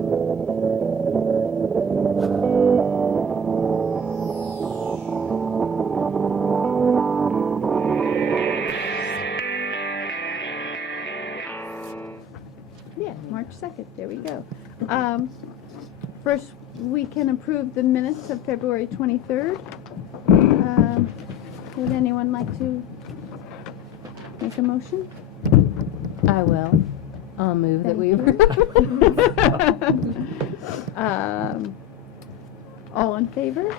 Yeah, March 2nd, there we go. First, we can approve the minutes of February 23rd. Would anyone like to make a motion? I will. I'll move that we. All in favor?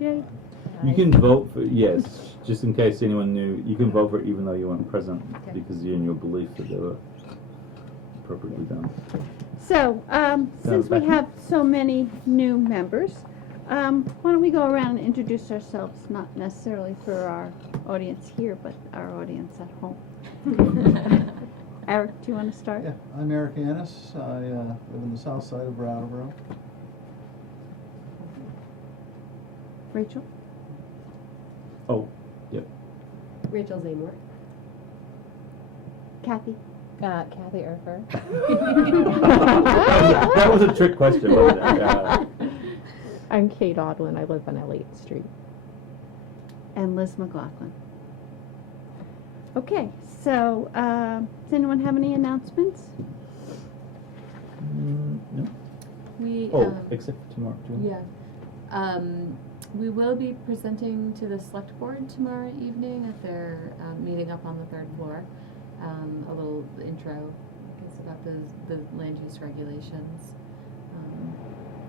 Yay. You can vote for, yes, just in case anyone knew, you can vote for it even though you weren't present, Okay. because you're in your belief that they were appropriately done. So, since we have so many new members, why don't we go around and introduce ourselves, not necessarily for our audience here, but our audience at home. Eric, do you want to start? Yeah, I'm Eric Annis. I live in the south side of Brattleboro. Rachel? Oh, yep. Rachel Zamor. Kathy? Kathy Erfer. That was a trick question, wasn't it? I'm Kate Odwin. I live on Elliott Street. And Liz McLaughlin. Okay, so does anyone have any announcements? No. We, Oh, except for tomorrow. yeah. We will be presenting to the select board tomorrow evening at their meeting up on the third floor. A little intro, I guess, about the land use regulations.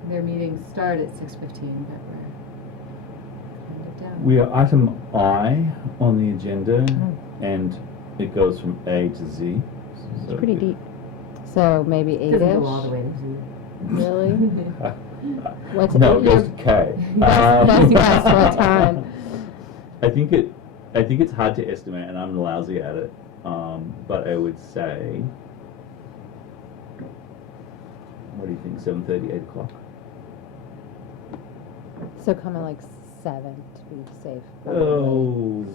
Their meetings start at 6:15, but we're kind of down. We are item I on the agenda, and it goes from A to Z. It's pretty deep. So maybe 8-ish. Doesn't go all the way to Z. Really? What's No, it your goes to K. Best guess, what time? I think it's hard to estimate, and I'm lousy at it. But I would say, what do you think? 7:30, 8 o'clock. So come at like 7 to be safe. Oh,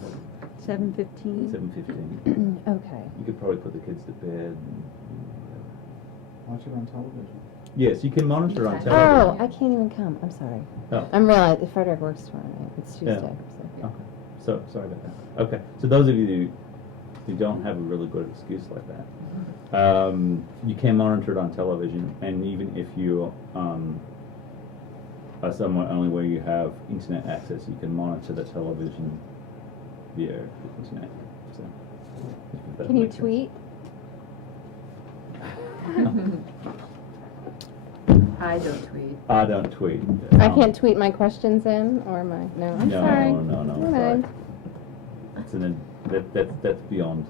7:15? 7:15. Okay. You could probably put the kids to bed. Watch it on television. Yes, you can monitor on Okay. television. Oh, I can't even come. I'm sorry. Oh. I'm realizing Frederick works tomorrow night. It's Tuesday. Yeah. So. Okay. So sorry about that. Okay. So those of you who don't have a really good excuse like that, you can monitor it on television, and even if you are somewhere only where you have internet access, you can monitor the television via the internet. So, if that Can you makes sense. tweet? I don't tweet. I don't tweet. I can't tweet my questions in or my. No, I'm no, sorry. No, Never sorry. mind. That's beyond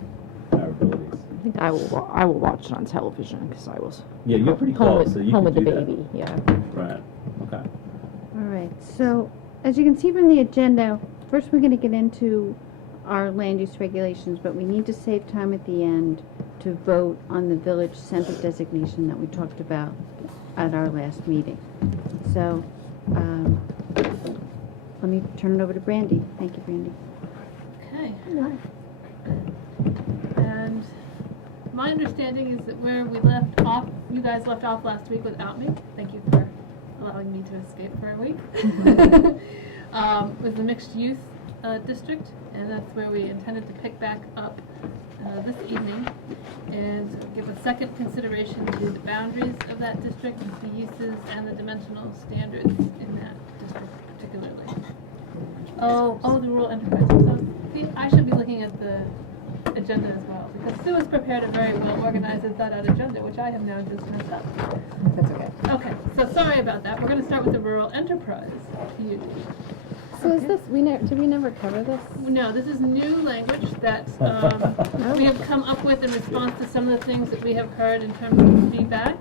our abilities. I think I will watch it on television because I was Yeah, you're pretty home close, with, so you home can with the do that. baby. Yeah. Right. Okay. All right, so as you can see from the agenda, first we're going to get into our land use regulations, but we need to save time at the end to vote on the village center designation that we talked about at our last meeting. So let me turn it over to Brandy. Thank you, Brandy. Okay. And my understanding is that where we left off, you guys left off last week without me. Thank you for allowing me to escape for a week. Was the mixed use district, and that's where we intended to pick back up this evening and give a second consideration to the boundaries of that district, the uses and the dimensional standards in that district particularly. Oh, the rural enterprise. So see, I should be looking at the agenda as well, because Sue has prepared a very well organized and thought out agenda, which I have now just messed up. That's okay. Okay, so sorry about that. We're going to start with the rural enterprise use. So is this, did we never cover this? No, this is new language that we have come up with in response to some of the things that we have heard in terms of feedback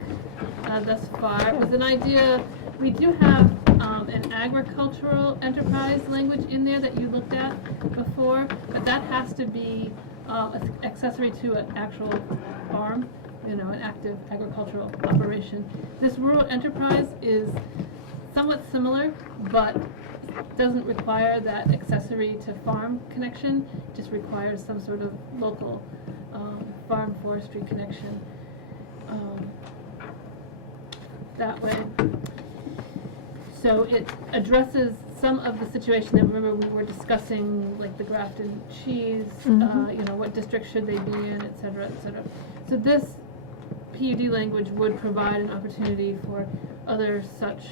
thus far. It was an idea, we do have an agricultural enterprise language in there that you looked at before, but that has to be accessory to an actual farm, an active agricultural operation. This rural enterprise is somewhat similar, but doesn't require that accessory to farm connection, just requires some sort of local farm forestry connection. that way. So it addresses some of the situation that, remember, we were discussing, like the Grafton cheese, what district should they be in, et cetera, et cetera. So this PUD language would provide an opportunity for other such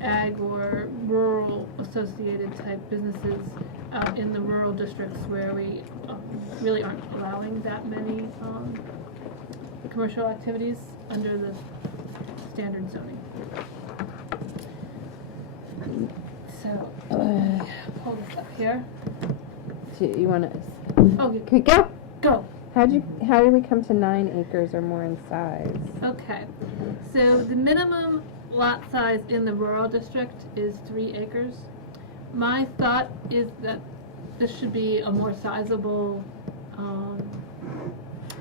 ag or rural associated type businesses out in the rural districts where we really aren't allowing that many commercial activities under the standard zoning. So, pull this up here. Do you want to? Oh, you Can we go? go. How did we come to 9 acres or more in size? Okay. So the minimum lot size in the rural district is 3 acres. My thought is that this should be a more sizable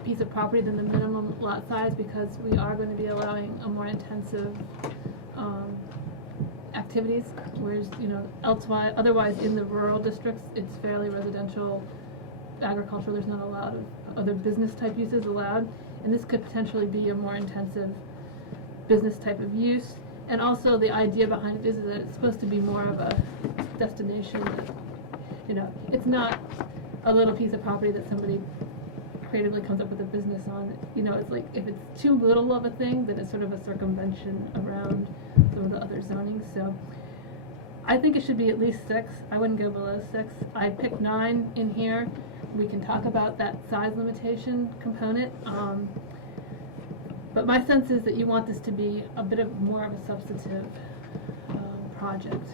piece of property than the minimum lot size, because we are going to be allowing a more intensive activities, whereas otherwise in the rural districts it's fairly residential, agricultural. There's not a lot of other business type uses allowed, and this could potentially be a more intensive business type of use. And also the idea behind it is that it's supposed to be more of a destination that, it's not a little piece of property that somebody creatively comes up with a business on. It's like, if it's too little of a thing, then it's sort of a circumvention around some of the other zoning. So I think it should be at least 6. I wouldn't go below 6. I picked 9 in here. We can talk about that size limitation component. But my sense is that you want this to be a bit of more of a substantive project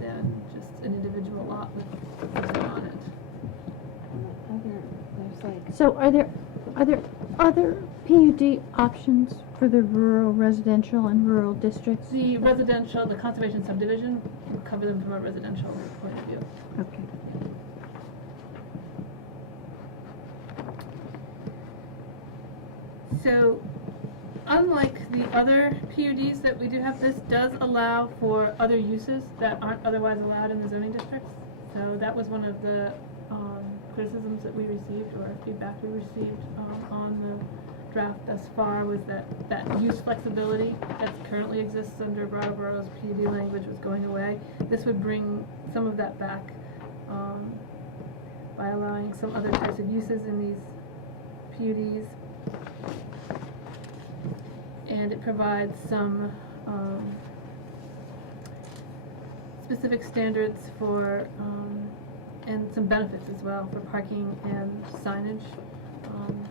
than just an individual lot with something on it. So are there other PUD options for the rural residential and rural districts? The residential, the conservation subdivision, will cover them from a residential point of view. Okay. So, unlike the other PUDs that we do have, this does allow for other uses that aren't otherwise allowed in the zoning districts. So that was one of the criticisms that we received, or feedback we received on the draft thus far, was that use flexibility that currently exists under Brattleboro's PUD language was going away. This would bring some of that back by allowing some other types of uses in these PUDs. And it provides some specific standards for and some benefits as well for parking and signage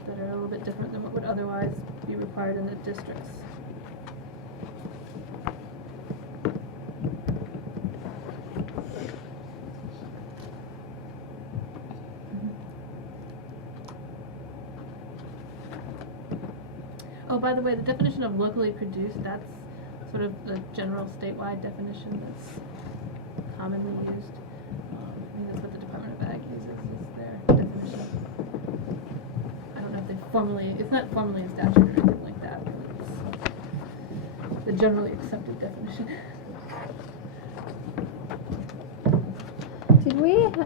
that are a little bit different than what would otherwise be required in the districts. Oh, by the way, the definition of locally produced, that's sort of the general statewide definition that's commonly used. I think that's what the Department of Ag uses, is their definition. I don't know if they it's not formally in statute or anything like that, but it's the generally accepted definition.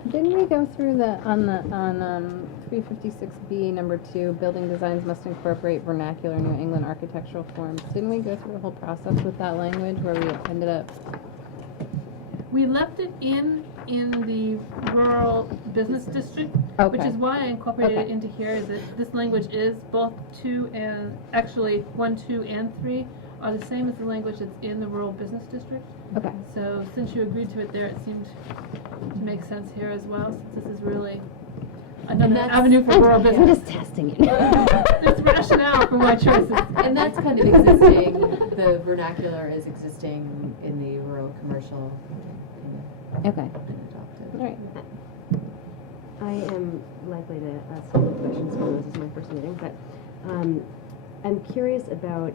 Didn't we go through on 356B number 2, building designs must incorporate vernacular New England architectural forms? Didn't we go through the whole process with that language where we ended up? We left it in the rural business district, which Okay. is why I incorporated Okay. it into here, is that this language is both 2 and, actually 1, 2, and 3 are the same as the language that's in the rural business district. Okay. So since you agreed to it there, it seemed to make sense here as well, since this is really another avenue for rural I'm business. just testing it. There's rationale for my choices. And that's kind of existing, the vernacular is existing in the rural commercial Okay. and adopted. All right. I am likely to ask some questions when this is my first meeting, but I'm curious about,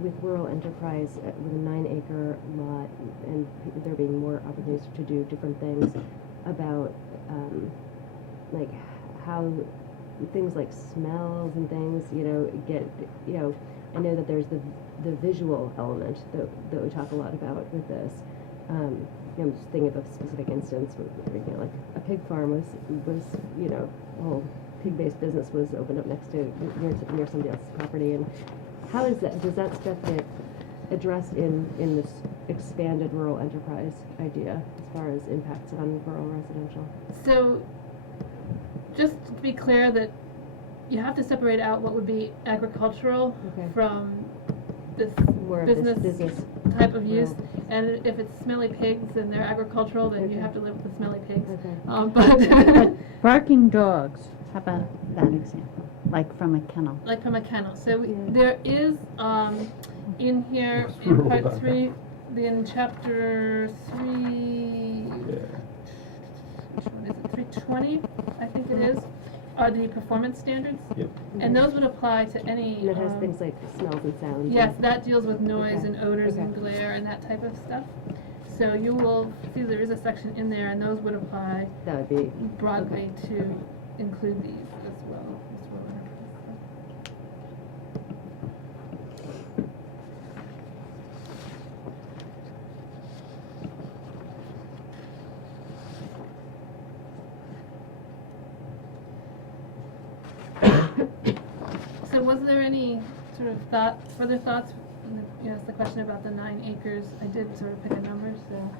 with rural enterprise, with a 9-acre lot, and there being more opportunities to do different things, about like how things like smells and things, get, I know that there's the visual element that we talk a lot about with this. I'm just thinking of a specific instance where, like a pig farm was a whole pig-based business was opened up near somebody else's property, and how is that, does that stuff get addressed in this expanded rural enterprise idea as far as impacts on rural residential? So, just to be clear that you have to separate out what would be agricultural Okay. from this More of this business business. type of use. rural. And if it's smelly pigs and they're agricultural, then you Okay. have to live with the smelly pigs. Okay. But Barking dogs, how about that example, like from a kennel? like from a kennel. So Yeah. there is in here What's in rural part about 3, in chapter 3. Yeah. Which one is it? 320, I think it is. Are the performance standards, Yep. and those would apply to any. And it has things like smells and sounds. Yes, and- that deals with noise Okay. and odors Okay. and glare and that type of stuff. So you will see there is a section in there, and those would apply That would be, broadly to include these as well. So was there any sort of further thoughts? You asked the question about the 9 acres. I did sort of pick a number, so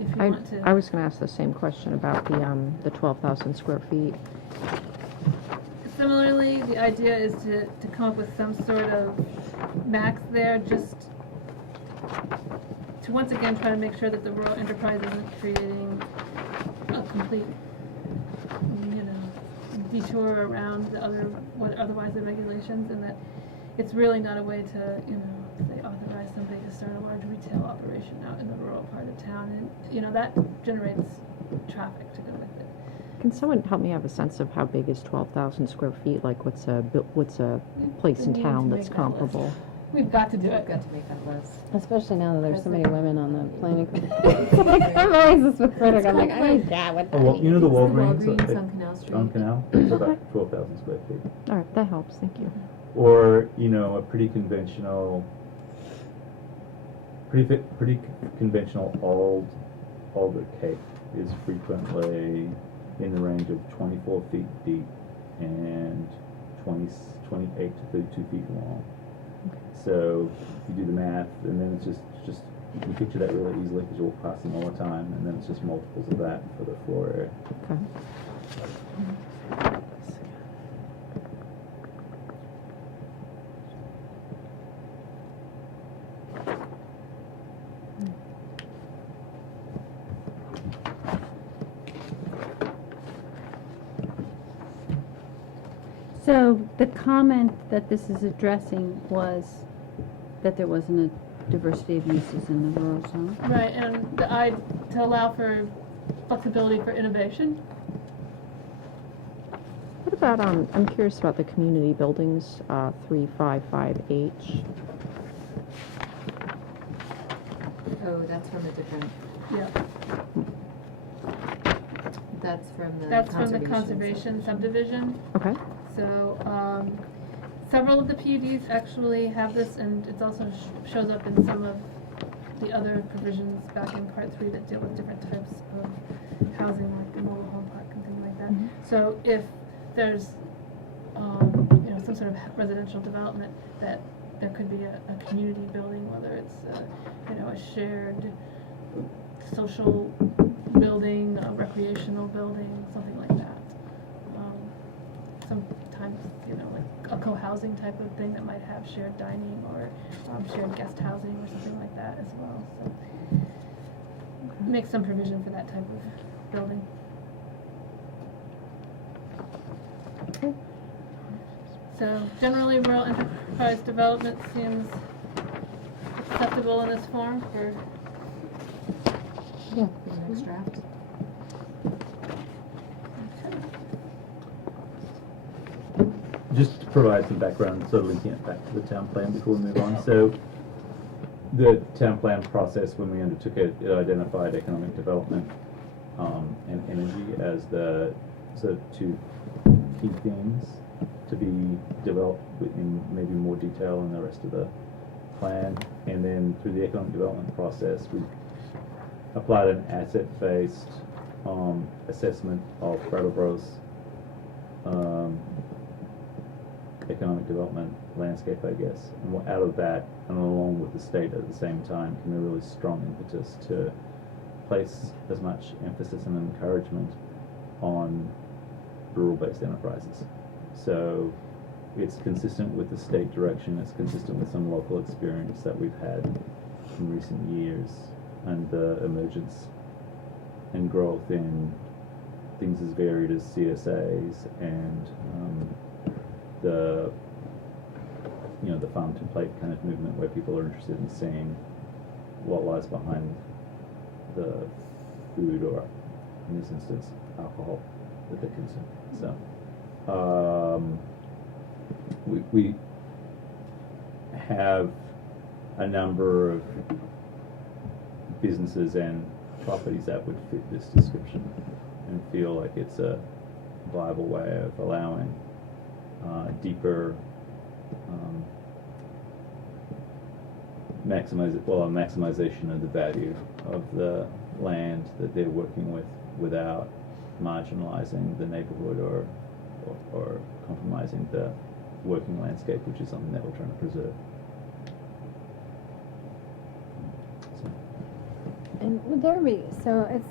if you want to. I was gonna ask the same question about the 12,000 square feet. Similarly, the idea is to come up with some sort of max there, just to once again try to make sure that the rural enterprise isn't creating a complete, detour around the what otherwise the regulations, and that it's really not a way to, say authorize somebody to start a large retail operation out in the rural part of town, and that generates traffic to go with it. Can someone help me have a sense of how big is 12,000 square feet? Like what's a place in We need town to that's make that list. comparable? We've got to do We've it. got to make that list. Especially now that there's so many women on the planning commission. Like, I'm always this with Critic. I'm like, I don't get what Oh, that well, you know the It's Walgreens? Walgreens on Canal Street. On Canal? It's about 12,000 square feet. All right, that helps, thank you. Or, a pretty conventional alder cake is frequently in the range of 24 feet deep and 28 to 32 feet long. So if you do the math, and then it's just you can picture that really easily because you walk past them all the time, and then it's just multiples of that for the floor area. Okay. So the comment that this is addressing was that there wasn't a diversity of uses in the rural zone. Right, and to allow for flexibility for innovation. What about, I'm curious about the community buildings, 355H. Oh, that's from a different, Yeah. that's from the That's from the conservation conservation subdivision. Okay. So, several of the PUDs actually have this, and it also shows up in some of the other provisions back in part 3 that deal with different types of housing, like the mobile home park and things like that. So if there's, some sort of residential development, that there could be a community building, whether it's, a shared social building, a recreational building, something like that. Sometimes, like a co-housing type of thing that might have shared dining or shared guest housing or something like that as well. So make some provision for that type of building. Okay. So generally, rural enterprise development seems acceptable in this form for. the next draft. Just to provide some background, sort of linking it back to the town plan before we move on. So the town plan process, when we undertook it, it identified economic development and energy as the sort of two key themes to be developed in maybe more detail in the rest of the plan. And then through the economic development process, we applied an asset-based assessment of Brattleboro's economic development landscape, I guess. And out of that, and along with the state at the same time, can be a really strong impetus to place as much emphasis and encouragement on rural-based enterprises. So it's consistent with the state direction, it's consistent with some local experience that we've had in recent years, and the emergence and growth in things as varied as CSAs and the the farm to plate kind of movement, where people are interested in seeing what lies behind the food, or in this instance alcohol, that they consume. So we have a number of businesses and properties that would fit this description and feel like it's a viable way of allowing deeper maximization of the value of the land that they're working with, without marginalizing the neighborhood or compromising the working landscape, which is something that we're trying to preserve. So. And would there be, so it's,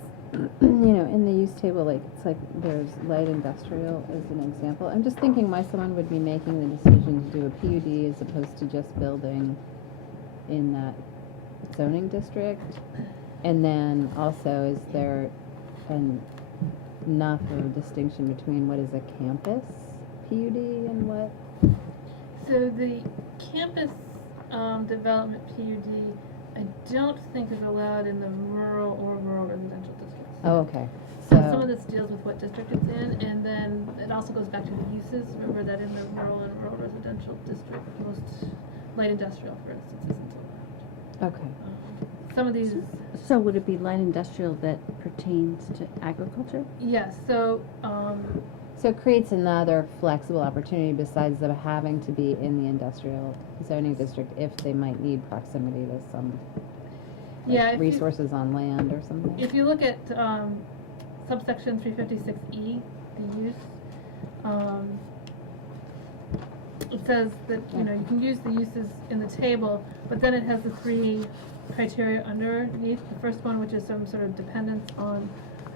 in the use table, like, it's like there's light industrial as an example. I'm just thinking why someone would be making the decision to do a PUD as opposed to just building in that zoning district. And then also, is there enough of a distinction between what is a campus PUD and what? So the campus development PUD, I don't think is allowed in the rural or rural residential districts. Oh, okay. Some of this deals with what district it's in, and then it also goes back to the uses. Remember that in the rural and rural residential district, most light industrial, for instance, isn't allowed. Okay. Some of these, So would it be light industrial that pertains to agriculture? yes, so, So it creates another flexible opportunity besides them having to be in the industrial zoning district if they might need proximity to some yeah, if you- resources on land or something. if you look at subsection 356E, the use, it says that, you can use the uses in the table, but then it has the three criteria underneath. The first one, which is some sort of dependence on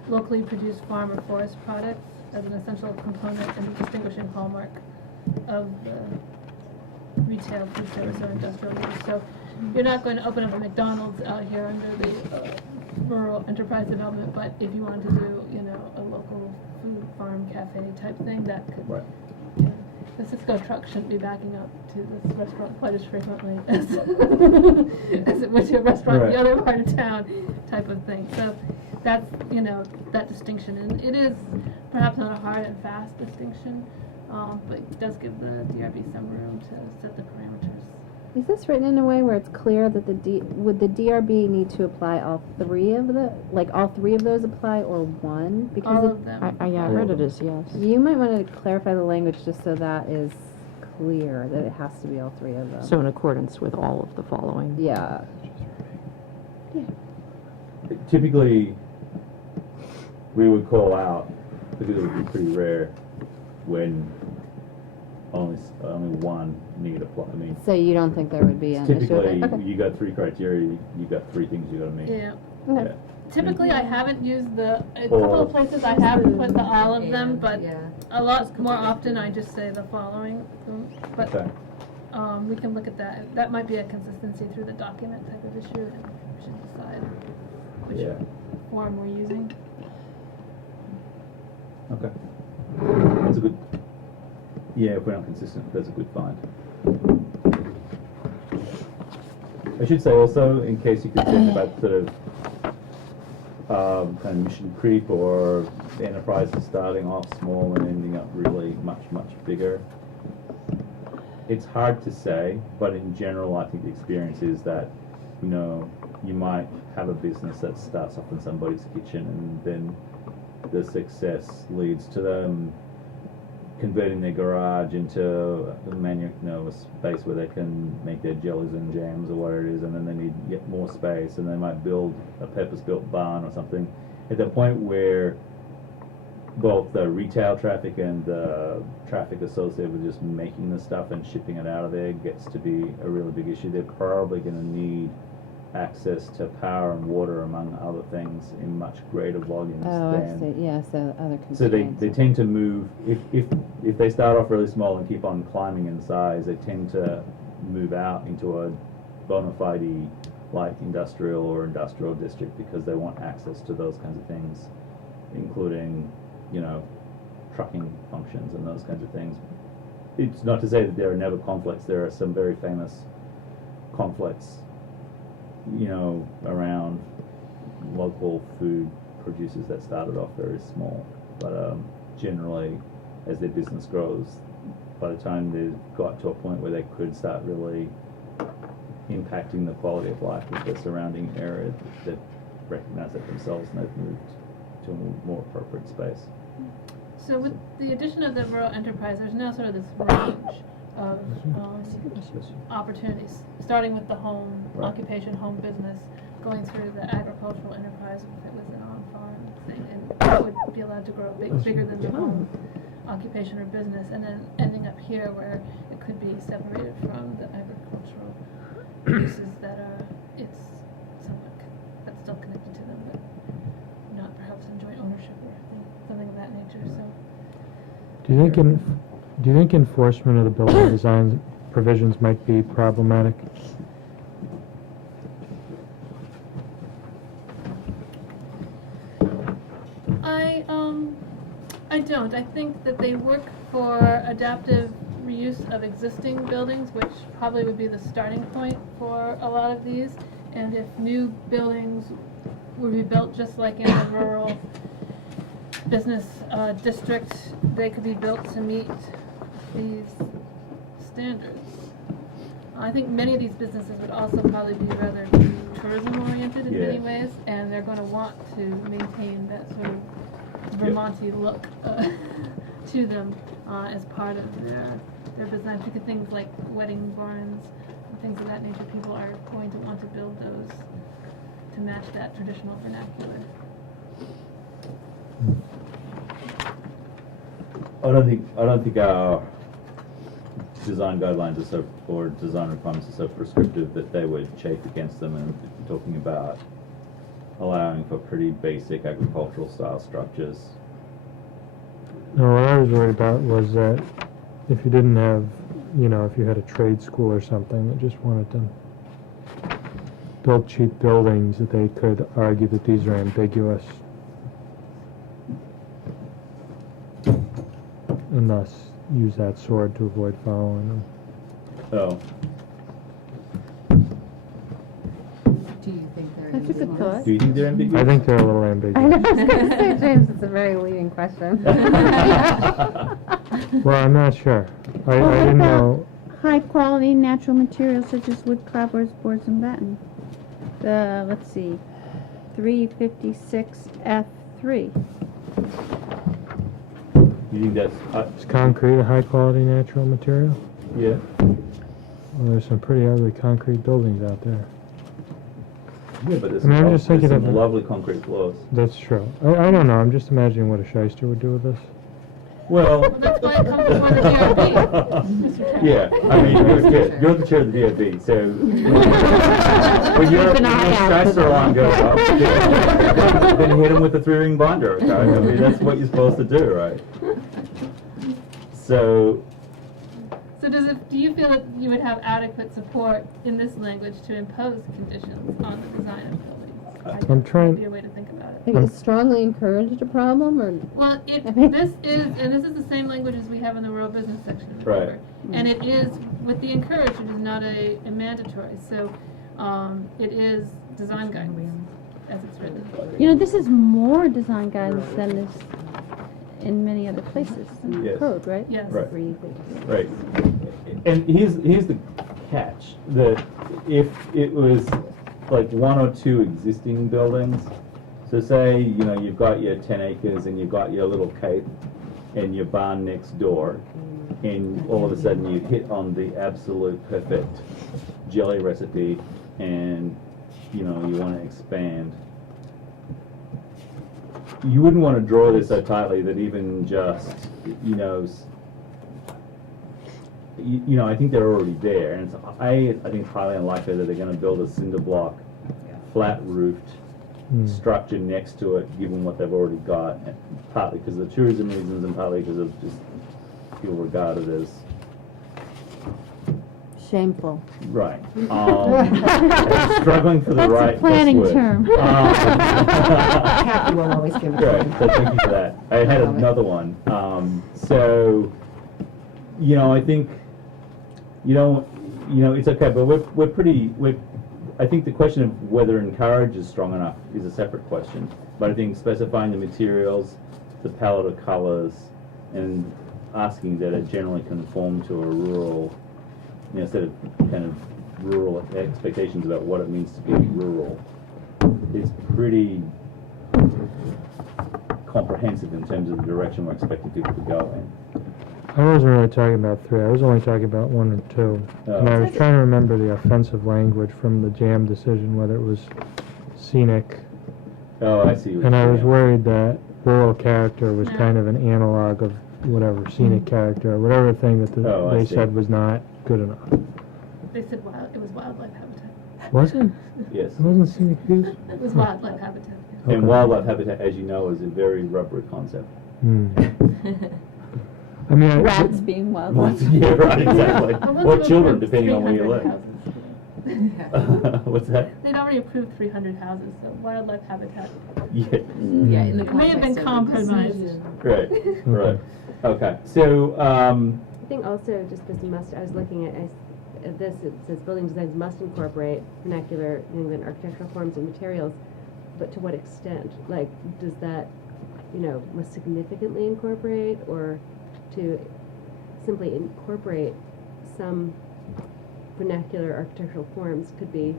locally produced farm or forest products as an essential component and distinguishing hallmark of the retail, food service, or industrial use. So you're not going to open up a McDonald's out here under the rural enterprise development, but if you wanted to do, a local food farm cafe type thing, that could. Right. The Cisco truck shouldn't be backing up to this restaurant quite as frequently as as it would to a restaurant in the other part of town, type of thing. So that's that distinction, and it is perhaps not a hard and fast distinction, but it does give the DRB some room to set the parameters. Is this written in a way where it's clear that would the DRB need to apply all three of those apply, or one? Because All of them. I read it as yes. you might want to clarify the language just so that is clear that it has to be all three of them. So in accordance with all of the following. Yeah. Typically, we would call out, because it would be pretty rare, when only one need apply. I mean, So you don't think there would be an issue with typically, it? Okay. you got three criteria, you got three things you got to meet. Yeah. Okay. Yeah. Typically, I haven't used a couple of places I have put the all of them, but Yeah. a lot more often I just say the following. But Okay. we can look at that. That might be a consistency through the document type of issue, and we should decide which Yeah. form we're using. Okay. That's a good. Yeah, if we're not consistent, that's a good find. I should say also, in case you're concerned about sort of kind of mission creep, or the enterprises starting off small and ending up really much, much bigger. It's hard to say, but in general, I think the experience is that, you might have a business that starts off in somebody's kitchen, and then the success leads to them converting their garage into a space where they can make their jellies and jams or whatever it is, and then they need yet more space, and they might build a purpose-built barn or something. At the point where both the retail traffic and the traffic associated with just making the stuff and shipping it out of there gets to be a really big issue. They're probably going to need access to power and water, among other things, in much greater volumes Oh, I than. see, yeah, so other So constraints. they tend to move, if they start off really small and keep on climbing in size, they tend to move out into a bona fide light industrial or industrial district because they want access to those kinds of things, including, trucking functions and those kinds of things. It's not to say that there are never conflicts. There are some very famous conflicts, around local food producers that started off very small, but generally, as their business grows, by the time they've got to a point where they could start really impacting the quality of life of the surrounding area, they've recognized it themselves and they've moved to a more appropriate space. So with the addition of the rural enterprise, there's now sort of this range of opportunities, starting with the home Right. occupation, home business, going through the agricultural enterprise if it was an on-farm thing, and it would be allowed to grow bigger than the home occupation or business, and then ending up here where it could be separated from the agricultural uses that are, it's that's still connected to them, but not perhaps in joint ownership or something of that nature, so. Do you think enforcement of the building design provisions might be problematic? I don't. I think that they work for adaptive reuse of existing buildings, which probably would be the starting point for a lot of these. And if new buildings would be built just like in a rural business district, they could be built to meet these standards. I think many of these businesses would also probably be rather tourism-oriented in many ways, and they're going to want to maintain that sort of Vermonty look to them as part of their design. Think of things like wedding barns and things of that nature. People are going to want to build those to match that traditional vernacular. I don't think our design guidelines are so, or design requirements are so prescriptive that they would chafe against them, and talking about allowing for pretty basic agricultural style structures. No, what I was worried about was that if you didn't have, if you had a trade school or something that just wanted to build cheap buildings, that they could argue that these are ambiguous. And thus use that sword to avoid following them. Oh, Do you think they're That's a good thought. do you think they're ambiguous? I think they're a little I ambiguous. know, I was going to say, James, it's a very leading question. Well, I'm not sure. I Well, what didn't about know. high-quality natural materials such as wood, clapboards, boards, and batten? Let's see, 356F3. You think that's, Is concrete a high-quality natural material? yeah? Well, there's some pretty ugly concrete buildings out there. Yeah, but there's I mean, I'm some, just thinking there's some of- lovely concrete floors. That's true. I don't know. I'm just imagining what a shyster would do with this. Well, Well, that's why it comes before the DRB. yeah, I mean, you're the chair of the DRB, so when your stressor alarm goes up, then hit him with the 3-ring binder, okay? I mean, that's what you're supposed to do, right? So, So do you feel that you would have adequate support in this language to impose conditions on the design of buildings? I'm trying- Would be a way to think about it. Like, is strongly encouraged a problem, or? Well, this is the same language as we have in the rural business section of the Right. paper. And it is, with the encouraged, it is not a mandatory, so, it is design guidance as it's written. This is more design guidance than is in many other places in the Yes. code, right? Yes. right, right. And here's the catch, that if it was like 1 or 2 existing buildings, so say, you've got your 10 acres and you've got your little cape and your barn next door, and all of a sudden you hit on the absolute perfect jelly recipe, and you want to expand. you wouldn't want to draw this so tightly that even just, you know, you know, I think they're already there, and I think it's highly unlikely that they're going to build a cinder block, flat roofed structure next to it, given what they've already got, partly because of the tourism reasons and partly because of just people regard it as Shameful. right. Struggling for the That's right a planning word. term. Kathy will always give it to Right, me. so thank you for that. I had love it. another one. So, you know, I think, you know, it's okay, but I think the question of whether encourage is strong enough is a separate question. But I think specifying the materials, the palette of colors, and asking that it generally conform to a rural, you know, instead of kind of rural expectations about what it means to be rural, is pretty comprehensive in terms of the direction we're expecting people to go in. I wasn't really talking about 3, I was only talking about 1 and 2. And I was trying to remember the offensive language from the JAM decision, whether it was scenic. Oh, I see. What And I you're was saying. worried that rural character was kind of an analog of whatever scenic character, or whatever thing that Oh, I they see. said was not good enough. They said it was wildlife habitat. Was it? Yes. It wasn't scenic views? It was wildlife habitat. Okay. And wildlife habitat, as you know, is a very rubbery concept. Hmm. I mean, Rats being wildlife. Yeah, right, exactly. Well, Or let's children, approve depending on where you 300 live. houses. What's that? They'd already approved 300 houses, so wildlife habitat. Yeah. Yeah, in the It may have been context of the compromised. decision. Right, right. Okay, so, I think also just this must, I was looking at this, it says building designs must incorporate vernacular New England architectural forms and materials, but to what extent? Like, does that, you know, must significantly incorporate, or to simply incorporate some vernacular architectural forms could be,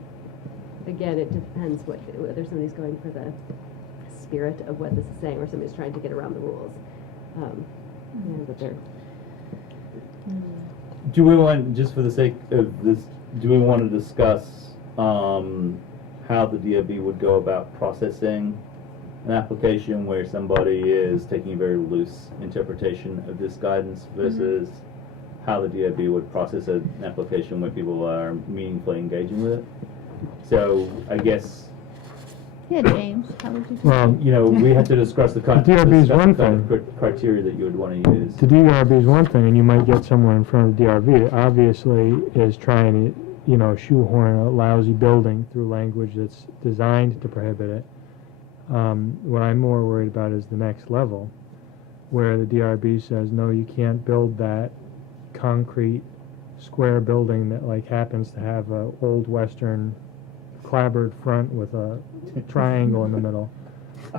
again, it depends whether somebody's going for the spirit of what this is saying, or somebody's trying to get around the rules. You know, but they're do we want, just for the sake of this, do we want to discuss how the DOB would go about processing an application where somebody is taking a very loose interpretation of this guidance versus how the DOB would process an application where people are meaningfully engaging with it? So I guess, Yeah, James, how would you do? well, you know, we have to discuss the kind, DRB is discuss one the kind thing. of criteria that you would want to use. the DRB is one thing, and you might get someone in front of the DRB that obviously is trying to, you know, shoehorn a lousy building through language that's designed to prohibit it. What I'm more worried about is the next level, where the DRB says, no, you can't build that concrete square building that like happens to have a old Western clapboard front with a triangle in the middle.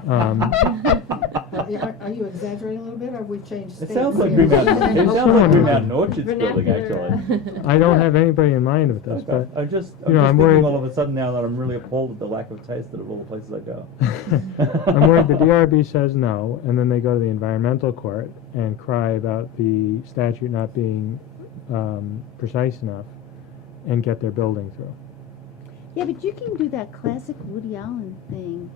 Are you exaggerating a little bit, or have we changed It statements? sounds like here? Green Mountain, it sounds like Green Mountain Orchard's building, Vernacular, actually. I don't have anybody in mind with this, but I'm just you know, I'm thinking worried- all of a sudden now that I'm really appalled at the lack of taste out of all the places I go. I'm worried the DRB says no, and then they go to the environmental court and cry about the statute not being precise enough and get their building through. Yeah, but you can do that classic Woody Allen thing,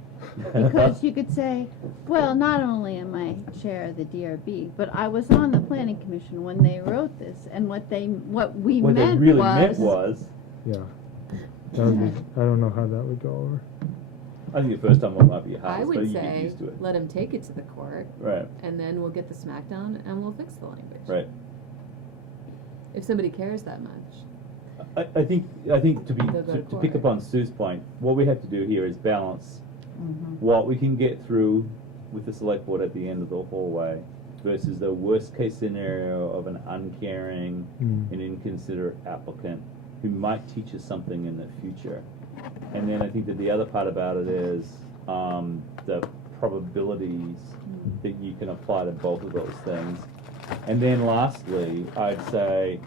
because you could say, well, not only am I chair of the DRB, but I was on the planning commission when they wrote this, and what they What they meant really was, meant was, Yeah. That would be, I don't know how that would go over. I think the first time it might be I hard, but would you get say, used to it. let him take it to the court, Right, and then we'll get the smackdown, and we'll fix the language. right. If somebody cares that much. I think to They'll go to pick court. up on Sue's point, what we have to do here is balance Mhm. what we can get through with the select board at the end of the hallway versus the worst case scenario of an uncaring and inconsiderate applicant who might teach us something in the future. And then I think that the other part about it is the probabilities that you can apply to both of those things. And then lastly, I'd say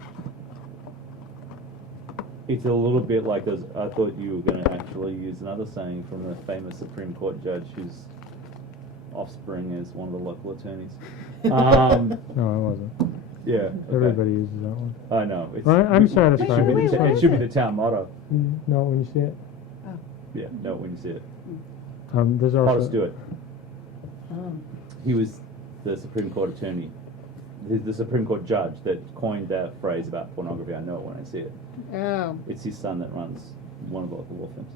it's a little bit like those, I thought you were going to actually use another saying from the famous Supreme Court judge whose offspring is one of the local attorneys. No, I wasn't. Yeah. okay. Everybody uses that one. I know. It's, Well, I'm it should satisfied. be Wait, the what it is should be it? the town motto. No, when you see it. Yeah, no, when you see it. There's How to also, do it. He was the Supreme Court attorney, the Supreme Court judge that coined that phrase about pornography. I know it when I see it. Oh. It's his son that runs one of the local law firms.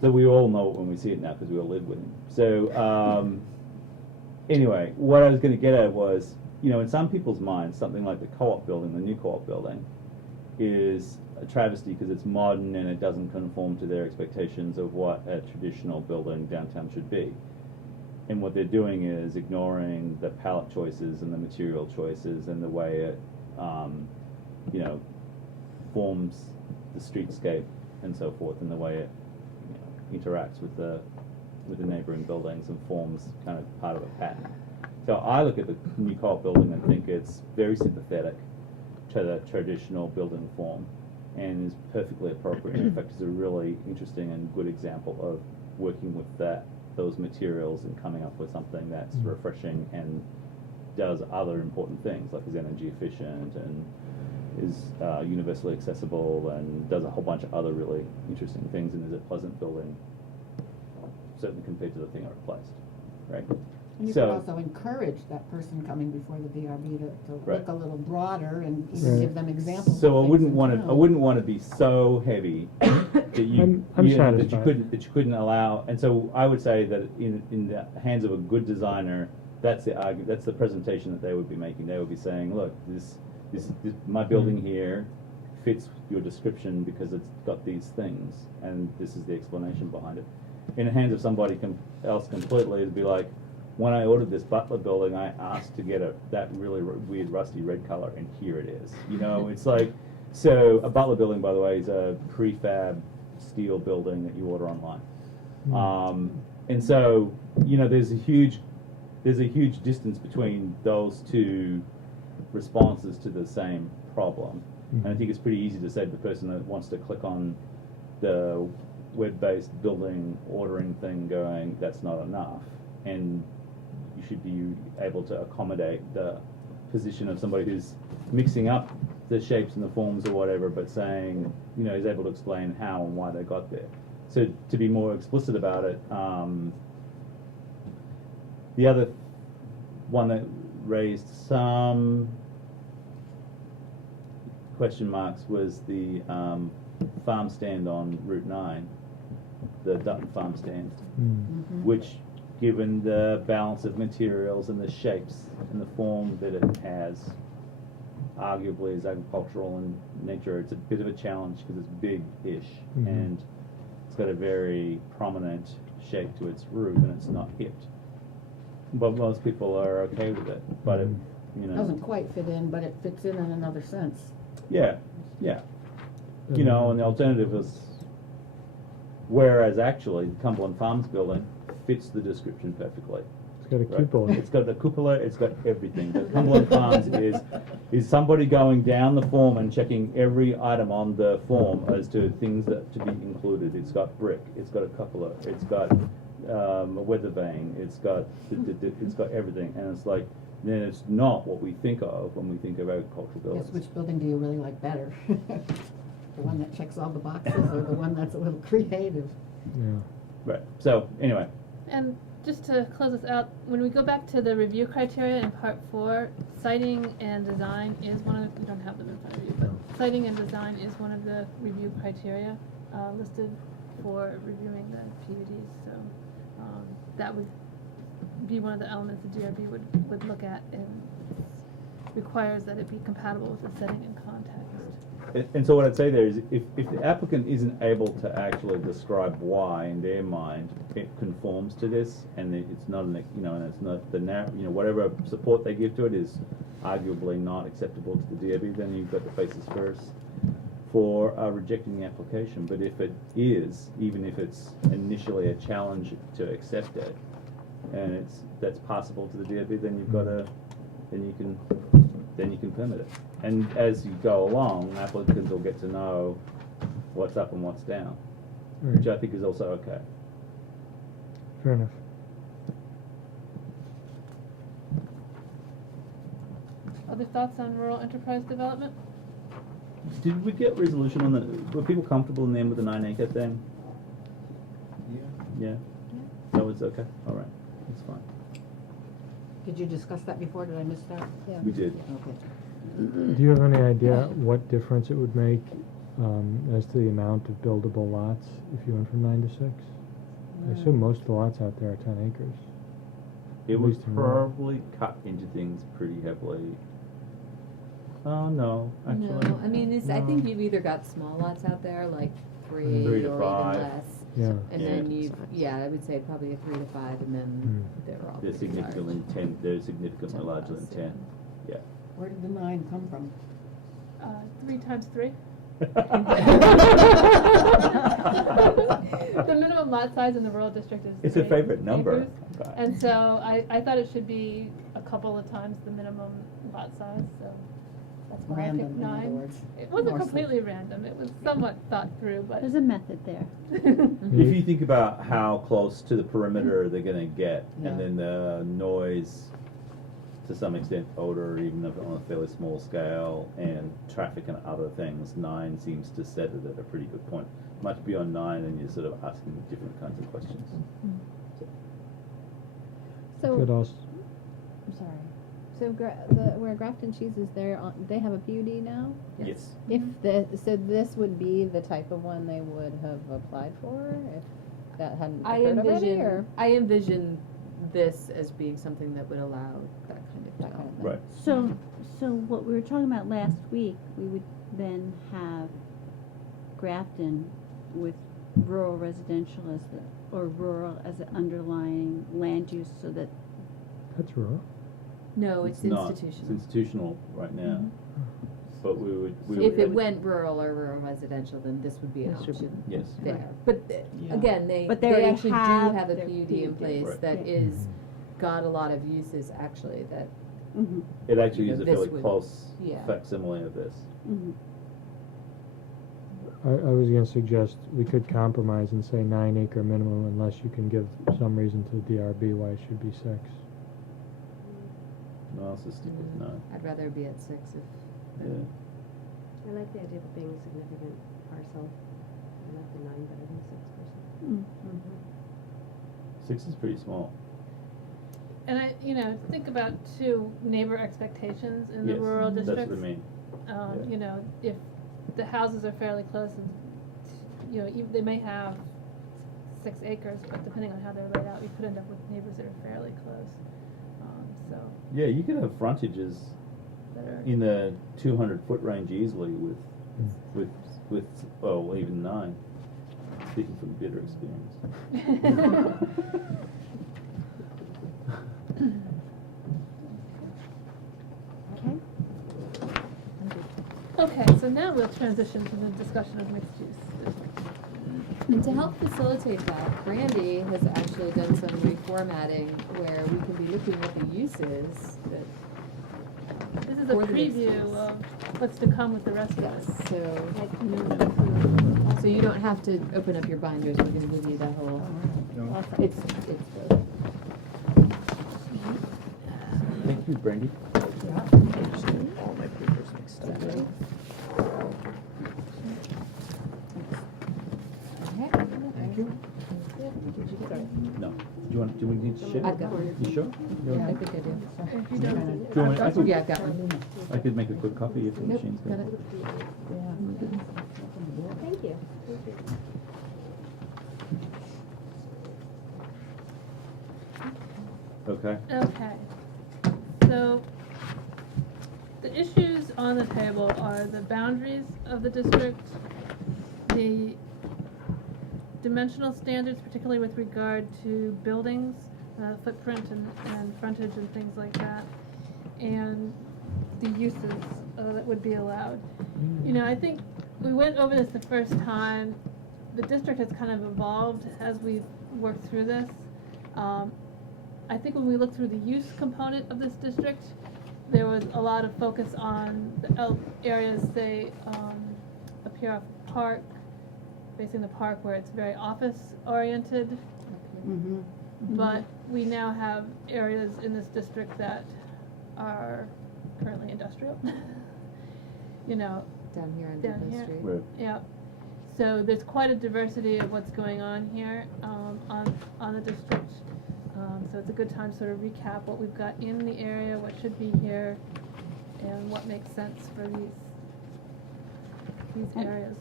So we all know it when we see it now because we all live with him. So anyway, what I was going to get at was, in some people's minds, something like the co-op building, the new co-op building, is a travesty because it's modern and it doesn't conform to their expectations of what a traditional building downtown should be. And what they're doing is ignoring the palette choices and the material choices and the way it, forms the streetscape and so forth, and the way it interacts with the neighboring buildings and forms kind of part of a pattern. So I look at the new co-op building and think it's very sympathetic to the traditional building form and is perfectly appropriate. In fact, it's a really interesting and good example of working with those materials and coming up with something that's refreshing and does other important things, like is energy efficient and is universally accessible and does a whole bunch of other really interesting things, and is a pleasant building, certainly compared to the thing I replaced, right? And you could also encourage that person coming before the DRB to Right. look a little broader and even give them examples. So of I wouldn't things in want to. town. I wouldn't want to be so heavy that you I'm you know, that you satisfied. couldn't allow. And so I would say that in the hands of a good designer, that's the presentation that they would be making. They would be saying, look, this my building here fits your description because it's got these things, and this is the explanation behind it. In the hands of somebody else completely, it'd be like, when I ordered this Butler building, I asked to get that really weird rusty red color, and here it is. It's like, so a Butler building, by the way, is a prefab steel building that you order online. And so, there's a huge distance between those two responses to the same problem. And I think it's pretty easy to say to the person that wants to click on the web-based building ordering thing going, that's not enough. And you should be able to accommodate the position of somebody who's mixing up the shapes and the forms or whatever, but saying, is able to explain how and why they got there. So to be more explicit about it, the other one that raised some question marks was the farm stand on Route 9, the Dutton farm stand, which, given the balance of materials and the shapes and the form that it has, arguably is agricultural in nature. It's a bit of a challenge because it's big-ish, and it's got a very prominent shape to its roof, and it's not hipped. But most people are okay with it. But it, Doesn't quite fit in, but it fits in another sense. yeah. And the alternative is, whereas actually the Cumberland Farms building fits the description perfectly. It's got a Right. cupola. It's got the cupola, it's got everything. But Cumberland Farms is somebody going down the form and checking every item on the form as to things that to be included. It's got brick, it's got a cupola, it's got a weather vane, it's got everything, and it's like, then it's not what we think of when we think of agricultural buildings. Yes, which building do you really like better? The one that checks all the boxes or the one that's a little creative? Yeah. Right. So anyway, And just to close this out, when we go back to the review criteria in part 4, siting and design is one of the, you don't have them in front of you, but siting and design is one of the review criteria listed for reviewing the PUDs. So that would be one of the elements the DRB would look at, and requires that it be compatible with the setting and context. and so what I'd say there is, if the applicant isn't able to actually describe why in their mind it conforms to this, and it's not and it's not whatever support they give to it is arguably not acceptable to the DRB, then you've got the basis for rejecting the application. But if it is, even if it's initially a challenge to accept it, and that's possible to the DRB, then you've got then you can permit it. And as you go along, applicants will get to know what's up and what's down, which I think is also okay. Fair enough. Other thoughts on rural enterprise development? Did we get resolution on were people comfortable in the end with the 9-acre thing? Yeah. Yeah? That it's okay, all right, that's fine. Did you discuss that before? Did I miss that? Yeah. We did. Okay. Do you have any idea what difference it would make as to the amount of buildable lots if you went from 9 to 6? I assume most of the lots out there are 10 acres. It At would least in rural. probably cut into things pretty heavily. Oh, no, actually. No, I mean, I No. think you've either got small lots out there, like 3 3 to or 5. even less. Yeah. And Yeah. then I would say probably a 3 to 5, and then they're all They're pretty large. they're significantly 10 larger than plus, 10, yeah. Where did the 9 come from? 3 times 3. The minimum lot size in the rural district is It's a 3 favorite number. acres. Right. And so I thought it should be a couple of times the minimum lot size, so that's why I Random, picked in other 9. words. It wasn't Mostly. completely random, it was somewhat thought through, but. There's a method there. If you think about how close to the perimeter they're gonna get, Yeah. and then the noise, to some extent odor, even if on a fairly small scale, and traffic and other things, 9 seems to set it at a pretty good point. Much beyond 9, and you're sort of asking different kinds of questions. So, Could also, I'm sorry. So where Grafton Cheese is there, they have a PUD now? Yes. If so this would be the type of one they would have applied for if that hadn't I occurred already, or? envision this as being something that would allow that kind of That kind of thing. Right. So what we were talking about last week, we would then have Grafton with rural residential as or rural as an underlying land use, so that that's rural. No, it's not. institutional. It's institutional right now. But we would. If it went rural or rural residential, then this would be an This would be- option Yes. there. But Yeah. again, But they they already actually do have have a their PUD in PUD. place Right. that Yeah. is got a lot of uses actually that It actually You is know, a this fairly would- close yeah. facsimile of this. I was going to suggest we could compromise and say 9 acre minimum unless you can give some reason to the DRB why it should be 6. No, I'll just stick with 9. I'd rather be at 6 if Yeah. I like the idea of it being a significant parcel. I like the 9 better than 6 personally. 6 is pretty small. And think about too, neighbor expectations in the Yes, rural that's districts. what I mean. Yeah. If the houses are fairly close and, they may have 6 acres, but depending on how they're laid out, you could end up with neighbors that are fairly close. So, Yeah, you could have frontages that are. in the 200-foot range easily with well, even 9. Speaking from bitter experience. okay. Okay, so now we'll transition to the discussion of mixed use. And to help facilitate that, Brandy has actually done some reformatting where we can be looking at the uses that, This is a For the mixed preview use. of what's to come with the rest of yes, us. so you don't have to open up your binders, we're gonna give you the whole, No. it's good. Thank you, Brandy. All my papers mixed up. Thank you. No. Do you need to share? I've got one. You sure? Yeah, I think I do. If you don't, Do you want me- I could- Yeah, I've got one. I could make a quick copy if the Nope, machine's got good. it. Thank you. Okay. Okay. So, the issues on the table are the boundaries of the district, the dimensional standards, particularly with regard to buildings, footprint and frontage and things like that, and the uses that would be allowed. I think we went over this the first time. The district has kind of evolved as we've worked through this. I think when we looked through the use component of this district, there was a lot of focus on the areas, say, up here off Park, facing the park where it's very office oriented. But we now have areas in this district that are currently industrial. Down here on Down Depot here. Street. Right. Yeah. So there's quite a diversity of what's going on here on the district. So it's a good time to sort of recap what we've got in the area, what should be here, and what makes sense for these And- areas.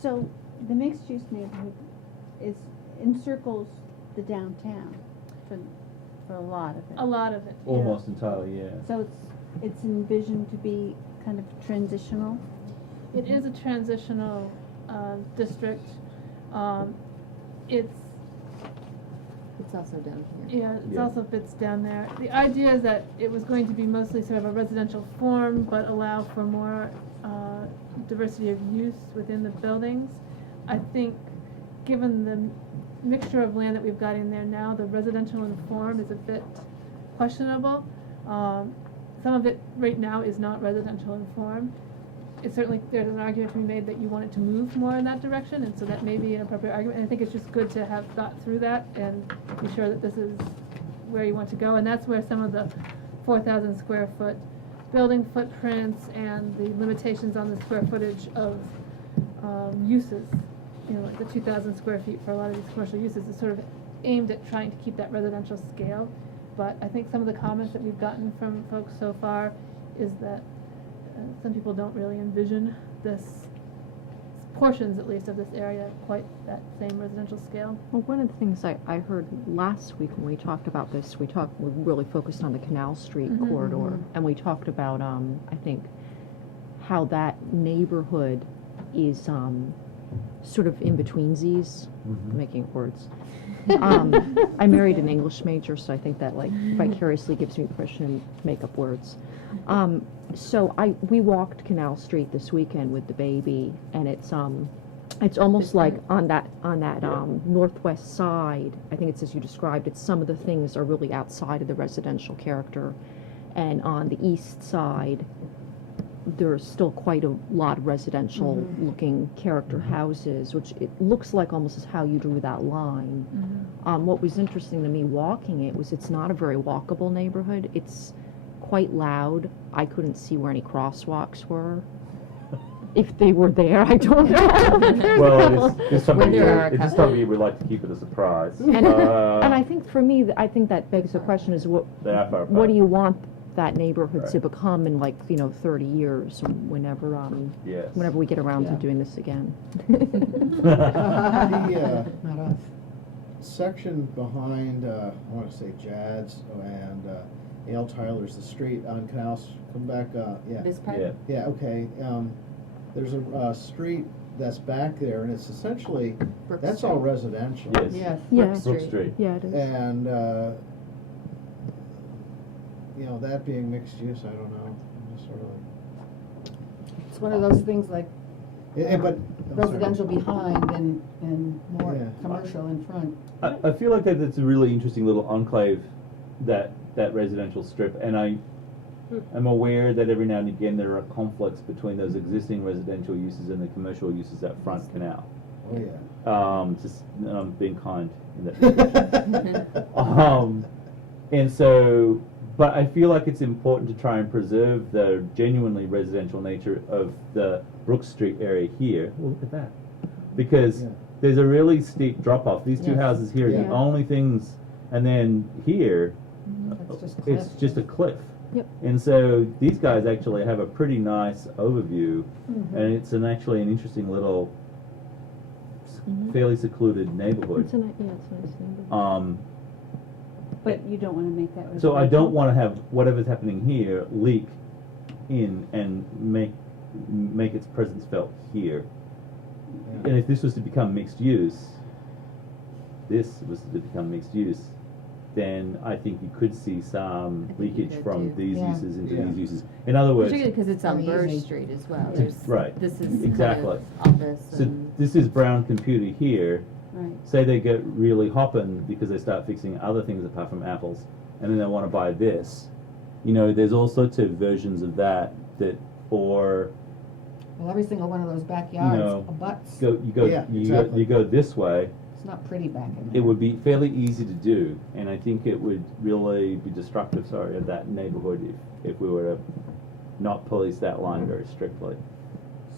So the mixed-use neighborhood encircles the downtown for a lot of it. A lot of it. yeah. Almost entirely, yeah. So it's envisioned to be kind of transitional. It is a transitional district. It's It's also down here. Yeah, it Yeah. also fits down there. The idea is that it was going to be mostly sort of a residential form, but allow for more diversity of use within the buildings. I think, given the mixture of land that we've got in there now, the residential and form is a bit questionable. Some of it right now is not residential in form. It's certainly, there's an argument to be made that you want it to move more in that direction, and so that may be an appropriate argument. And I think it's just good to have thought through that and be sure that this is where you want to go. And that's where some of the 4,000 square foot building footprints and the limitations on the square footage of uses, you know, like the 2,000 square feet for a lot of these commercial uses is sort of aimed at trying to keep that residential scale. But I think some of the comments that we've gotten from folks so far is that some people don't really envision this, portions at least of this area, quite that same residential scale. Well, one of the things I heard last week when we talked about this, we really focused on the Canal Street Mhm. corridor, and we talked about, I think, how that neighborhood is sort of in betweensies, Mhm. making words. I married an English major, so I think that like vicariously gives me permission to make up words. So we walked Canal Street this weekend with the baby, and it's almost like on that northwest side. I think it's as you described it. Some of the things are really outside of the residential character, and on the east side, there's still quite a lot of residential looking character houses, which it looks like almost as how you drew that line. What was interesting to me walking it was it's not a very walkable neighborhood. It's quite loud. I couldn't see where any crosswalks were. If they were there, I don't know. There's a Well, couple. it's something There are a it's just couple. something you would like to keep it a surprise. And I think for me, I think that begs the question is what They are far what apart. do you want that neighborhood to Right. become in 30 years, or whenever Yes. whenever we get around to Yeah. doing this again. The Not us. section behind, I want to say Jad's and Ale Tyler's, the street on Canals, come back, yeah. This part? Yeah. Yeah, okay. There's a street that's back there, and it's essentially, Brook that's Street. all residential. Yes. Yes. Yeah. Brook Brook Street. Street. Yeah, it is. And, that being mixed use, I don't know. I'm just sort of like, It's one of those things like but. I'm sorry. residential behind and more Yeah. commercial in front. I feel like that's a really interesting little enclave, that residential strip, and I am aware that every now and again there are conflicts between those existing residential uses and the commercial uses at Front Canal. Oh, yeah. Just being kind in that. And so, but I feel like it's important to try and preserve the genuinely residential nature of the Brook Street area here. Well, look at that. Because Yeah. there's a really steep drop off. These two Yes. houses here are Yeah. the only things, and then here, It's just it's cliff. just a cliff. Yep. And so these guys actually have a pretty nice overview, and it's actually an interesting little, fairly secluded neighborhood. It's a nice neighborhood. But you don't want to make that So I don't residential. want to have whatever's happening here leak in and make its presence felt here. And if this was to become mixed use, then I think you could see some I think you leakage could from too. these Yeah. uses into Yeah. these uses. In other words, Particularly because it's on Very Burr easy. Street as well. There's, Right. This is Exactly. kind of office so and. this is Brown Computer here. Right. Say they get really hopping because they start fixing other things apart from apples, and then they want to buy this. There's all sorts of versions of that for Well, every single one of those backyards No. abuts. Yeah, exactly. you go this way. It's not pretty back in there. It would be fairly easy to do, and I think it would really be destructive, of that neighborhood if we were to not police that line very strictly.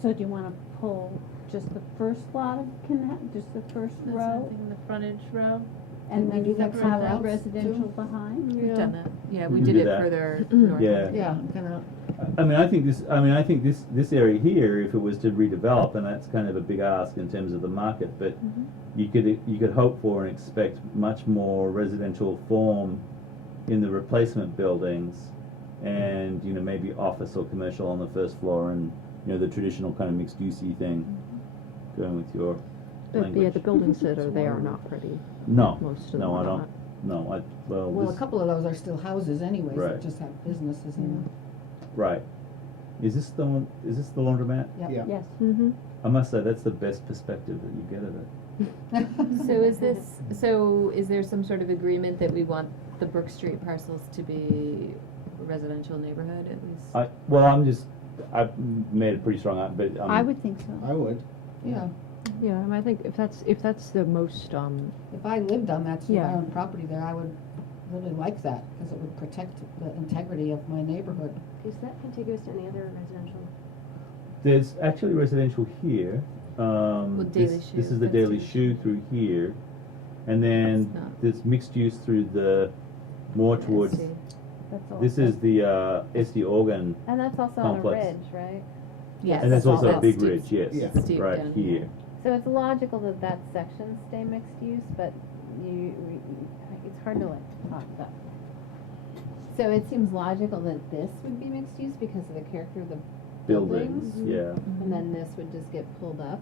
So do you want to pull just the first lot of just the first That's row, something in the frontage row. and we then do that have somewhere a else, residential behind? We've done that. Yeah, we You did do it that. further north. Yeah. Yeah, kind of, I think this area here, if it was to redevelop, and that's kind of a big ask in terms of the market, but you could hope for and expect much more residential form in the replacement buildings, and maybe office or commercial on the first floor, and the traditional kind of mixed usey thing going with your But language. yeah, the buildings that are there are not pretty. No, Most of them no, are I don't. not. No, well, a this, couple of those are still houses anyways, Right. that just have businesses in them. right. Is this the one? Is this the laundromat? Yep. Yeah. Yes. Mm-hmm. I must say that's the best perspective that you get of it. So is there some sort of agreement that we want the Brook Street parcels to be a residential neighborhood at least? I've made a pretty strong argument, but I would think so. I would. Yeah, Yeah, I think if that's the most, if I lived on that, if I Yeah. owned property there, I would really like that, because it would protect the integrity of my neighborhood. Is that contiguous to any other residential? there's actually residential here. Daily This Shoe, is the that's Daily Daily Shoe through here, and then That's not- there's mixed use through the more towards. SD. That's all. This is the SD Organ, And that's also complex. on a ridge, right? Yes. and there's all also a that big steep- ridge. Yes, Yeah. steep right down here. So it's logical that that section stay mixed use, but it's hard to talk about. So it seems logical that this would be mixed use because of the character of the Buildings, buildings, yeah. and then this would just get pulled up.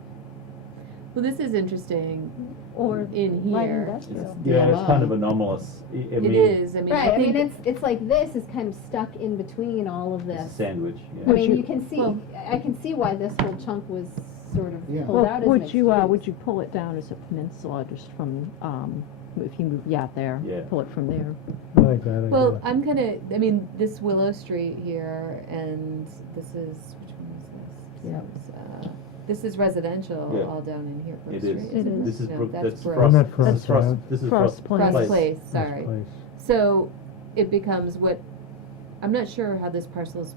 Well, this is interesting Or in Light here. industrial. Yeah, it's kind of DIY. anomalous. I It mean, is, I mean, Right, I I mean, think, it's like this is kind of stuck in between all of It's a this. sandwich. I Yeah. mean, you can see, well- I can see why this whole chunk was sort of Yeah. pulled out as would mixed you use. would you pull it down as a peninsula just from if you move there, Yeah. pull it from there? I like that idea. well, I'm kinda, I mean, this Willow Street here, and this is, which one is this? Yeah. This is, this is residential Yeah. all down in here, Brook It Street. is. It is. This is No, Brook. that's That's Brook. Frost. Isn't that This is Frost Frost. This is Frost Frost Place. Frost Place. Place, Nice sorry. place. So it becomes what, I'm not sure how this parcel's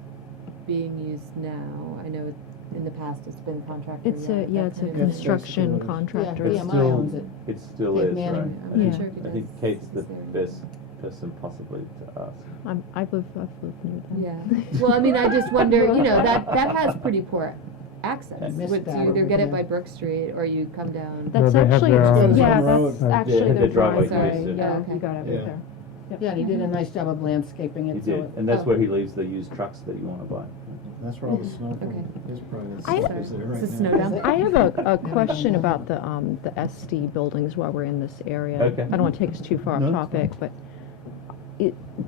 being used now. I know in the past it's been contractor. It's a that it's a kind of thing. construction basically contractor. Yeah, It's BMI still- owns it. It still Dave is, Manning. right? I'm Yeah. not sure if it I think does Kate's the necessarily. best person possibly to ask. I've lived near them. Yeah, well, I mean, I just wonder, that has pretty poor access. I missed Would that you either over get it there. by Brook Street or you come down. That's they have actually their own- yeah, road. that's Yeah, actually their their driveway driveway. goes in. Yeah, Okay. you got everything Yeah. there. Yep. Yeah, and he did a nice job of landscaping He it, so did, it, and that's Oh. where he leaves the used trucks that you want to buy. That's where all the snow from Okay. his private I- stuff is there right It's a now. snow dump. I have a question about the SD buildings while we're in this area. Okay. I don't want to take us too far off No, that's topic, but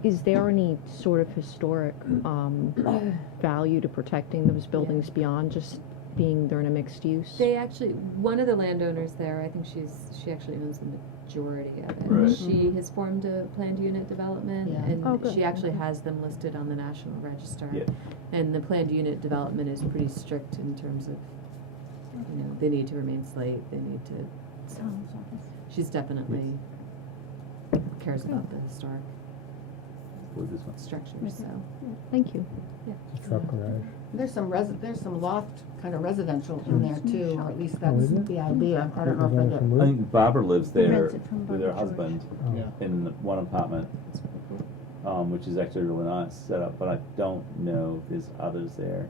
is there any sort of historic value to protecting those buildings beyond just being they're in a mixed use? They actually, one of the landowners there, I think she actually owns the majority of it. Right. She has formed a planned unit development, Yeah. and Oh, good. she actually has them listed on the National Register. Yeah. And the planned unit development is pretty strict in terms of, they need to remain slate, they need to, so, she's definitely cares about the historic With this one. structures, so. Thank you. Truck garage. there's some loft kind of residential in there too, or at least that's is it? the idea. I don't know if There's I some I roof? think Barbara lives He there rents it from with her Barbara George. husband Oh. Yeah. in one apartment, which is actually a really nice setup, but I don't know if there's others there.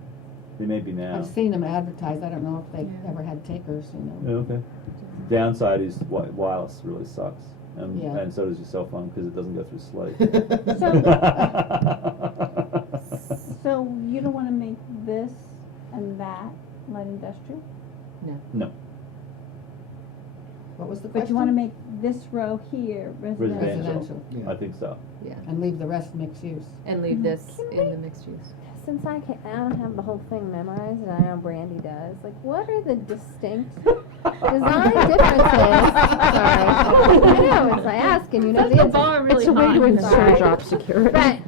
There may be now. I've seen them advertised, I don't know if they've Yeah. ever had takers, Yeah, okay. Downside is wireless really sucks. Yeah. And so does your cell phone because it doesn't go through slate. So you don't wanna make this and that light industrial? No, What was the But question? you wanna make this row here residential? Residential, I think so. Yeah, and leave the rest mixed use. and leave this in the mixed use. Since I don't have the whole thing memorized, and I know Brandy does, like, what are the distinct design differences? Sorry. I know, it's, I ask and you know the The answer. bar really It's a way to high. ensure Sorry. job security. But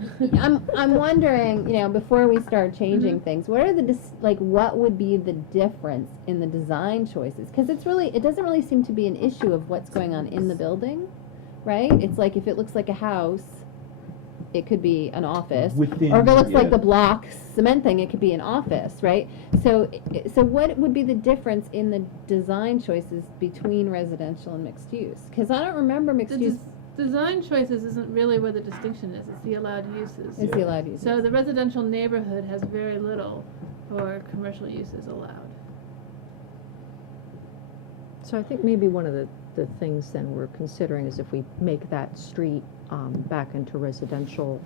I'm wondering, before we start changing things, what are the what would be the difference in the design choices? Because it doesn't really seem to be an issue of what's going on in the building, right? It's like if it looks like a house, it could be an office. Within, Or if it looks like yeah. the block cement thing, it could be an office, right? So what would be the difference in the design choices between residential and mixed use? Because I don't remember mixed The use. design choices isn't really where the distinction is, it's the allowed uses. Is the allowed use. So the residential neighborhood has very little for commercial uses allowed. So I think maybe one of the things then we're considering is if we make that street back into residential,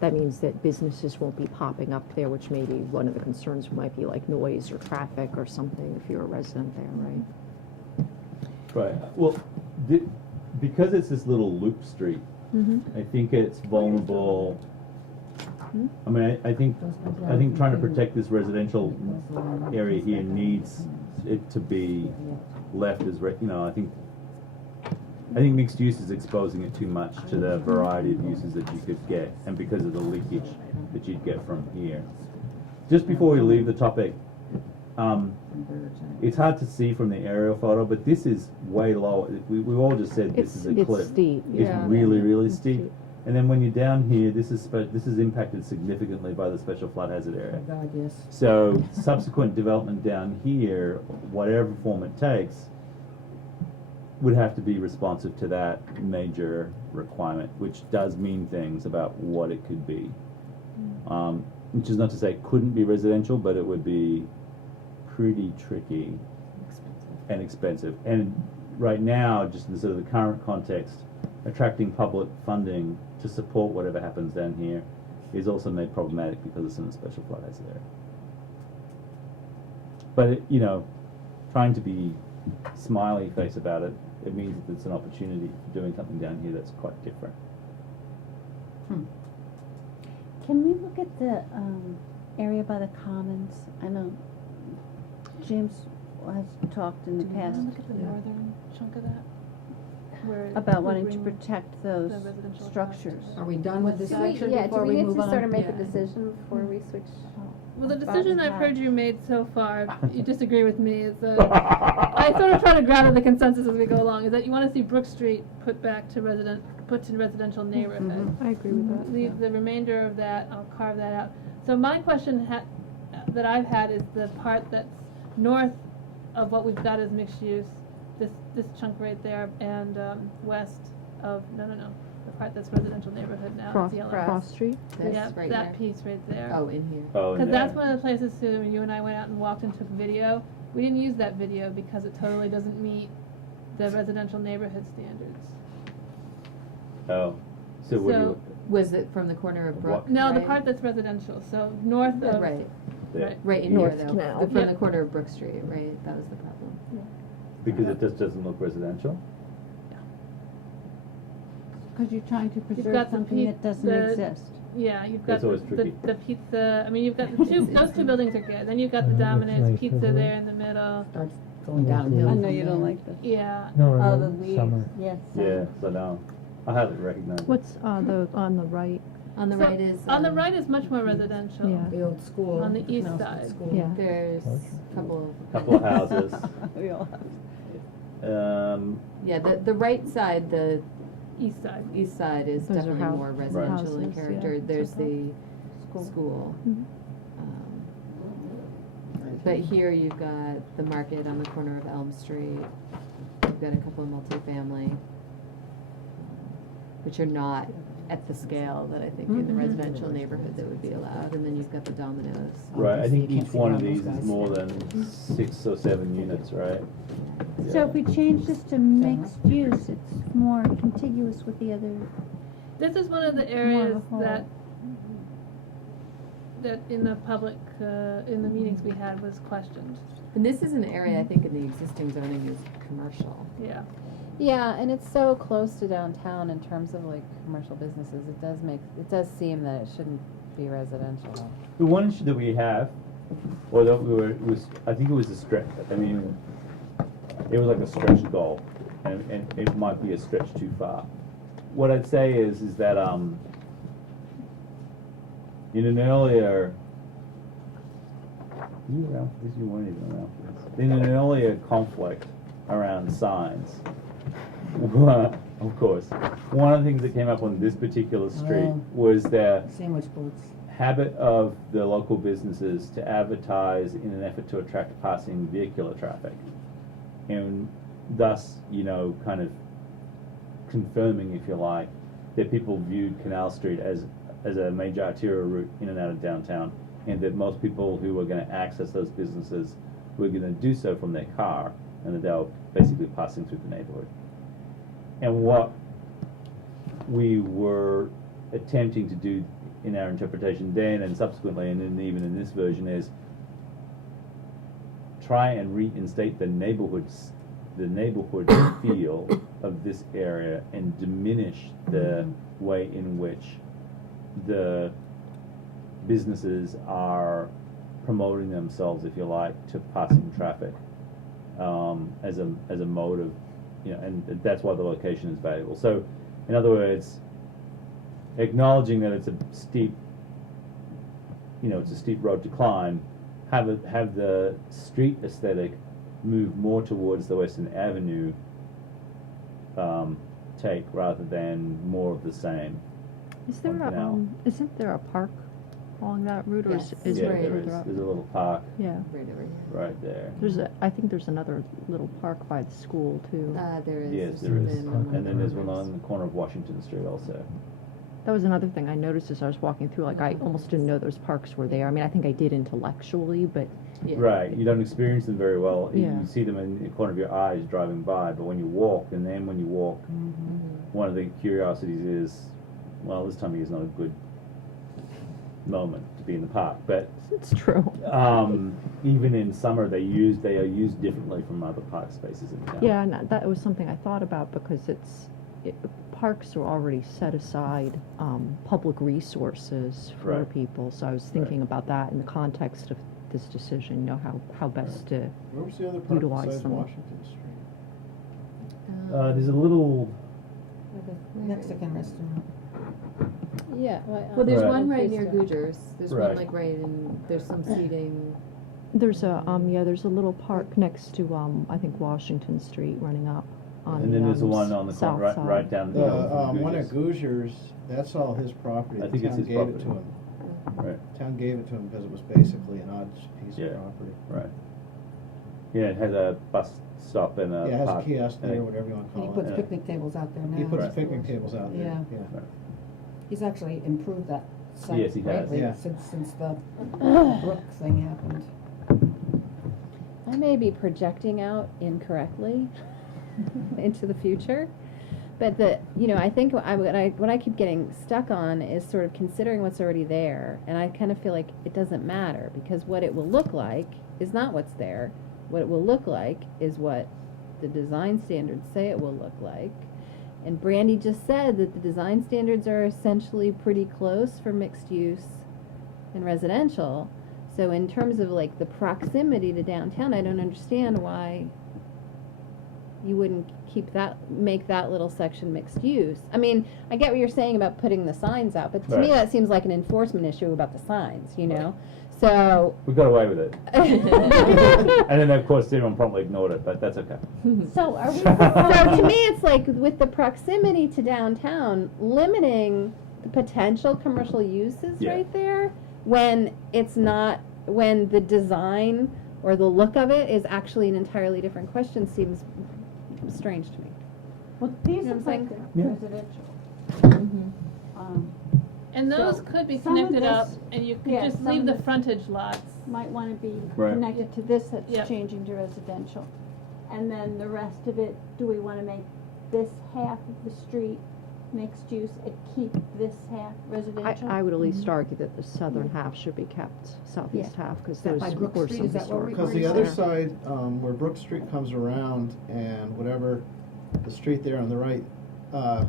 that means that businesses won't be popping up there, which may be one of the concerns might be like noise or traffic or something if you're a resident there, right? Right, well, because it's this little loop street, I think it's vulnerable. I mean, I think trying to protect this residential area here needs it to be left as, I think mixed use is exposing it too much to the variety of uses that you could get, and because of the leakage that you'd get from here. Just before we leave the topic, it's hard to see from the aerial photo, but this is way lower. We all just said this is a cliff. It's steep. It's Yeah. really, really It's steep. And then when you're down here, this is impacted significantly by the special flood hazard area. Oh, God, yes. So subsequent development down here, whatever form it takes, would have to be responsive to that major requirement, which does mean things about what it could be. Which is not to say it couldn't be residential, but it would be pretty tricky and expensive. And right now, just in sort of the current context, attracting public funding to support whatever happens down here is also made problematic because it's in a special flood hazard area. But trying to be smiley face about it, it means that it's an opportunity for doing something down here that's quite different. Can we look at the area by the commons? I know James has talked in the past Look at the northern chunk of that. Where about we wanting to bring protect those the residential structures. Are we done with this Do we, section yeah, do before we we need move to on? sort of make a Yeah. decision before we switch? Well, the About decision the I've heard house. you made so far, you disagree with me, is that I sort of try to gather the consensus as we go along, is that you want to see Brook Street put to residential neighborhood. I agree with that. Leave the remainder of that, I'll carve that out. So my question that I've had is the part that's north of what we've got as mixed use, this chunk right there, and west of, no, the part that's residential neighborhood now, Cross, it's yellow. cross street? This Yeah, right that there. piece right there. Oh, in here. Because that's one of the places, Sue, when you and I went out and walked and took video, we didn't use that video because it totally doesn't meet the residential neighborhood standards. Oh, so what do you? Was it from the corner of Brook? No, the right? part that's residential, so north of. Right, There. right in North here though. Canal. From Yep. the corner of Brook Street, right? That was the problem. Because it just doesn't look residential? Because you're trying to got preserve the something pe- that doesn't the- exist. Yeah, you've got That's always the tricky. pizza, I mean, you've got the two, those two buildings are good, then you've got the Looks Domino's nice, Pizza doesn't it? there in the middle, Starts going Lovely. downhill. I from know you don't there. like this. yeah. No, Oh, in the the leaves, summer. yes. Yeah, so no, I hardly recognize it. What's on the right? On the So, right is. On the right is much more residential. Yeah. The old school. On the east Canal side. School. Yeah. There's Okay. a couple Couple of houses. We all have. yeah, the right side, the East side. east side is Those are definitely hou- more residential in houses, yeah. character. There's the School. school. Mhm. But here you've got the market on the corner of Elm Street. You've got a couple of multifamily, which are not at the scale that I think in the Mhm. residential neighborhood that would be allowed. And then you've got the Domino's. Right, I think You can't each see one of around those these is guys. more than 6 or 7 units, right? So if we change this to mixed use, it's more contiguous with the other. This is one of the More of a areas whole. that in the public, in the meetings we had was questioned, And this is an area I think in the existing zoning is commercial. yeah. Yeah, and it's so close to downtown in terms of like commercial businesses, it does seem that it shouldn't be residential. The one issue that we have, or that I think it was a stretch, I mean, it was like a stretch goal, and it might be a stretch too far. What I'd say is that, in an earlier, you were around for this, you weren't even around for this. In an earlier conflict around signs, Of course. One of the things that came up on this particular street Oh. was the Sandwich boards. habit of the local businesses to advertise in an effort to attract passing vehicular traffic. And thus, kind of confirming, if you like, that people viewed Canal Street as a major arterial route in and out of downtown, and that most people who were going to access those businesses were going to do so from their car, and that they were basically passing through the neighborhood. And what we were attempting to do in our interpretation then and subsequently, and even in this version, is try and reinstate the neighborhood feel of this area and diminish the way in which the businesses are promoting themselves, if you like, to passing traffic as a mode of, and that's why the location is valuable. So, in other words, acknowledging that it's a steep road to climb, have the street aesthetic move more towards the Western Avenue take rather than more of the same. Is there on a, Canal. isn't there a park along that route, or Yes. is Yeah, it there further is. up? There's a little park Yeah, Right over here. right there. I think there's another little park by the school too. There is. Yes, There's there is. something on And then there's the one on the corner of Washington Street also. That was another thing I noticed as I was walking through, like, I almost didn't know those parks were there. I mean, I think I did intellectually, but Yeah. Right, you don't experience them very well. Yeah. You see them in the corner of your eyes driving by, but when you walk, one of the curiosities is, well, this time of year is not a good moment to be in the park, but it's true. even in summer they are used differently from other park spaces in town. Yeah, and that was something I thought about because parks are already set aside public resources for Right. people. So I was thinking about that in the context of this decision, how best to. Where was the other park Utilize besides them. Washington Street? There's a little, Mexican restaurant. Yeah. Well, there's Right. one right near Please do. Googers. There's Right. one like right in. There's some seating. There's a there's a little park next to I think Washington Street running up. On and then there's the one s- on the south corner, side. right down. The, from one at Googers. Gougers, that's all his property. I think The it's town his gave it property. to him. Right, Town gave it to him because it was basically an odd piece Yeah. of property. right. Yeah, it has a bus stop and a Yeah, it has a park. kiosk and there, a- whatever you want to He call puts it. Yeah. picnic tables out there now. He puts Right. picnic tables out there, Yeah. yeah. Right. He's actually improved that site Yes, he has. greatly Yeah. since the brook thing happened. I may be projecting out incorrectly into the future, but I think what I keep getting stuck on is sort of considering what's already there, and I kind of feel like it doesn't matter because what it will look like is not what's there. What it will look like is what the design standards say it will look like. And Brandy just said that the design standards are essentially pretty close for mixed use and residential. So in terms of like the proximity to downtown, I don't understand why you wouldn't make that little section mixed use. I mean, I get what you're saying about putting the signs out, but to me Right. that seems like an enforcement issue about the signs, So. We got away with it. And then, of course, everyone promptly ignored it, but that's okay. So are we? So to me, it's like with the proximity to downtown, limiting the potential commercial uses Yeah. right there when the design or the look of it is actually an entirely different question seems strange to me. Well, these You know look what I'm like Yeah. they're residential. And those So, could be some of connected up, this- and you could yeah, just some leave of the this- frontage lots. Might want to be Right. connected to this that's Yep. changing to residential. And then the rest of it, do we want to make this half of the street mixed use and keep this half residential? I would at least argue that the southern half should be kept, southeast half, because that there's by of Brook course Street? some Is that what historic. we- Because the Where other is side, where Brook Street comes around and whatever, the street there on the right, go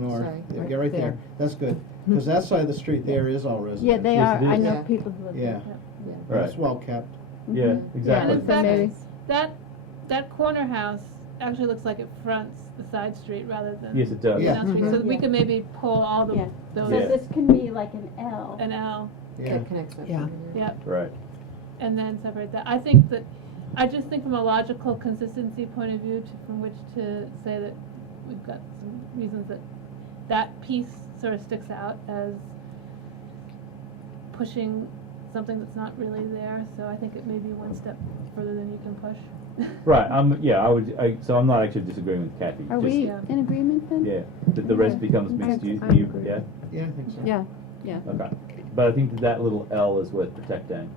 north. Sorry. Yeah, Right get right there. there. That's good. Because that side of the street there is all residential. Yeah, they Yes, are. it I is. know Yeah. people who live Yeah. there. Yeah. Right. It's well kept. Yeah, And exactly. in fact, maybe- that corner house actually looks like it fronts the side street rather than Yes, it does. Yeah. down street. So we Yeah. could maybe pull all Yeah. those So Yeah. this can be like an L. an L, Yeah. That connects up. Yeah. from here. yep, Right. and then separate that. I just think from a logical consistency point of view, from which to say that we've got some reasons that that piece sort of sticks out as pushing something that's not really there, so I think it may be one step further than you can push. Right, so I'm not actually disagreeing with Kathy. Are just- we Yeah. in agreement then? Yeah, that the rest Okay. becomes mixed use, I agree. yeah, Yeah, I think so. Yeah, yeah. okay. But I think that little L is worth protecting.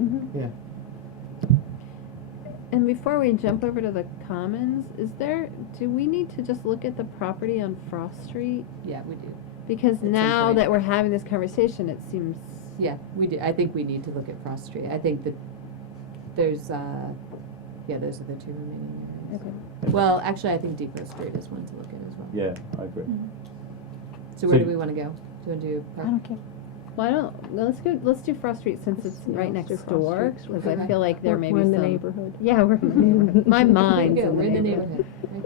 Mm-hmm. Yeah. And before we jump over to the commons, do we need to just look at the property on Frost Street? Yeah, we do. Because some now point. that we're having this conversation, it seems, Yeah, we do. I think we need to look at Frost Street. I think that there's, those are the two remaining areas. Okay. Well, actually, I think Depot Street is one to look at as well. Yeah, I agree. So where So- do we wanna go? Do you wanna do? I don't care. let's do Frost Street since it's Yeah, right let's do next Frost door, Street. because I Okay. feel like there may be We're in some. the neighborhood. Yeah, we're, my There mind's you go. in We're the in the neighborhood. neighborhood, right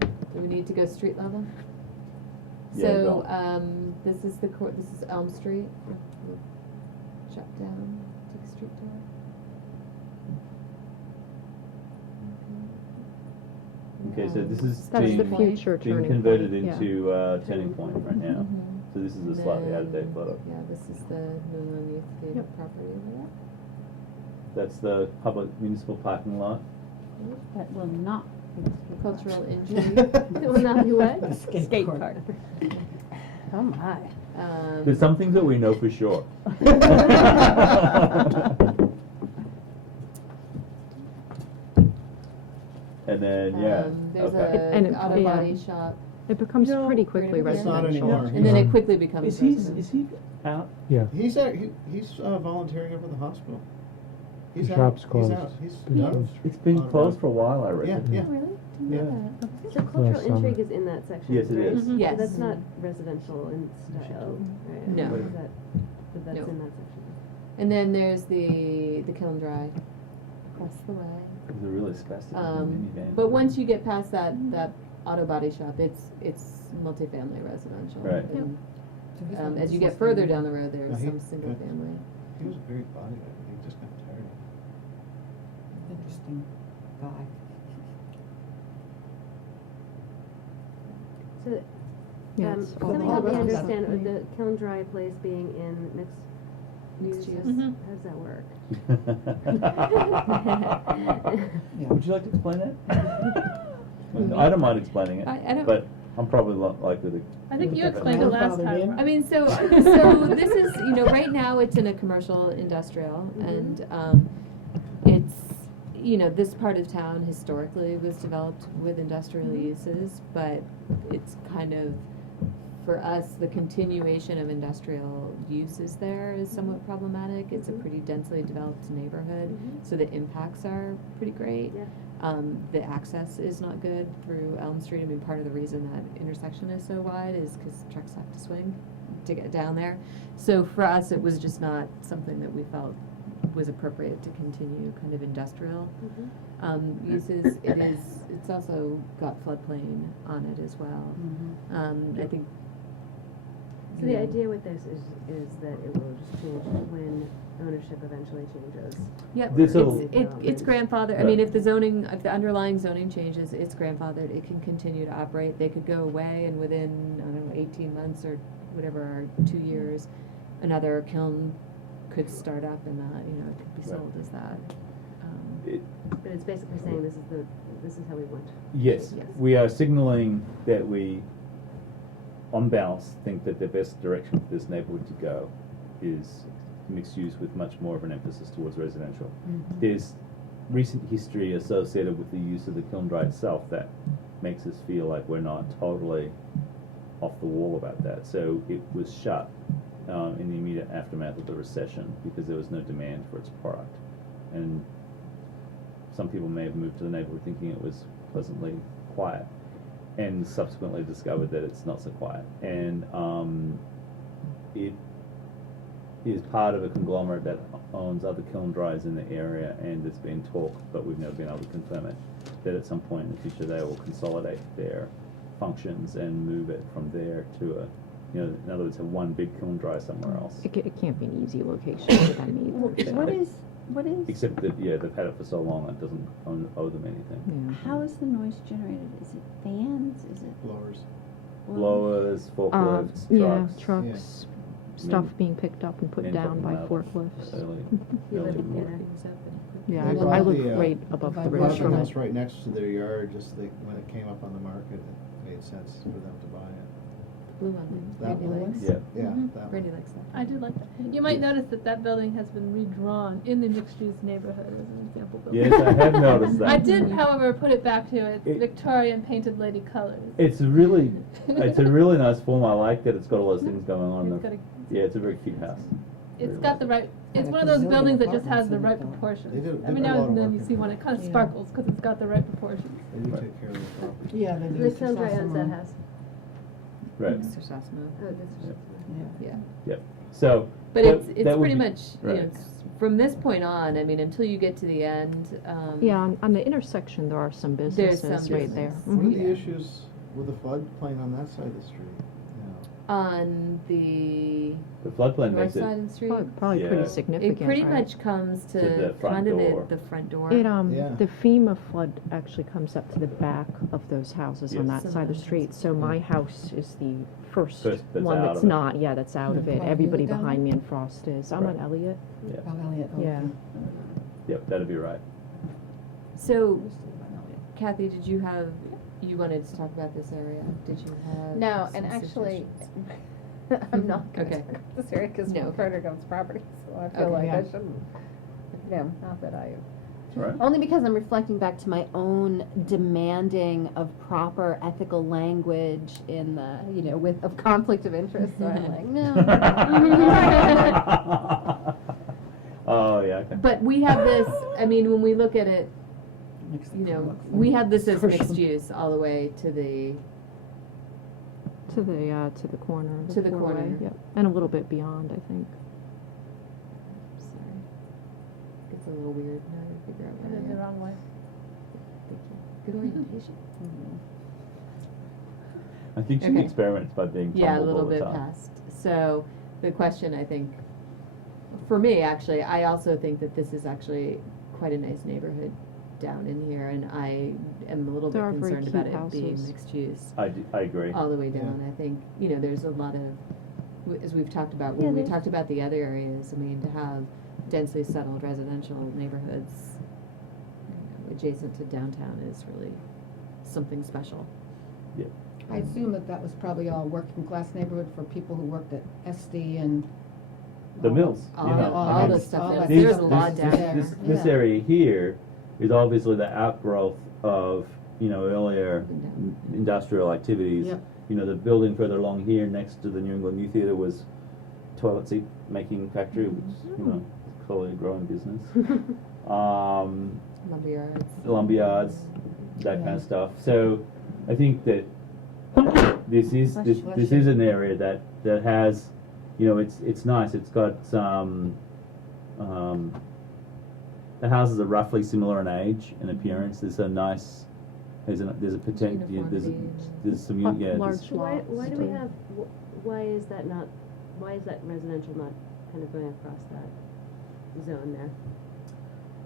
there. Do we need to go street level? Yeah, So, go. this is this is Elm Street. We'll Shut down, take a street tour. Okay, so this is That's the being, future being turning converted point, yeah. into Turning Point right now. Mhm. So this is a slightly out of date photo. Yeah, this is the New England Youth Theater property over there. That's the public municipal parking lot. That will not be the skate park. Cultural injury. It will not be what? Skate park. Oh my. There's some things that we know for sure. And then, yeah, There's okay. And a it- auto yeah. body shop. It becomes No, pretty quickly It's not residential. anymore. And then it quickly becomes Is he residential. out? Yeah. He's volunteering up at the hospital. He's The out. shop's He's closed. out. He's Been done. closed. It's been closed for a while, I Yeah, reckon. yeah. Oh, really? Didn't know Yeah. that. So cultural summer. intrigue is in that section, Yes, it right? is. So Yes. that's not residential in style, right? No. Is that, but that's No. in that section. And then there's the Kiln Dry across the way. It was a really spastic minivan. But once you get past that auto body shop, it's multifamily residential. Right. And, as you get further down the road, there's Yeah, some single family. He was a great body guy, but he just got tired. Interesting guy. So, Yeah, it's all something all help me about understand, that. the Kiln Dry place being in mixed Mixed use, use. Mhm. how does that work? Yeah. Would you like to explain that? I don't mind explaining it, I don't- but I'm probably not likely to. I think you explained it last time. I mean, so this is, right now it's in a commercial industrial, and it's, this part of town historically was developed with industrial uses, but it's kind of, for us, the continuation of industrial uses there is somewhat problematic. It's a pretty densely developed neighborhood, so the impacts are pretty great. Yeah. The access is not good through Elm Street. I mean, part of the reason that intersection is so wide is because trucks have to swing to get down there. So for us, it was just not something that we felt was appropriate to continue kind of industrial uses. It's also got floodplain on it as well. I think. So the idea with this is that it will just change when ownership eventually changes. Yep, This'll- it's grandfathered. I mean, if the underlying zoning changes, it's grandfathered. It can continue to operate. They could go away, and within, I don't know, 18 months or whatever, or 2 years, another kiln could start up, and it could be Right. sold as that. But it's basically saying this is how we went. Yes, Yes. we are signaling that we, on balance, think that the best direction for this neighborhood to go is mixed use with much more of an emphasis towards residential. There's recent history associated with the use of the Kiln Dry itself that makes us feel like we're not totally off the wall about that. So it was shut in the immediate aftermath of the recession because there was no demand for its product. And some people may have moved to the neighborhood thinking it was pleasantly quiet and subsequently discovered that it's not so quiet. And it is part of a conglomerate that owns other kiln dries in the area, and there's been talk, but we've never been able to confirm it, that at some point in the future they will consolidate their functions and move it from there to in other words, have one big kiln dry somewhere else. It can't be an easy location for them either. What is What is, except that, yeah, they've had it for so long, it doesn't owe them anything. Yeah. how is the noise generated? Is it fans? Is it? Blowers. Blowers, forklifts, Yeah, trucks. trucks, stuff mean, being picked up and put men down by talking about forklifts. Early, You early live in morning. things up and Yeah, They I bought live the, right above the They bridge bought the from house it. right next to their yard, just they, when it came up on the market, it made sense for them to buy it. blue one. That Randy one? likes. Yeah. Yeah, Mhm. that one. Randy likes that. I do like that. You might notice that that building has been redrawn in the mixed-use neighborhood as an example building. Yes, I have noticed that. I did, however, put it back to its It- Victorian painted lady colors. It's a really nice form. I like that it's got all those things going on. It's got a- Yeah, it's a very cute house. It's Really got like the it. right, it's And one a of those gazillion buildings that just has apartments the in right it, though. proportions. They do- they Every do a now lot and of then work you in see it. one, it kind of Yeah. sparkles because it's got the right proportions. They do Right. take care of the property. Yeah, they do. Who It's just Sandra owns awesome that room. house? Right. Mr. Sosmo. Oh, this is. Yeah. Yeah. So. But that- it's that would pretty be- much, you know, right. it's, from this point on, I mean, until you get to the end, Yeah, on the intersection, there are some There's businesses some right there. business. What are Mhm. the issues with the floodplain on that side of the street? on the The floodplain north makes it. side of the street. Probably Yeah. pretty It significant, It pretty right? much comes To to the front kind of door. the front door. It, Yeah. the FEMA flood actually comes up to the back of those houses on Yes. that side of the street, so my house is the first First that's one out that's of it. not, yeah, that's out of it. Oh, you Everybody live down behind there? me in Frost is. I'm on Right. Elliott. Yeah. Oh, Elliot, Yeah. okay. Yep, that'd be right. So, Kathy, did you have, you wanted to talk about this area? Did you have? No, and some actually, suggestions? I'm not gonna Okay. talk about this area because No. Frederick owns property, so I feel Okay. like I Yeah. shouldn't. Yeah, not that I. All right. Only because I'm reflecting back to my own demanding of proper ethical language in the, you know, with, of conflict of interest, so I'm like, no. Oh, yeah, okay. But we have this, I mean, when we look at it, Makes you the know, look we have this as Commercial. mixed use all the way to the, To the corner. To the four-way, corner. Yep, and a little bit beyond, I think. sorry. It's a little weird now to figure out I where did the I am. wrong way. Thank you. Good orientation. I think she Okay. experiments by being Yeah, a tumbled little all the bit time. past. So the question, I think, for me, actually, I also think that this is actually quite a nice neighborhood down in here, and I am a little There bit are very concerned about it cute being houses. mixed use I agree. all the way down. I think, you know, there's a lot of, as we've talked about, Yeah, when we there's- talked about the other areas, I mean, to have densely settled residential neighborhoods, you know, adjacent to downtown is really something special. I assume that was probably all working class neighborhood for people who worked at SD and. The mills, All, you know. all I all mean, the stuff, all that's- that there's stuff a lot is down there. there. This Yeah. area here is obviously the outgrowth of, you know, earlier industrial activities. Yep. You know, the building further along here next to the New England New Theatre was toilet seat making factory, which, you know, is clearly a growing business. Lumberyards. Lumberyards, that kind of stuff. So I think that this is an area that has, you know, it's nice. It's got some. The houses are roughly similar in age and appearance. There's a nice. There's a potential. Uniformity. There's some Lot- yeah. large there's- Why do we too. have, why is that not, why is that residential not kind of going across that zone there?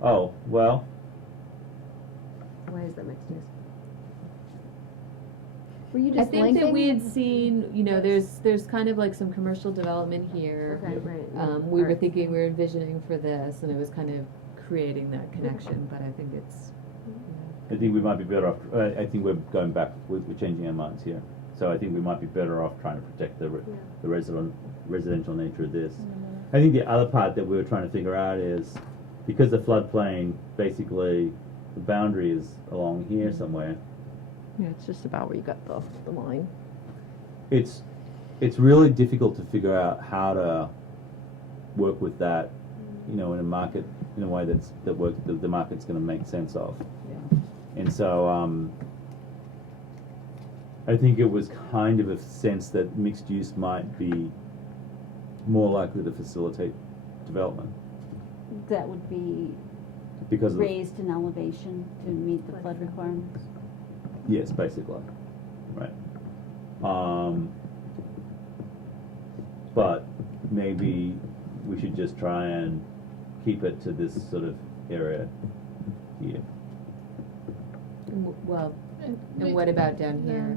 Oh well. Why is that mixed use? Were you I just think that we linking? had seen, you know, there's kind of like some commercial development here. Okay, right. We were Alright. thinking, we were envisioning for this, and it was kind of creating that connection, but I think it's, I think we might be better off. I think we're going back. We're changing our minds here. So I think we might be better off trying to protect the residential nature of this. I think the other part that we were trying to figure out is because the floodplain basically the boundary is along here somewhere. Yeah, it's just about where you got the line. It's really difficult to figure out how to work with that, you know, in a market in a way that the market's going to make sense of. Yeah. And so I think it was kind of a sense that mixed use might be more likely to facilitate development That would be because of the, raised in elevation to meet the flood requirements. yes, basically, right. But maybe we should just try and keep it to this sort of area here. Well, And and what about down down here?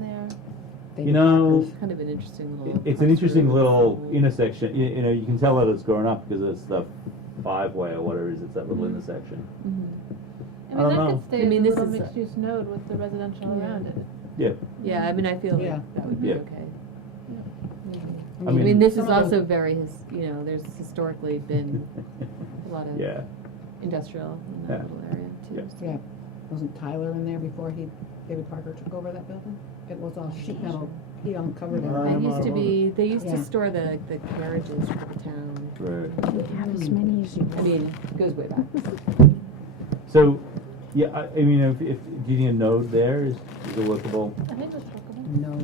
there? You know, It's kind of an interesting little. it's an interesting little crossroads. intersection. You know, you can tell that it's grown up because it's the 5-way or whatever it is. It's that little intersection. Mhm. I I mean, don't that know. could stay I as mean, a this little is a- mixed-use node with the residential Yeah. around it. Yeah. Yeah, I mean, I feel Yeah. like that would be Yeah. okay. I I mean- mean, this is Some of also very, there's historically been a lot of Yeah. industrial in that Yeah. little area too. Yeah. so- Yeah, wasn't Tyler in there before David Parker took over that building? It was all sheet metal, he uncovered Right. it. It used to be, they used to Yeah. store the carriages for the town. Right. We have as many as you I want. mean, it goes way back. So, yeah, I mean, if do you need a node there? Is it workable? I think it's workable. No.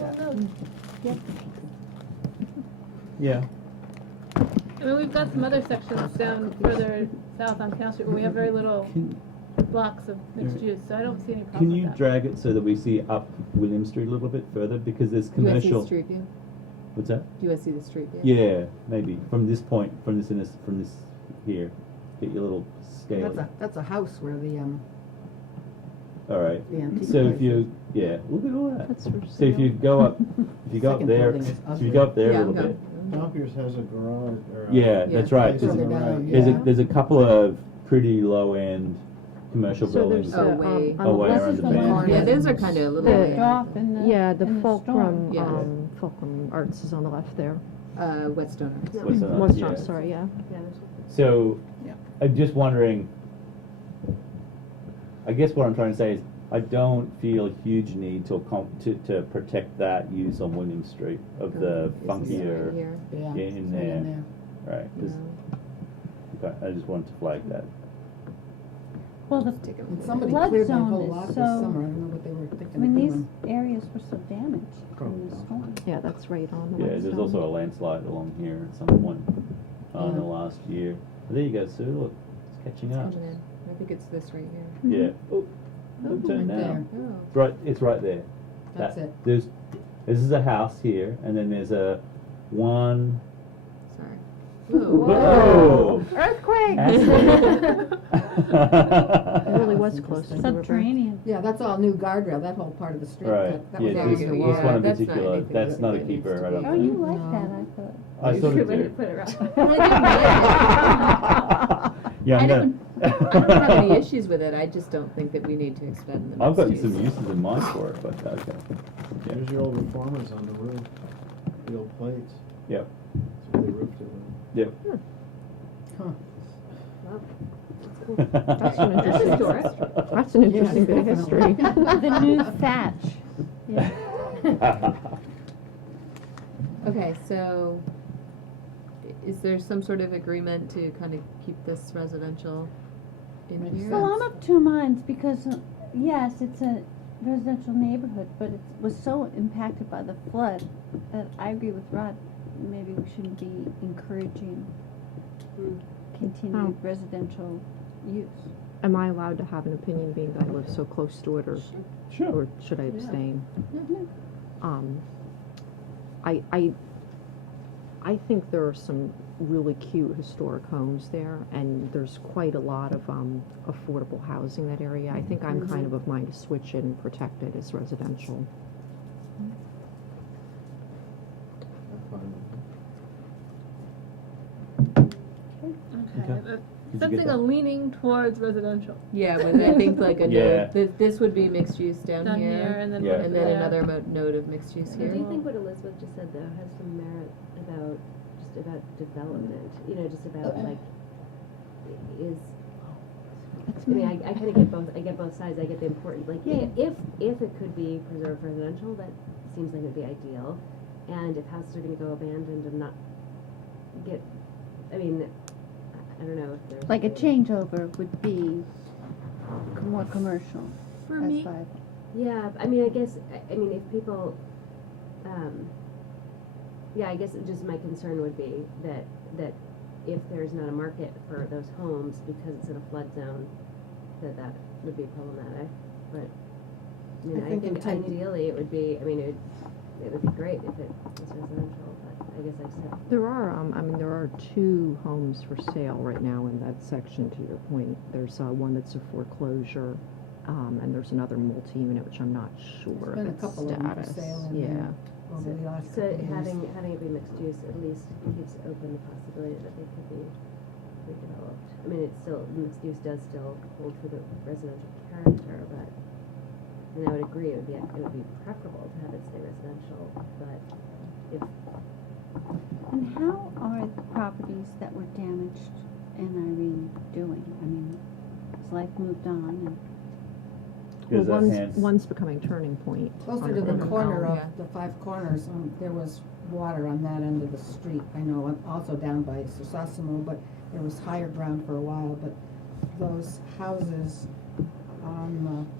Well, no. Yeah. I mean, we've got some other sections down further south on Canal Street where we have very little Can blocks of mixed use, so I don't see any problem Can with you that. drag it so that we see up William Street a little bit further because there's Do you want to see the commercial. street view? What's that? Do you want to see the street view? Yeah, maybe from this point, from this here, get your little scale. That's a house where the All right. antique So if place you, yeah, look at all that. That's for So if you sale. go up, if you go up Second there, building is if you ugly. go up there Yeah, a little go. bit. Dampiers has a garage or a. Yeah, that's right. Further There's, down, there's a yeah. there's a couple of pretty low end commercial So buildings. there's Oh, the, way. on the Oh, way left- around the bend. Yeah, those are kind of a little. The- way out. Off in the, Yeah, the in Fulcrum, Yeah. Fulcrum Arts is on the left there. Whetstone Arts. What's that? West Yeah. Arms, sorry, yeah. So, Yeah. I'm just wondering, I guess what I'm trying to say is, I don't feel a huge need to protect that use on William Street of the This is right funkier, here. Yeah. in it's there. right, 'cause- No. okay, I just wanted to flag that. Well, the, Take a And look at somebody Flood cleared that zone whole is lot this so- summer, I don't know what they were I thinking mean, of these doing. areas were so damaged from the storm. Yeah, that's right on the Yeah, west there's side. also a landslide along here at some point in the last year. But there you go, Sue, look, it's catching It's up. coming in. I think it's this right here. Yeah. Oh, don't turn right now. there. Oh, It's right, it's right there. That's That- it. This is a house here, and then there's a one. sorry. Whoa! Earthquake! It really was close to the river. Subterranean. Yeah, that's all new guardrail, that whole part of the street. Right, That was yeah, all this underwater. one in That's not particular, anything that's that not a really needs keeper, to I don't be- Oh, think. you like No. that, I thought. I sort of do. Put it right. Yeah, I I'm don't, I gonna. don't have any issues with it, I just don't think that we need to extend the I've got mixed some use. uses in mind for it, but okay. Yeah. There's your old reformers on the roof, the old plates. Yep. That's what they roofed it with. Yep. That's an That's interesting, historic. that's an interesting bit of history. The new thatch. Yeah. Okay, so is there some sort of agreement to kind of keep this residential in Makes here? Well, I'm of two minds because, yes, it's a residential neighborhood, but it was so impacted by the flood that I agree with Rod. Maybe we shouldn't be encouraging continued residential use. Am I allowed to have an opinion being that I live so close to it, or Sure. should I abstain? Mhm. I think there are some really cute historic homes there, and there's quite a lot of affordable housing in that area. I think I'm kind of mind to switch it and protect it as residential. I'm fine with Okay, Did you sensing get a that? leaning towards residential. Yeah, but I think like a Yeah. node, this would be mixed use down Down here, here, and then Yeah. one and then there. another node of mixed use I here. do think what Elizabeth just said though has some merit about, just about development, you know, just about like, is, I mean, I kind of get both sides, I get the important, like, Yeah. if it could be preserved residential, that seems like it would be ideal. And if houses are gonna go abandoned and not get, I mean, I don't know if there's. Like a changeover would be more commercial For as me, viable. Yeah, I mean, I guess, I mean, if people, yeah, I guess just my concern would be that if there's not a market for those homes because it's in a flood zone, that would be problematic. But, I mean, I I think think in time- ideally it would be, I mean, it would be great if it was residential, but I guess I said, There are, I mean, there are two homes for sale right now in that section, to your point. There's one that's a foreclosure, and there's another multi-unit, which I'm not sure of Been a its couple of them for status. sale in Yeah. there over the last So couple of years. having it be mixed use at least keeps open the possibility that they could be redeveloped. I mean, it's still, mixed use does still hold for the residential character, but, and I would agree, it would be preferable to have it stay residential, but if, And how are the properties that were damaged in Irene doing? I mean, has life moved on and? Well, Is that hands? one's becoming Turning Point. Closer on to the Irvine. corner of yeah. the Five Corners, there was water on that end of the street. I know, and also down by Sosasumo, but there was higher ground for a while, but those houses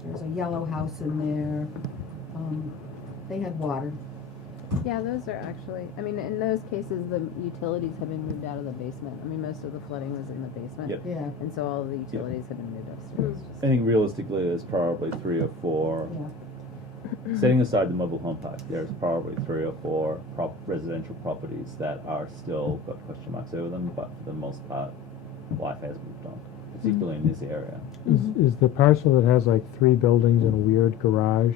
there's a yellow house in there, they had water. Yeah, those are actually, I mean, in those cases, the utilities have been moved out of the basement. I mean, most of the flooding was in the basement. Yep. Yeah, And so all of the utilities have been moved upstairs. I think realistically, there's probably 3 or 4. yeah. Setting aside the mobile home park, there's probably 3 or 4 residential properties that are still got question marks over them, but for the most part, life has moved on, particularly in this area. Is the parcel that has like 3 buildings and a weird garage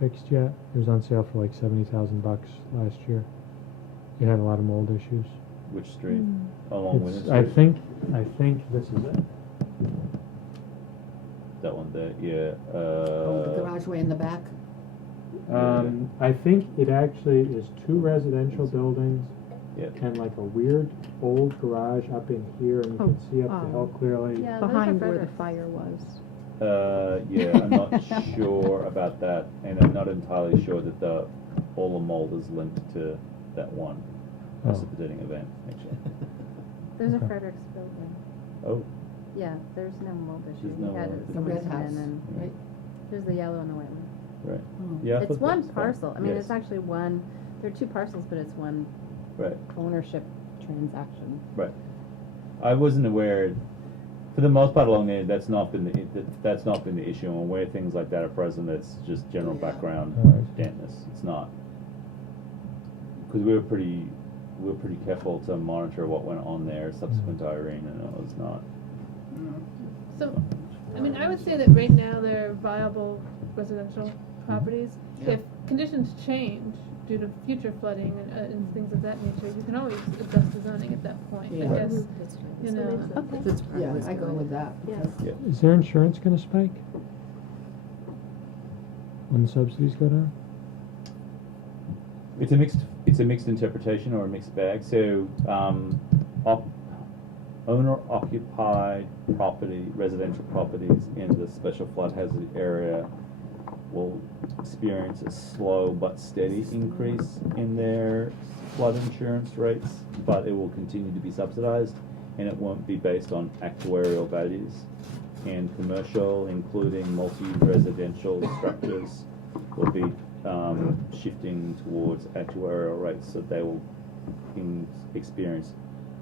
fixed yet? It was on sale for like $70,000 last year. It had a lot of mold issues. Which street? Along Winter It's, Street? I think this is it. That one there, yeah. The garage way in the back. I think it actually is 2 residential buildings Yep. and like a weird old garage up in here, and you can see up the hill clearly. Yeah, those are Behind where the Frederick's. fire was. Yeah, I'm not sure about that, and I'm not entirely sure that all the mold is linked to that one precipitating event, actually. There's a Okay. Frederick's building. Oh, Yeah, there's no mold issue. There's We no had mold. The someone red come house, in and right? there's the yellow and the white one. right. Oh. Yeah, I It's thought one that was fine. parcel. I mean, Yes. it's actually one, there are 2 parcels, but it's one Right, ownership transaction. right. I wasn't aware, for the most part along there, that's not been the issue, and where things like that are present, it's just general background Oh, I see. dampness, it's not. Because we were pretty careful to monitor what went on there subsequent to Irene, and it was not. So, I mean, I would say that right now they're viable residential properties. If conditions change due to future flooding and things of that nature, you can always adjust the zoning at that point. I Yeah. guess, you that know. makes sense. That's part of Yeah, what's I go going with that. Yeah. because- Yeah. Is their insurance gonna spike when the subsidies go down? It's a mixed interpretation or a mixed bag. So, owner-occupied residential properties in the special flood hazard area will experience a slow but steady increase in their flood insurance rates, but it will continue to be subsidized, and it won't be based on actuarial values. And commercial, including multi-residential structures, will be shifting towards actuarial rates, so they will experience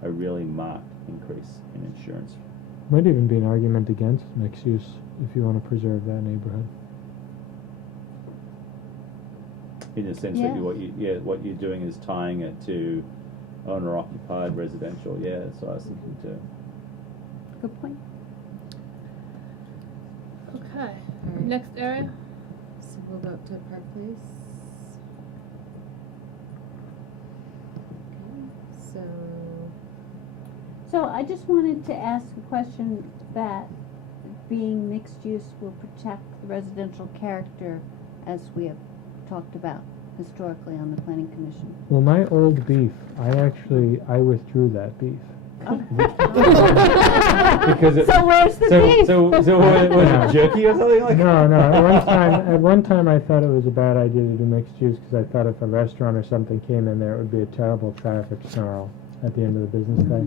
a really marked increase in insurance. Might even be an argument against mixed use if you want to preserve that neighborhood. In the sense that what you're doing is tying it to owner-occupied residential. Yeah, that's what I was thinking too. Good point. Okay, Alright. next area? So we'll go up to Park Place. Okay, so, So I just wanted to ask a question that being mixed use will protect the residential character as we have talked about historically on the planning commission. Well, my old beef, I withdrew that beef. Because it, So where's the beef? so was it jerky or something like No, no. At one time, I thought it was a bad idea to do mixed use because I thought if a restaurant or something came in there, it would be a terrible traffic snarl at the end of the business day.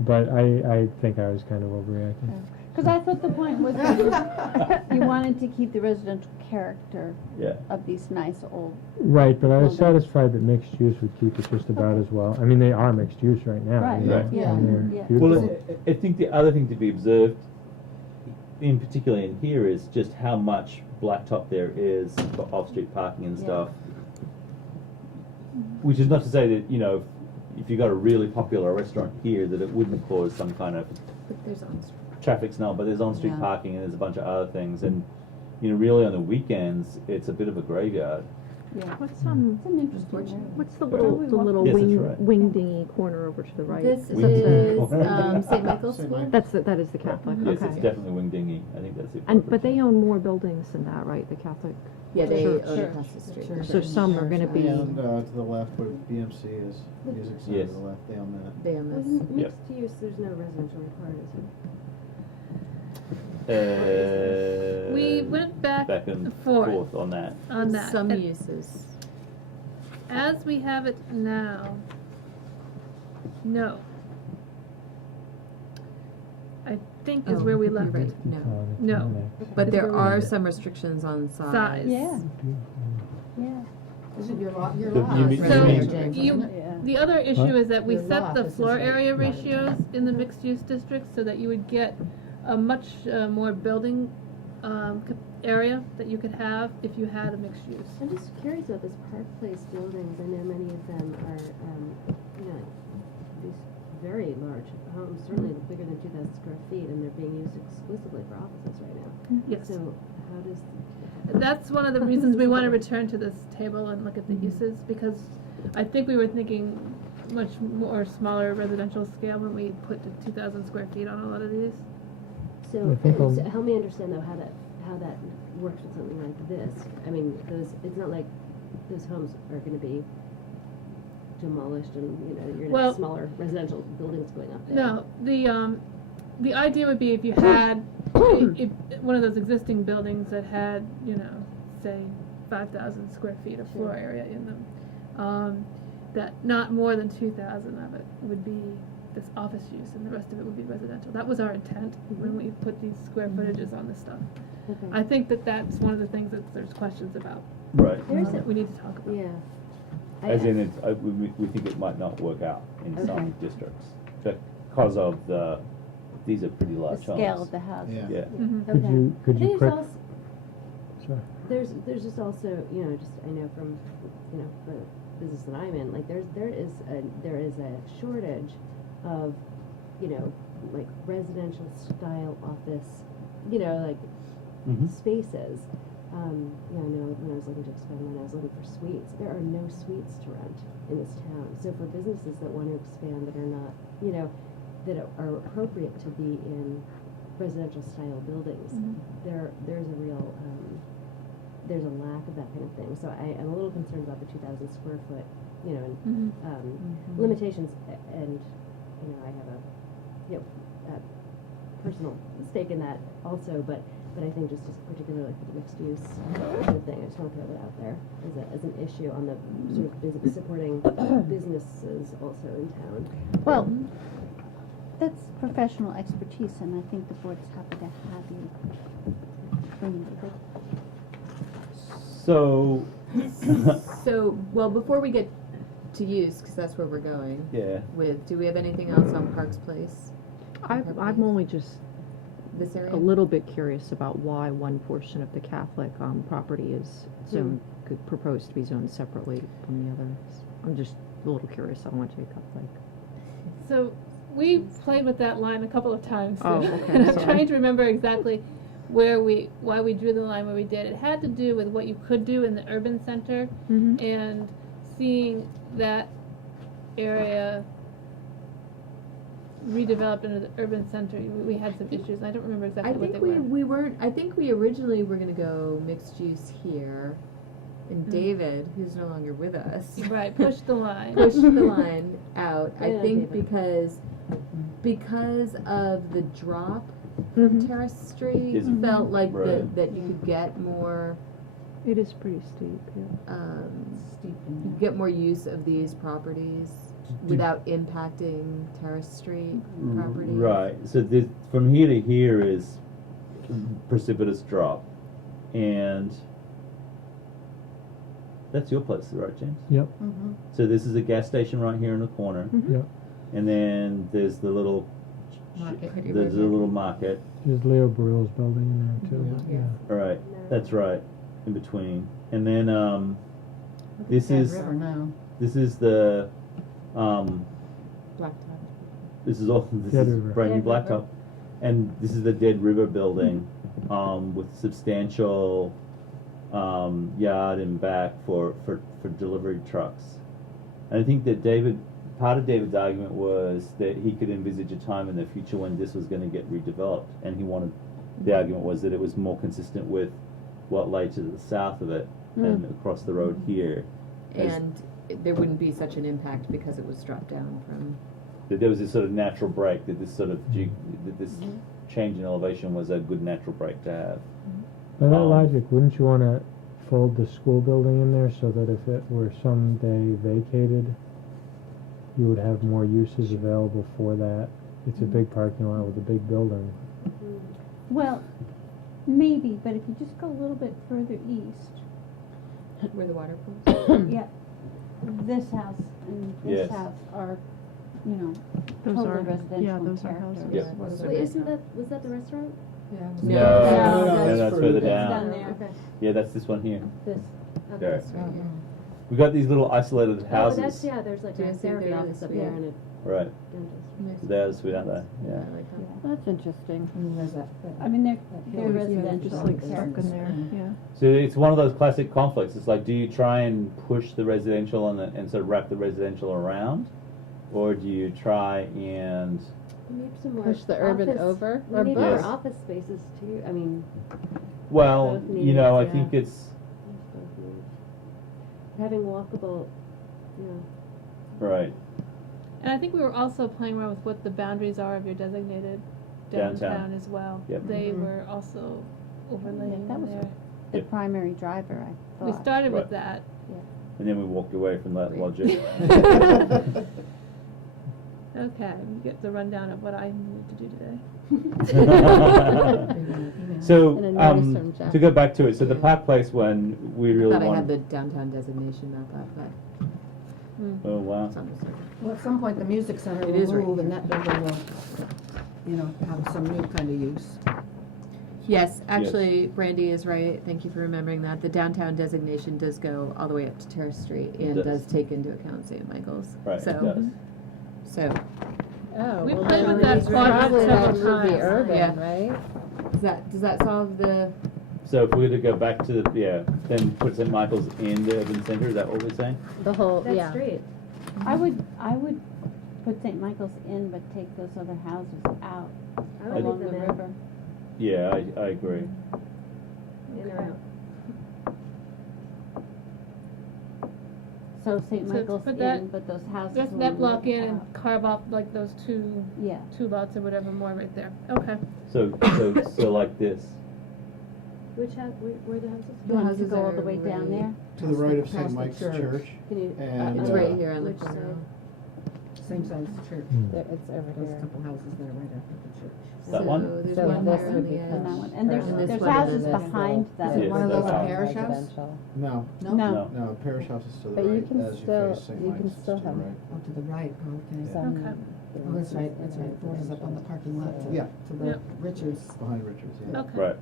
But I think I was kind of overreacting. Because I thought the point was that you wanted to keep the residential character Yeah. of these nice old. Right, but I was Buildings. satisfied that mixed use would keep it just about as well. I mean, they are mixed use right now. Right, you know, Right. yeah, and they're yeah. beautiful. Well, I think the other thing to be observed, in particular in here, is just how much blacktop there is for off-street parking and Yeah. stuff. Which is not to say that, if you got a really popular restaurant here, that it wouldn't cause some kind of But there's on traffic's not, but there's on-street Yeah. parking and there's a bunch of other things, and really on the weekends it's a bit of a graveyard. What's It's an interesting area. what's the Well, little Yes, that's wing right. wing dingy corner over to the right? This We- is St. Michael's St. School. Michael's. That is the Catholic. Yes, okay. it's definitely Wingdingy. I think that's it. And but they own more buildings than that, right? The Catholic. Yeah, they Church. own across the street. So some are going to be. And to the left where BMC is, Music Center Yes. to the left, they own that. They own Well, this. mixed use, there's no residential required, is We went back and forth. forth on that. on that. Some And uses. as we have it now, no. I think is Oh, where we you're left right. it. No. No. But there are some restrictions on size. Size. Yeah. Is it your lot, your The- lot? you mean- So you James, you, isn't it? the other issue is that we Your set lot, the this is floor right. area ratios in the mixed-use district so that you would get a much more building area that you could have if you had a mixed use. I'm just curious about this Park Place buildings. I know many of them are, these very large homes, certainly bigger than 2,000 square feet, and they're being used exclusively for offices right now. Yes. So how does, That's one of the reasons we want to return to this table and look at the uses, because I think we were thinking much more smaller residential scale when we put the 2,000 square feet on a lot of these. so, I think so help me understand though how that works with something like this. I mean, it's not like those homes are gonna be demolished and, you're gonna Well- have smaller residential buildings going up there. No, the idea would be if you had if one of those existing buildings that had, say 5,000 square feet of floor area in them, that not more than 2,000 of it would be this office use and the rest of it would be residential. That was our intent when we put these square footages on this stuff. Okay. I think that that's one of the things that there's questions about, Right. There's that we need to talk about. Yeah. As in, we think it might not work out in Okay. some districts because of these are pretty The large homes. scale of the house. Yeah. Yeah. Mhm. Could Okay. you, could I you think quick, there's also, sorry. there's just also, I know from, the business that I'm in, like there is a shortage of, like residential style office, like Mhm. spaces. I know when I was looking to expand mine, I was looking for suites. There are no suites to rent in this town. So for businesses that want to expand that are not, that are appropriate to be in residential style buildings, there's a real, there's a lack of that kind of thing. So I am a little concerned about the 2,000 square foot, and, limitations, and, I have a personal stake in that also, but I think just particularly for the mixed use sort of thing, I just want to throw that out there as an issue on the sort of business, supporting businesses also in town. Well, that's professional expertise, and I think the board's happy to have you bring it. So. So, well, before we get to use, because that's where we're going Yeah. with, do we have anything else on Parks Place? I'm only just This area? a little bit curious about why one portion of the Catholic property is zoned, could propose to be zoned separately from the others. I'm just a little curious. I want to take up So we played with that line a couple of times. Oh, too. okay, And I'm sorry. trying to remember exactly why we drew the line where we did. It had to do with what you could do in the urban center and seeing that area redeveloped into the urban center. We had some issues. I don't remember exactly I what think they were. we weren't, I think we originally were gonna go mixed use here, and David, who's no longer with us. Right, push the line. Pushed the line out, I Yeah, think David. because of the drop from Terrace Street, Is- felt like Right. that you could get more, it. It is pretty steep, yeah. Steep in you could get more use of these properties without impacting Terrace Street properties. Right. So this, from here to here is precipitous drop, and that's your place, right, James? Yep, So this is a gas station right here in the corner, yep. and then there's the little Market. there's a little market. There's Leo Burrell's building in there too, Yeah. yeah. All right, that's right, in between, and then this Bad is River now. this is the Blacktop. This is Dead River. brand new Dead River. blacktop, and this is the Dead River building, with substantial yard and back for delivery trucks. And I think that part of David's argument was that he could envisage a time in the future when this was going to get redeveloped, and the argument was that it was more consistent with what lay to the south of it and across the road here. And there wouldn't be such an impact because it was dropped down from. That there was this sort of natural break, that this sort of that this change in elevation was a good natural break to have. By that Um, logic, wouldn't you want to fold the school building in there so that if it were someday vacated, you would have more uses available for that? It's a big parking lot with a big building. Well, maybe, but if you just go a little bit further east, Where the water pools? yeah, this house and Yes. this house are, you know, Those totally are- residential yeah, in those are character. houses. Yeah. Wait, was that the restaurant? Yeah. No, that's that's further further Down down. there, Okay. Yeah, that's this one here. this, Okay. There. That's right. We got these little isolated Oh, houses. that's, yeah, there's like Do you a think therapy there office is? up Yeah. there and a Right. dentist. There's sweet out there. Yeah. I like that. that's interesting. And there's that. I mean, they're Yeah, residential. Just like in stuck character. in there, yeah. So it's one of those classic conflicts. It's like, do you try and push the residential and sort of wrap the residential around, or do you try and We need some more Push the urban office- over, We or need both? more office spaces too, I mean, well, Both you know, I needs, think yeah. it's both needs. Having walkable, you know, right. And I think we were also playing around with what the boundaries are of your designated Downtown. downtown as well. Yep. They were also overlaying that in was there. The Yep. primary driver, I thought. We started with Right. that. And then we walked away from that Great. logic. Okay, you get the rundown of what I needed to do today. So, And a notice from Jeff. to go back to it, so the Yeah. Park Place one, we I really thought I had wanted. the downtown designation map up, but Oh, wow. it's on the circle. Well, at some point, the music center It will is right move and here. that building will, you know, have some new kind of use. Yes, actually, Brandy is right. Thank you for remembering that. The downtown designation does go all the way up to Terrace Street It and does. does take into account St. Michael's. Right, it So, does. so, Oh, We well, played then with that it's quadrant probably several that would be times. urban, Yeah. right? does that solve the, So if we were to go back to, then put St. Michael's in the urban center, is that what we're saying? The whole, that's yeah. great. I would put St. Michael's in, but take those other houses out I would along leave the them in, river. Yeah, I agree. in or out. So St. So Michael's put that- in, but those houses Just along that the block river in and out. carve off like those two Yeah. lots or whatever more right there. Okay. So like this. Which house, where the houses? You want to houses go all are the way down right- there? To the right of Past St. the Mike's church. Church, Can you, and, it's right here on the which corner. side? Same size as church. There- It's over There's a here. couple houses there right after the church. That one? So there's So one this here on would the become- edge. And that one, and there's, And this there's one and houses then this behind Yes, that. One of those that's a all. parish house? Residential. no, No? No. no, parish house is to the But you right, can as you still- face St. you can Mike's, still to the have- right. Oh, to the right, okay. Some- Okay. Oh, that's right, Ford is up on the parking lot to, Yeah. to the Yep. Richards. Behind Richards, yeah. Okay. Right.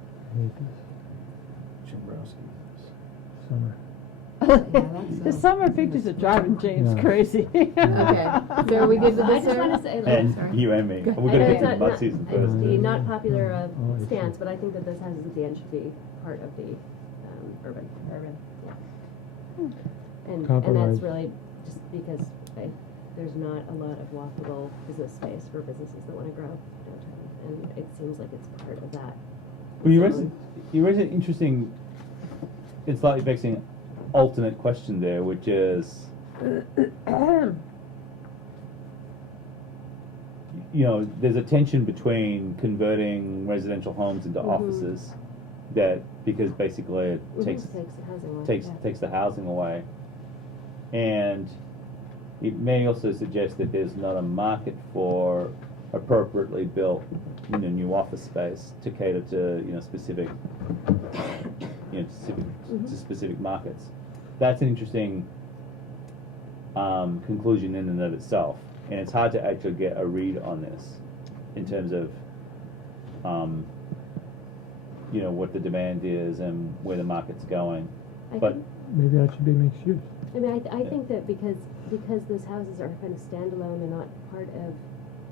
Chimbrowski. Summer. The summer pictures of driving James Yeah. crazy. Okay, so are we good with I this, just sir? want to say, like, And you and me. We're I gonna know get it's to the not, mud season it's first. the not popular Oh, I see. stance, but I think that those houses at the end should be part of the urban. Urban. And Compromise. that's really just because there's not a lot of walkable business space for businesses that want to grow downtown, and it seems like it's part of that. Well, you raised an interesting and slightly vexing alternate question there, which is, you know, there's a tension between converting residential homes into offices that, because basically it takes the housing away. takes yeah. takes the housing away, and it may also suggest that there's not a market for appropriately built, you know, new office space to cater to, you know, specific to specific markets. That's an interesting conclusion in and of itself, and it's hard to actually get a read on this in terms of you know, what the demand is and where the market's going. I But think- Maybe that should be mixed use. I mean, I think that because those houses are kind of standalone,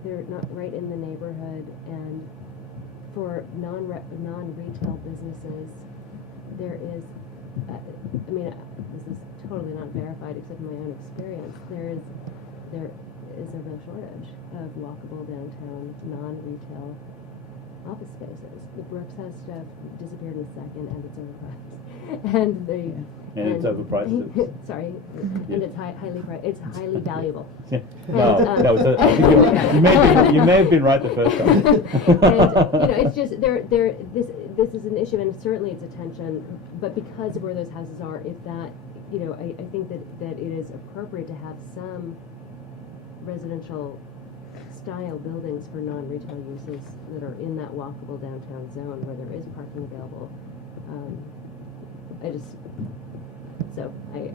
they're not right in the neighborhood, and for non-retail businesses, there is, I mean, this is totally not verified except in my own experience, there is a real shortage of walkable downtown, non-retail office spaces. The Brooks House stuff disappeared in a second, and it's overpriced. And it's overpriced. Sorry, and it's it's highly valuable. Yeah. And, No, that was I think you may have been right the first time. And it's just this is an issue, and certainly it's a tension. But because of where those houses are, if that I think that it is appropriate to have some residential style buildings for non-retail uses that are in that walkable downtown zone where there is parking available.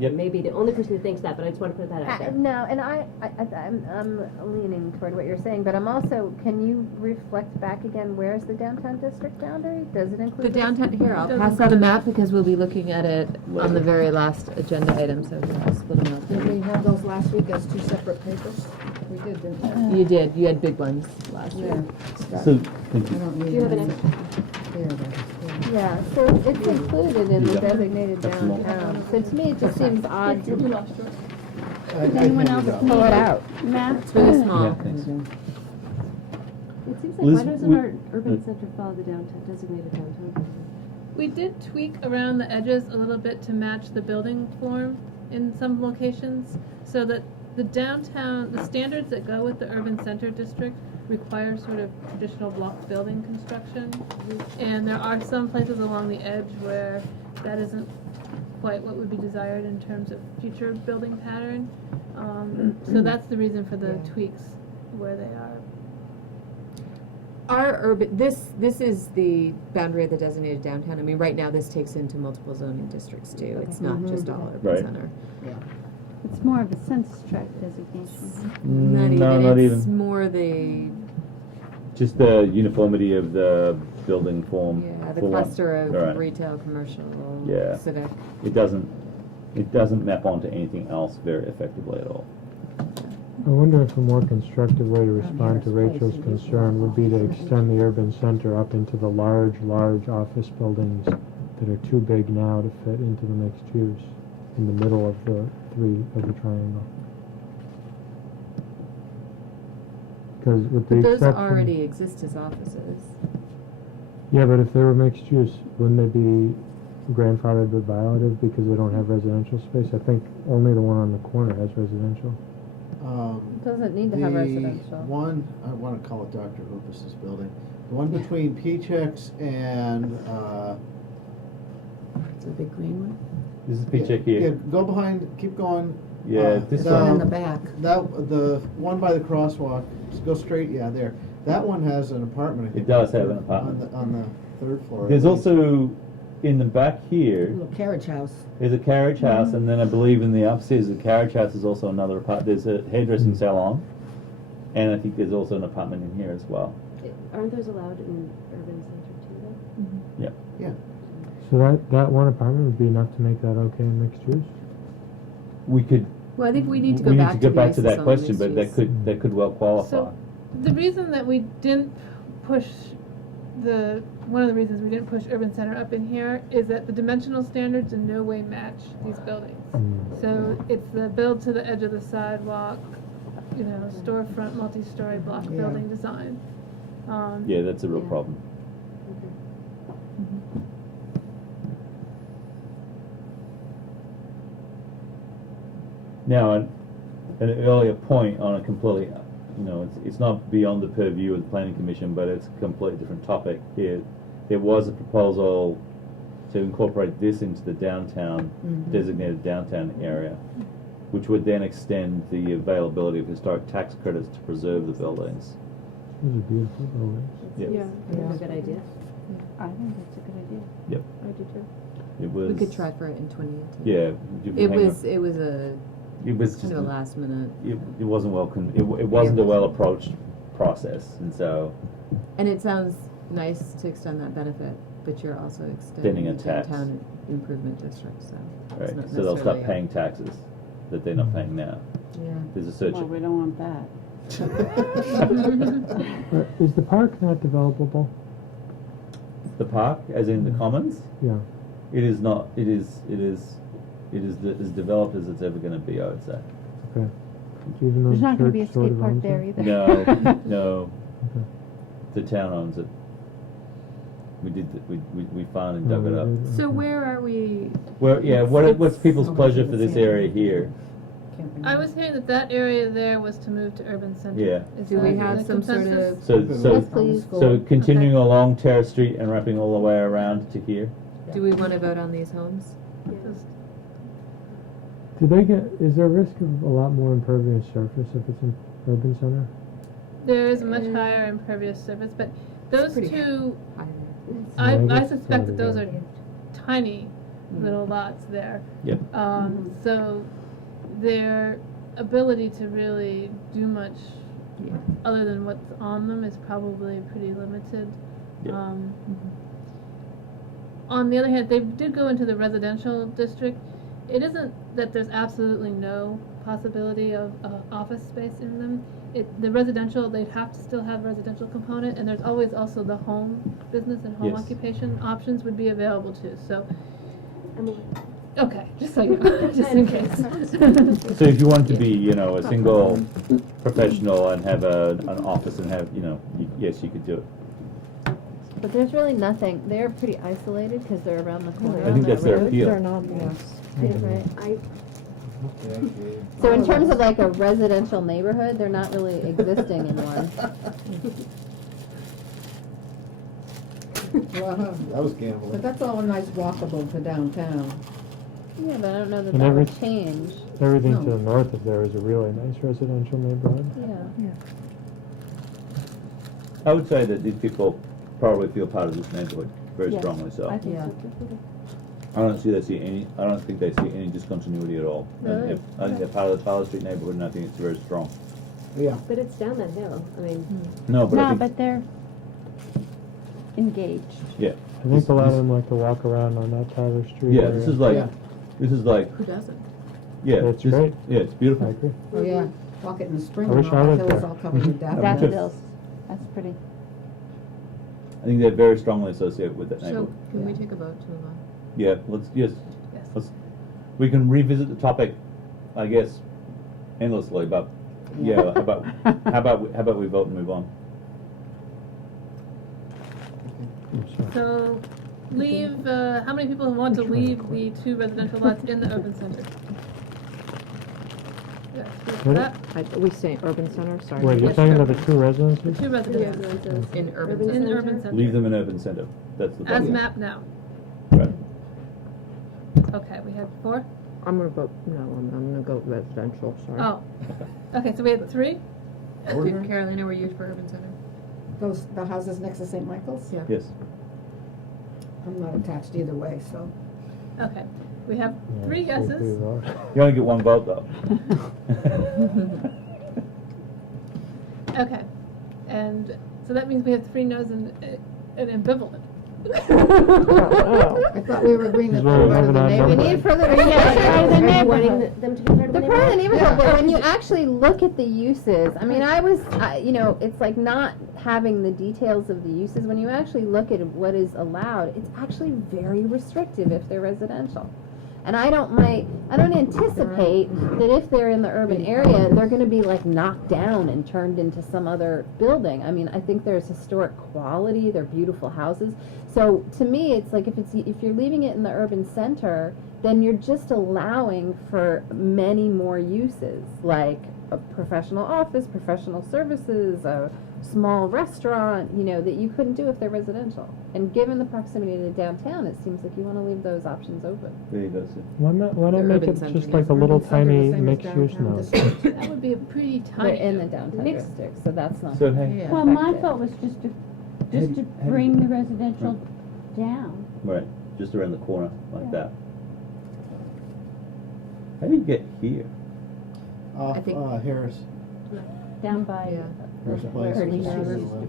I may be the only person who thinks that, but I just want to put that out there. No, and I'm leaning toward what you're saying, but I'm also, can you reflect back again, where's the downtown district boundary? Does it include? The downtown, here, I'll pass out a map because we'll be looking at it on the very last agenda item, so we'll just split them Did out. we have those last week as two separate papers? We did, didn't we? You did, you had big ones last year. So, thank I you. don't Do need you have an it. extra? There it is. Yeah, so it's included in the Yeah. designated That's long. downtown. So to me, it just seems odd to We lost yours. Does anyone else pull it out. Matt? It's really small. Yeah, thanks. It seems like, Liz, why doesn't we- our urban center follow the designated downtown? We did tweak around the edges a little bit to match the building form in some locations, so that the standards that go with the urban center district require sort of traditional block building construction. And there are some places along the edge where that isn't quite what would be desired in terms of future building pattern. So that's the reason for the tweaks where they are. Our urban, this is the boundary of the designated downtown. I mean, right now, this takes into multiple zoning districts too. It's not just all urban Right. center. It's more of a census tract designation. Not No, even, not it's even. more the, Just the uniformity of the building form. yeah, the for one. cluster of Right. retail, commercial, Yeah. civic. It doesn't map onto anything else very effectively at all. I wonder if a more constructive way to respond to Rachel's concern would be to extend the urban center up into the large office buildings that are too big now to fit into the mixed use in the middle of the triangle. Because with the But those exception, already exist as offices. yeah, but if they were mixed use, wouldn't they be grandfathered but violative because they don't have residential space? I think only the one on the corner has residential. Doesn't need to have residential. The one, I want to call it Dr. Hoopus's building, the one between P-Checks and, It's a big green one. This is P-check yeah, here. go behind, keep going. Yeah, this Down in one. the back. The one by the crosswalk, just go straight, yeah, there. That one has an apartment, I think. It does have an apartment. On the third floor. There's also, in the back here, Little carriage house. there's a carriage house, and then I believe in the upstairs, the carriage house is also another apartment. There's a hairdressing salon, and I think there's also an apartment in here as well. Aren't those allowed in urban center too, though? Yeah. So that one apartment would be enough to make that okay in mixed use? We could. Well, I think we need to we go back to the back to that ISO on question, but mixed that could well qualify. So the reason that we didn't push one of the reasons we didn't push urban center up in here is that the dimensional standards in no way match these buildings. So it's the build to the edge of the sidewalk, storefront, multi-story block Yeah. building design. Yeah, that's a real Yeah. problem. Now, an earlier point on a completely, it's not beyond the purview of the planning commission, but it's a completely different topic here. There was a proposal to incorporate this into the downtown, designated downtown area, which would then extend the availability of historic tax credits to preserve the buildings. Those are beautiful buildings. Yeah. I think it's a good idea. I think that's a good idea. Yep. I do too. It was. We could try for it in 2018. Yeah. you It hang on. was a It was kind just. of a last minute. It wasn't it wasn't a well approached process, and so. And it sounds nice to extend that benefit, but you're also extending Extending a the tax. downtown improvement district, so. it's Right, not so they'll start necessarily- paying taxes. that they're not paying now. Yeah. There's a search. Well, we don't want that. Is the park not developable? The park, as in the commons, Yeah. it is not. It is as developed as it's ever going to be. I would say. Okay. Even though There's the not gonna be a church sort skate of park owns there it? either. No, no. Okay. The town owns it. We did. We finally dug it up. So where are we? Well, yeah. What's people's pleasure for this area here? I was hearing that area there was to move to urban center. Yeah. Is Do we that have the some sort consensus? of? So Yes, please. so continuing along Terrace Street and wrapping all the way around to here. Do we want to vote on these homes? Just- Do they get, is there a risk of a lot more impervious surface if it's in urban center? There is a much higher impervious surface, but those pretty two, High there. I Yeah, that's suspect that those are probably tiny little lots there. Yep. So their ability to really do much Yeah. other than what's on them is probably pretty limited. Yep. On the other hand, they did go into the residential district. It isn't that there's absolutely no possibility of office space in them. The residential, they'd have to still have residential component, and there's always also the home business and home Yes. occupation options would be available too. So, I mean, okay, just so you know, just in case. So if you want to be, a single professional and have an office and have, yes, you could do it. But there's really nothing, they're pretty isolated because they're around the corner I on think that that's their road. appeal. They're not, yes. Right. I, So in terms of like a residential neighborhood, they're not really existing in one. Well, That was gambling. but that's all nice walkable to downtown. Yeah, but I don't know that And that would every- change. Everything to No. the north of there is a really nice residential neighborhood. Yeah. I would say that these people probably feel part of this neighborhood very Yes. strongly, so. I think Yeah. so too. I don't think they see any discontinuity at all. And Really? I think they're part of the Tyler Street neighborhood, and I think it's very strong. Yeah. but it's down that hill. I mean, No, but I No, think, but they're engaged. yeah. I think a lot of them like to walk around on that Tyler Street Yeah, area. this is like, Yeah. Who doesn't? yeah. It's this- great. Yeah, it's I beautiful. agree. Oh, yeah, walk it in the spring I and wish all I the lived hills there. all covered with Daffodils. daffodils. Daffodils, that's pretty. I think they're very strongly associated with that So neighborhood. can we take a vote to move on? Yeah, we can revisit the topic, I guess, endlessly, but, yeah, how about we vote and move on? I'm sorry. So leave, how many people want to leave the two residential lots in the urban center? Yes, What? that, Are we saying urban center? Sorry. Wait, you're Yes, talking sure. about the two residences? two residences In urban Urban center? in the urban center. Leave them in urban center, that's the As problem. mapped now. Right. Okay, we had 4? I'm gonna vote, no, I'm gonna go residential, sorry. Oh, okay, so we had 3? Carolina, were you for urban center? The houses next to St. Michael's? Yeah. Yes. I'm not attached either way, so. Okay, we have Yeah, 3 so if we guesses. vote. You only get one vote, though. Okay, and so that means we have 3 no's and an ambivalent. I thought we were agreeing that Because they're we're part of the having our We neighborhood. need further, Yeah, part of the are you neighborhood. wanting them to be part of the they're part of the neighborhood? neighborhood, but when you actually look at the uses, I mean, it's like not having the details of the uses. When you actually look at what is allowed, it's actually very restrictive if they're residential. And I don't anticipate that if they're in the urban area, they're gonna be like knocked down and turned into some other building. I mean, I think there's historic quality, they're beautiful houses. So to me, it's like if you're leaving it in the urban center, then you're just allowing for many more uses, like a professional office, professional services, a small restaurant, that you couldn't do if they're residential. And given the proximity to downtown, it seems like you want to leave those options open. There you go, Sue. Why not The make urban it center, just yes. like a little Urban center, the tiny same as mixed use downtown node? district. That would be a pretty They're tiny. in the downtown Mixed. district, so that's not. So, hey, Yeah. Well, my affected. thought was just to Have you- bring the residential down. right, just around the corner, like Yeah. that. How do you get here? I think- Harris. Down by. Yeah. Harris Place. Curtis is-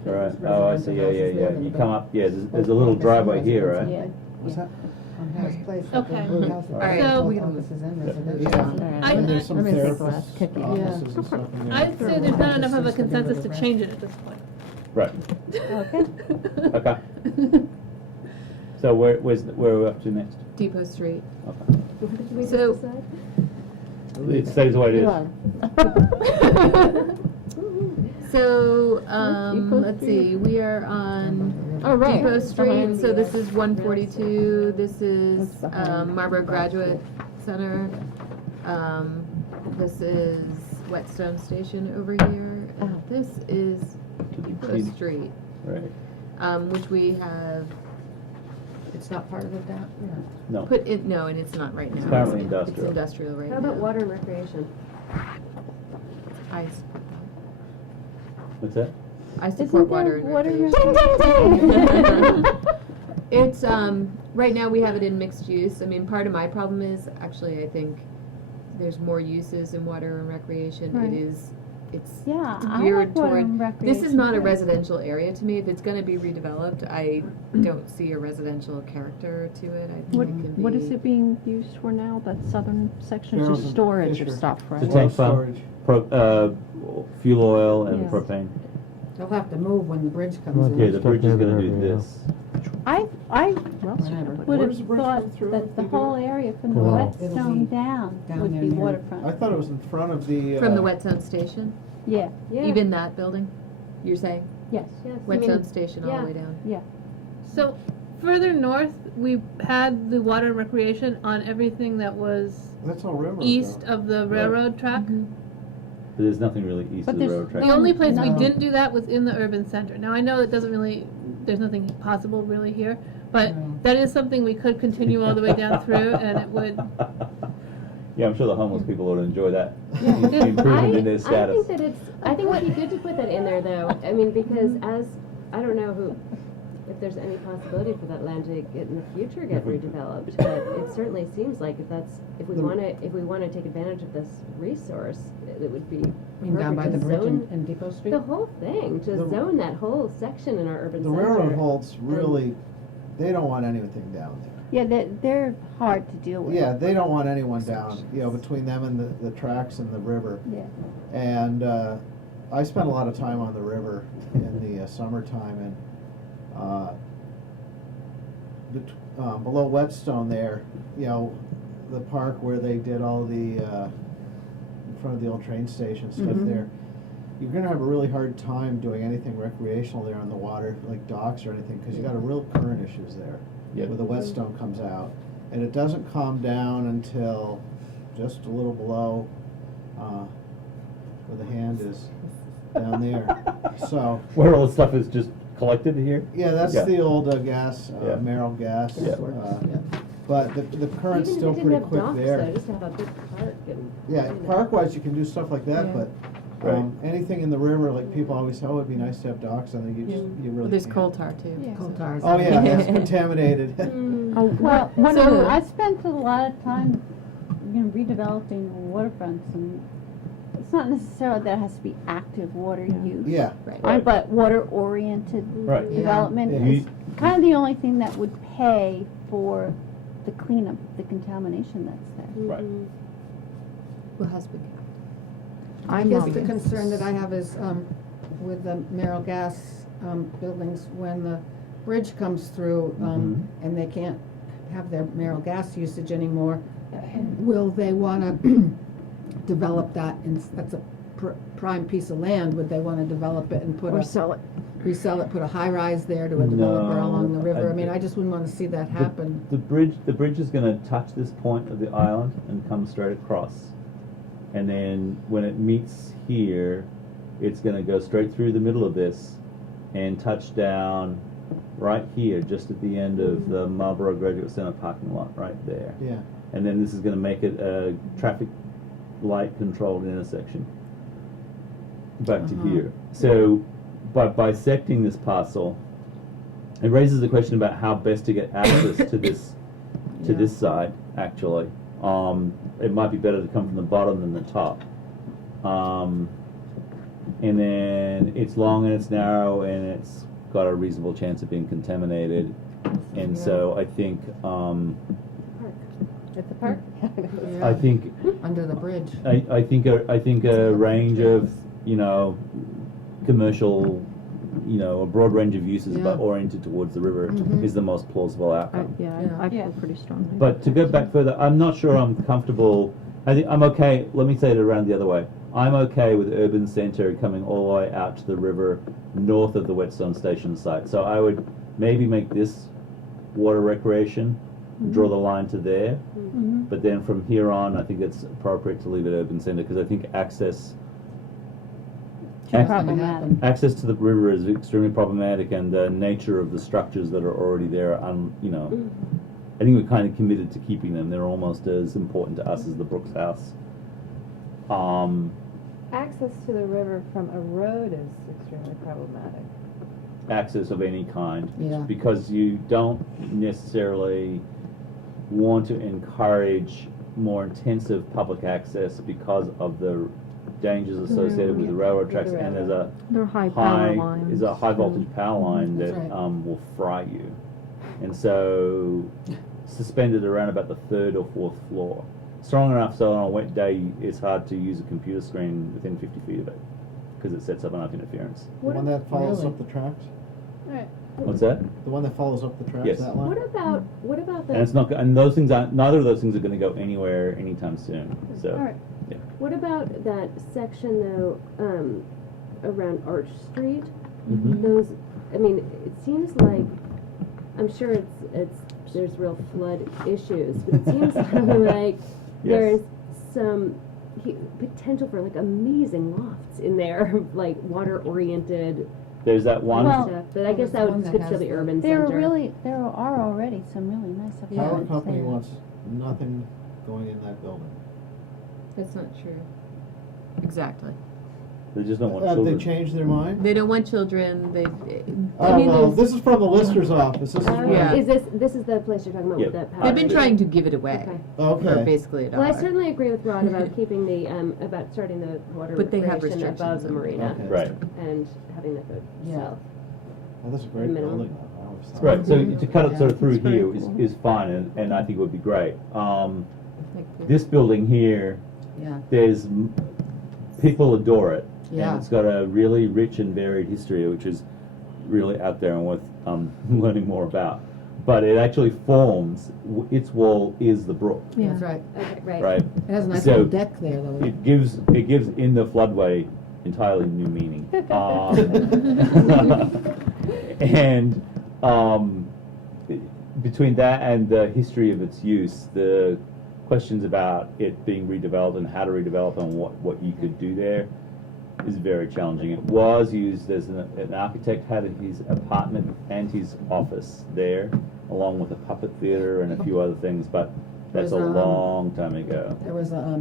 Harris. Right, oh, I see, yeah, Residential houses you live in the come back. up, there's a little driveway here, right? Yeah. What's that? On This place that the Okay. blue house that Alright. the So- post office is in, residential. Yeah. I- And there's some I'm gonna take the therapists' last cookie. offices and stuff in there. I'd say there's not enough of a consensus to change it at this point. Right, Okay. okay. So where are we up to next? Depot Street. Okay. What did we just So- decide? It stays the way it is. So, Depot let's see, we are on Oh, right. Depot Street, Behind so the, this is 142, this is That's behind Marlboro Graduate Center. This is Whetstone Station over here, and this is Depot Street, Right. which we have It's not part of the down, No. put in, no, and it's not right now. It's currently It's industrial. industrial right now. How about water and recreation? I support What's that? that. I support water and water recreation. It's, right now we have it in mixed use. I mean, part of my problem is, actually, I think there's more uses in water and recreation. Right. It's Yeah, I geared like water toward, and this is recreation not a too. residential area to me. If it's gonna be redeveloped, I don't see a residential character to it. I think What, it can be. what is it being used for now, that southern section? Barrels Just and storage Fisher. of stuff, right? To tank farm. Storage. Fuel oil and Yes. propane. They'll have to move when the bridge comes Well, in. Yeah, the Stuff bridge is near the gonna do river, yeah. this. I Well, Whatever. would Where have does the bridge thought come through? that the They do whole it? area from the Wow. Whetstone down down would there be near- waterfront. I thought it was in front of the. From the Whetstone Station? Yeah, Yeah. Even that building, you're saying? yes, Yes. Whetstone Station all yeah. the way down? yeah. So further north, we had the water and recreation on everything that was That's all railroad. east though. of the railroad track. But there's nothing really east But of the there's railroad track. The only place we No. didn't do that was in the urban center. Now, I know it doesn't really, there's nothing possible really here, but No. that is something we could continue all the way down through, and it would, Yeah, I'm sure the homeless people would enjoy that. Yeah. Improvement in their I status. think that I think it'd be good to put that in there though. I mean, because as, I don't know if there's any possibility for that land to get in the future get redeveloped, but it certainly seems like if we wanna take advantage of this resource, it would be I mean, down by perfect the to bridge zone in Depot Street? the whole thing, to The- zone that whole section in our urban The center. railroad holds really, they don't want anything down there. Yeah, they're hard to deal with. Yeah, they don't want anyone down, between them and the tracks and the river. Yeah. And I spent a lot of time on the river in the summertime, and below Whetstone there, the park where they did all the in front of the old train station stuff Mhm. there. You're gonna have a really hard time doing anything recreational there on the water, like docks or anything, because you got a real current issues there. Yeah. Where the Whetstone comes out, and it doesn't calm down until just a little below where the hand is down there. So, Where all the stuff is just collected here? yeah, that's Yeah. the old gas, Yeah. Merrill gas. Yeah. But the current's Even still if it didn't pretty have quick docks there. though, just to have a big park and. Yeah, you know. park-wise, you can do stuff like that, Yeah. but Right. anything in the river, like people always say, oh, it'd be nice to have docks, and you just, you really There's can't. coal tar too. Coal tars. Oh, yeah, it's contaminated. Oh, Well, one of so the- I spent a lot of time, redeveloping waterfronts, and it's not necessarily that it has to be active water use. Yeah, Right. But water-oriented Right. Yeah. development Yeah. is kind of the only thing that would pay for the cleanup, the contamination that's there. Right. Who has been. I I'm, guess the concern that I have is, with the Merrill Gas, buildings, when the bridge comes through, and they can't have their Merrill Gas usage anymore, will they wanna develop that, and that's a prime piece of land, would they wanna develop it and put Or a, sell it. resell it, put a high-rise there to a developer No, along the river? I mean, I- I just wouldn't wanna see that happen. The bridge is gonna touch this point of the island and come straight across. And then when it meets here, it's gonna go straight through the middle of this and touch down right here, just at the end of the Marlboro Graduate Center parking lot, right there. yeah. And then this is gonna make it a traffic light controlled intersection. Back to here. So by bisecting this parcel, it raises the question about how best to get access to this side, actually. It might be better to come from the bottom than the top. And then it's long and it's narrow and it's got a reasonable chance of being contaminated. And so I think It's a park. I think, Under the bridge. I think a range of, commercial, a broad range of uses, but Yeah. oriented towards the river Mhm. is the most plausible outcome. I feel pretty strongly. But to go back further, I'm not sure I'm comfortable. I think I'm okay. Let me say it around the other way. I'm okay with urban centre coming all the way out to the river north of the Whetstone Station site. So I would maybe make this water recreation, draw the line to there. But then from here on, I think it's appropriate to leave it urban centre because I think access Problematic. access to the river is extremely problematic, and the nature of the structures that are already there, I think we're kind of committed to keeping them. They're almost as important to us as the Brooks House. Access to the river from a road is extremely problematic. Access of any kind, Yeah. because you don't necessarily want to encourage more intensive public access because of the dangers associated with the railroad tracks, and there's a They're high power lines. is a high voltage power line That's that right. will fry you, and so suspended around about the 3rd or 4th floor, strong enough so on a wet day it's hard to use a computer screen within 50 feet of it because it sets up enough interference. The one that follows Really? up the tracks? What's that? The one that follows up the tracks, Yes. that line? What about And it's not, and those things aren't. Neither of those things are going to go anywhere anytime soon. So, Alright. What about that section though, around Arch Street? Mhm. Those, I mean, it seems like, I'm sure there's real flood issues, but it seems like there's some potential for like amazing lofts in there, like water-oriented there's that one. Well, stuff. But I guess there's that one would that could has still be the- urban There center. are already some really nice Power apartments company there. wants nothing going in that building. That's not true. Exactly. They just don't want Have children. they changed their mind? They don't want children. They. Oh, well, this is from the Lister's office. This is from... Yeah. Is this is the place you're talking about Yep. with that power? They've been trying to give it away. Okay. For Okay. basically a Well, I dollar. certainly agree with Rod about keeping the, about starting the water But they have recreation above restrictions the on it. marina Okay. Right. and having that go Yeah. south. Oh, that's a great Minimum. building, though. I always thought. Right. So to cut it sort of through It's very here cool. is fine, and I think would be great. Thank you. This building here, Yeah. there's people adore it, Yeah. and it's got a really rich and varied history, which is really out there and worth learning more about. But it actually forms. Its wall is the brook, That's right. Okay, right. right? It has a nice So, little deck there, though. It gives in the floodway entirely new meaning. And between that and the history of its use, the questions about it being redeveloped and how to redevelop and what you could do there is very challenging. It was used as an architect had his apartment and his office there, along with a puppet theater and a few other things, but that's a There's, long time ago. There was a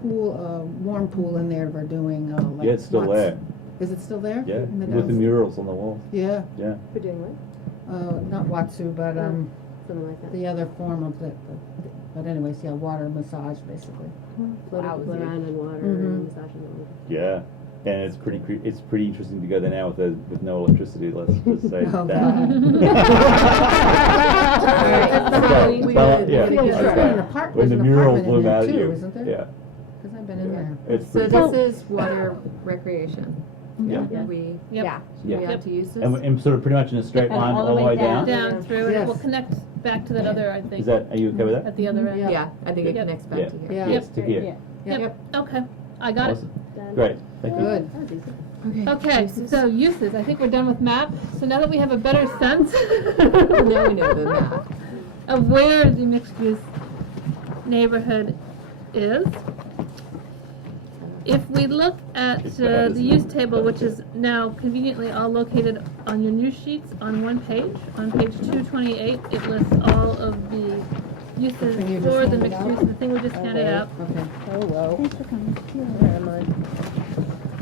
pool, a warm pool in there for doing, like. Yeah, it's still lots- there. Is it still there? Yeah, In the with the downs- murals on the wall. Yeah, Yeah. For doing what? not Watsu, but, Something like that. the other form of but anyways, yeah, water massage, basically. Floating people Wowzy. around in water Mhm. and massaging them. Yeah, and it's pretty interesting to go there now with no electricity. Let's just say Oh, that. That's the Well, whole- well, yeah, Feels that's right. right. In the park, When there's the an mural apartment in bloom there out at too, you, isn't there? yeah, Because I've been in there. it's So pretty. this is water recreation. Yeah. Are we, Yep. Yeah. we Yeah. have to use this? And sort of pretty much in a straight And line all all the way down. Down through, it Yes. will connect back to that other, I Is think, that? Are you okay with that? at the other end. Yeah. Yeah, I think it Yep. connects back Yeah. to here. Yeah. Yes, to here. Yep, okay, I got it. Awesome. Done. Great. Thank you. Good. That was easy. Okay, so uses, I think we're done with map. So now that we have a better sense Now we know the map. of where the mixed-use neighborhood is, if we look at the use table, which is now conveniently all located on your new sheets on one page, on page 228, it lists all of the uses thing you just for the handed mixed out? use, the thing we just handed Okay. out. Okay. Oh, whoa. Thanks for coming. Where am I?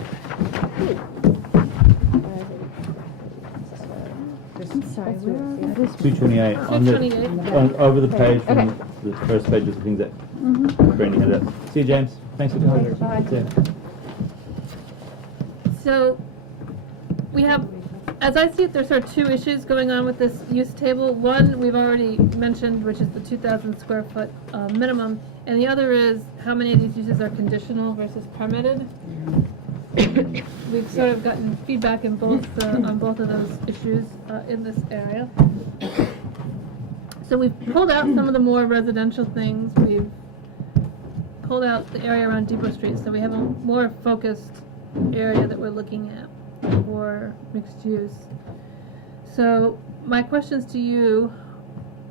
I'm sorry, where are we? 228 on the 228. over the page from Okay. the first page of the things that Brandy had up. See you, James. Thanks for coming. Bye. See ya. So, we have as I see it, there's sort of two issues going on with this use table. One, we've already mentioned, which is the 2,000 square foot minimum, and the other is how many of these uses are conditional versus permitted. We've sort of gotten feedback in both, on both of those issues in this area. So we've pulled out some of the more residential things. We've pulled out the area around Depot Street, so we have a more focused area that we're looking at for mixed use. So my questions to you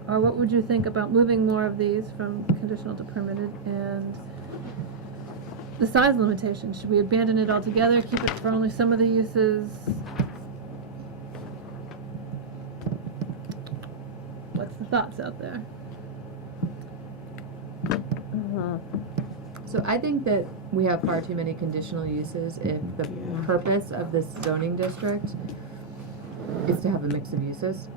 are, what would you think about moving more of these from conditional to permitted, and the size limitation? Should we abandon it altogether, keep it for only some of the uses? What's the thoughts out there? So I think that we have far too many conditional uses if the purpose of this zoning district is to have a mix of uses.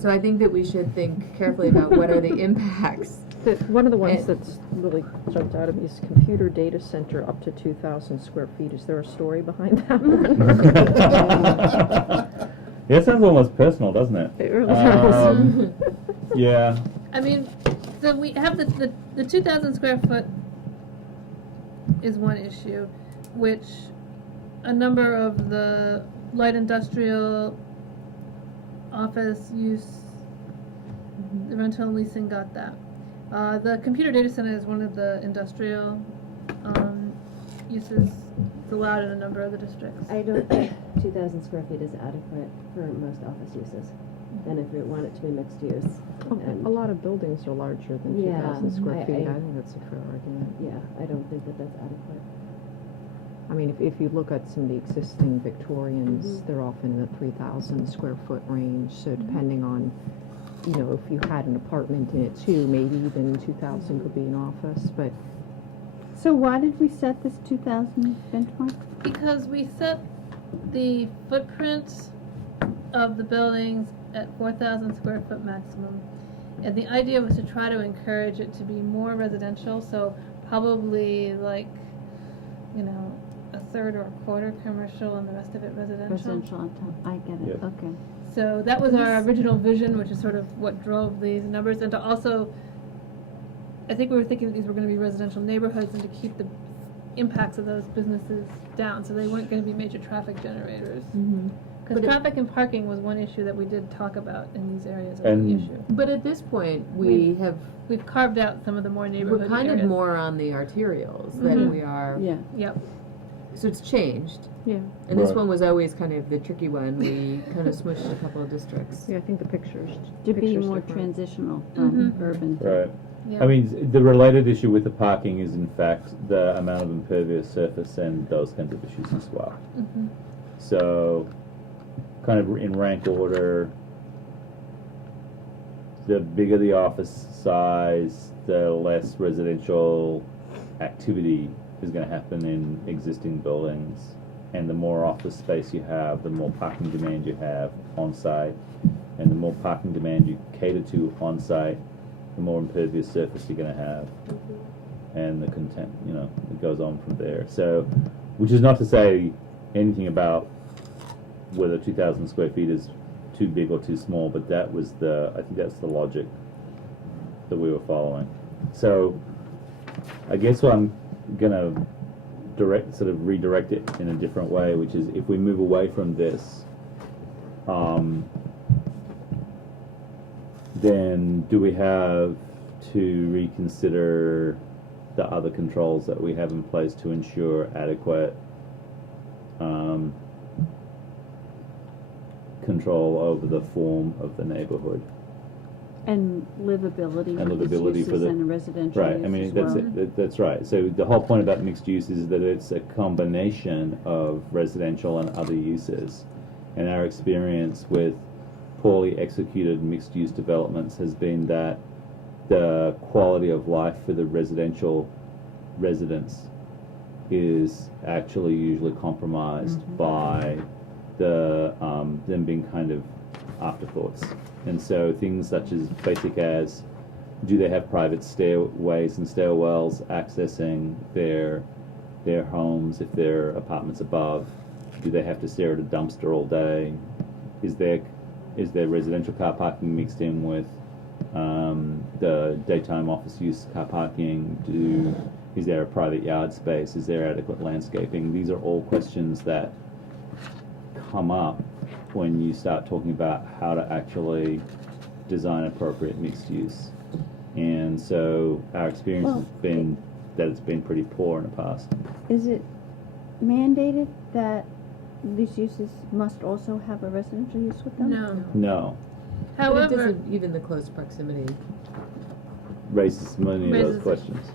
So I think that we should think carefully about what are the impacts. One of the ones that's really jumped out at me is computer data center up to 2,000 square feet. Is there a story behind that one? Yeah, it sounds almost personal, doesn't it? It really does. Yeah. I mean, so we have the 2,000 square foot is one issue, which a number of the light industrial office use, the rental and leasing got that. The computer data center is one of the industrial uses. It's allowed in a number of the districts. I don't think 2,000 square feet is adequate for most office uses. And if we want it to be mixed use. And A lot of buildings are larger than Yeah, 2,000 square I- feet. I- I think that's a fair argument. yeah, I don't think that that's adequate. I mean, if you look at some of the existing Victorians, Mhm. they're often in the 3,000 square foot range. So depending on, you know, if you had an apartment in it too, maybe even 2,000 could be an office. But So why did we set this 2,000 benchmark? Because we set the footprint of the buildings at 4,000 square foot maximum. And the idea was to try to encourage it to be more residential, so probably like, you know, a third or a quarter commercial and the rest of it residential. Residential on top, I get it, Yep. okay. So that was our original vision, which is sort of what drove these numbers, and to also, I think we were thinking that these were gonna be residential neighborhoods and to keep the impacts of those businesses down, so they weren't gonna be major traffic generators. Because But it- traffic and parking was one issue that we did talk about in these areas of the And- issue. But at this point, We've carved out some of the more neighborhood we're kind areas. of more on the arterials than Mhm. we are. Yeah. Yep. So it's changed. yeah, And this Right. one was always kind of the tricky one. We kind of smushed a couple of districts. yeah, I think the pictures. To be picture's more different. transitional from Mhm. urban. Right. Yep. I mean, the related issue with the parking is in fact the amount of impervious surface and those kinds of issues as well. Mhm. So, kind of in rank order, the bigger the office size, the less residential activity is going to happen in existing buildings. And the more office space you have, the more parking demand you have on site. And the more parking demand you cater to on site, the more impervious surface you're going to have. And the content, you know, it goes on from there. So, which is not to say anything about whether 2,000 square feet is too big or too small, but that was I think that's the logic that we were following. So, I guess what I'm gonna sort of redirect it in a different way, which is if we move away from this, then do we have to reconsider the other controls that we have in place to ensure adequate control over the form of the neighborhood? And livability And for these livability uses for the- and residential Right, use I mean, as that's well. it, that's right. So the whole point about mixed use is that it's a combination of residential and other uses. And our experience with poorly executed mixed use developments has been that the quality of life for the residential residents is actually usually compromised by them being kind of afterthoughts. And so things such as basic as, do they have private stairways and stairwells accessing their homes if they're apartments above? Do they have to stare at a dumpster all day? Is there residential car parking mixed in with the daytime office use car parking? Is there a private yard space? Is there adequate landscaping? These are all questions that come up when you start talking about how to actually design appropriate mixed use. And so our experience has been that it's been pretty poor in the past. Is it mandated that these uses must also have a residential use with them? No. No. But it However, doesn't, even the close proximity. Raises many of Raises those it. questions.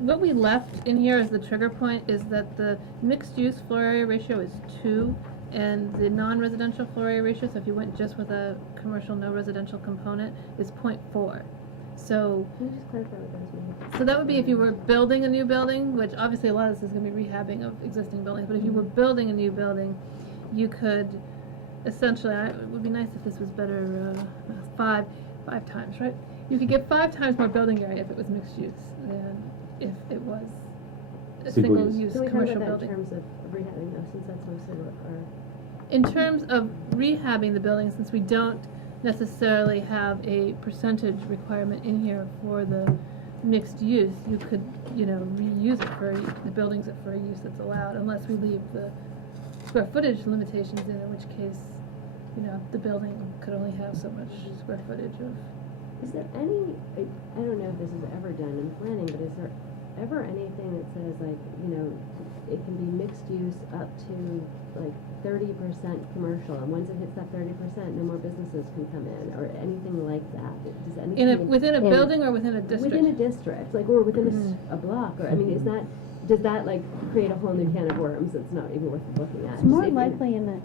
what we left in here as the trigger point is that the mixed-use floor area ratio is 2, and the non-residential floor area ratio, so if you went just with a commercial, no residential component, is 0.4. So, Can you just clarify what those mean? so that would be if you were building a new building, which obviously a lot of this is going to be rehabbing of existing buildings, but if you were building a new building, you could essentially, it would be nice if this was better, 5 times, right? You could get 5 times more building area if it was mixed use than if it was a Single single use. use So we talk commercial about that in building. terms of rehabbing though, since that's mostly what our. In terms of rehabbing the building, since we don't necessarily have a percentage requirement in here for the mixed use, you could, reuse it for the buildings for a use that's allowed, unless we leave the square footage limitations in which case, the building could only have so much square footage of. Is there any, I don't know if this is ever done in planning, but is there ever anything that says like, it can be mixed use up to like 30% commercial, and once it hits that 30%, no more businesses can come in, or anything like that? Does anything? Within a building or within a district? Within a district, like, or within a block, or, I mean, does that like create a whole new can of worms that's not even worth looking at? It's more Just if you- likely in a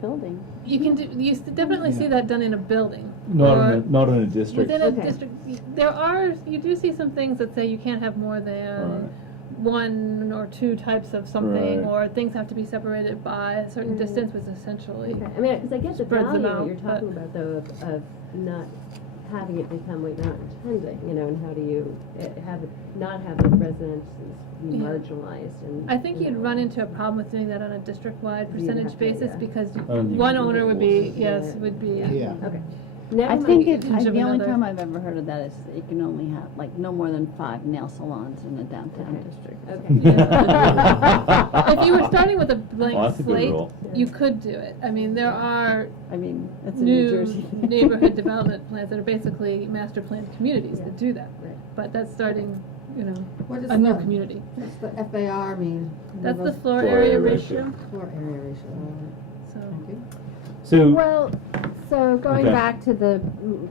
building. You can you definitely see that done in a building. Not in a district. Within a Okay. district, you do see some things that say you can't have more than Right. 1 or 2 types of something, Right. or things have to be separated by a certain distance, which essentially. Okay. I mean, because I get the Spreads them value that out, you're talking about, though, of not having it become what you're not intending, and how do you not have the residents be Yeah. marginalized and. I think you'd run into a problem with doing that on a district-wide You'd percentage have to, basis, yeah. because And you one can do owner it would be, once. would be. Yeah. Okay. I Never think mind. Each of the only another. time I've ever heard of that is you can only have, like, no more than 5 nail salons in a downtown Okay. district. Okay. If you were starting with a blank Well, that's a good slate, rule. you could do it. I mean, there are I mean, that's in New new Jersey. neighborhood development plans that are basically master planned communities that do that. Right. But that's starting, What does a new the- community. What's the FAR mean? That's the Floor floor area area ratio. Floor area ratio. So, Thank you. So Well, so going Okay. back to the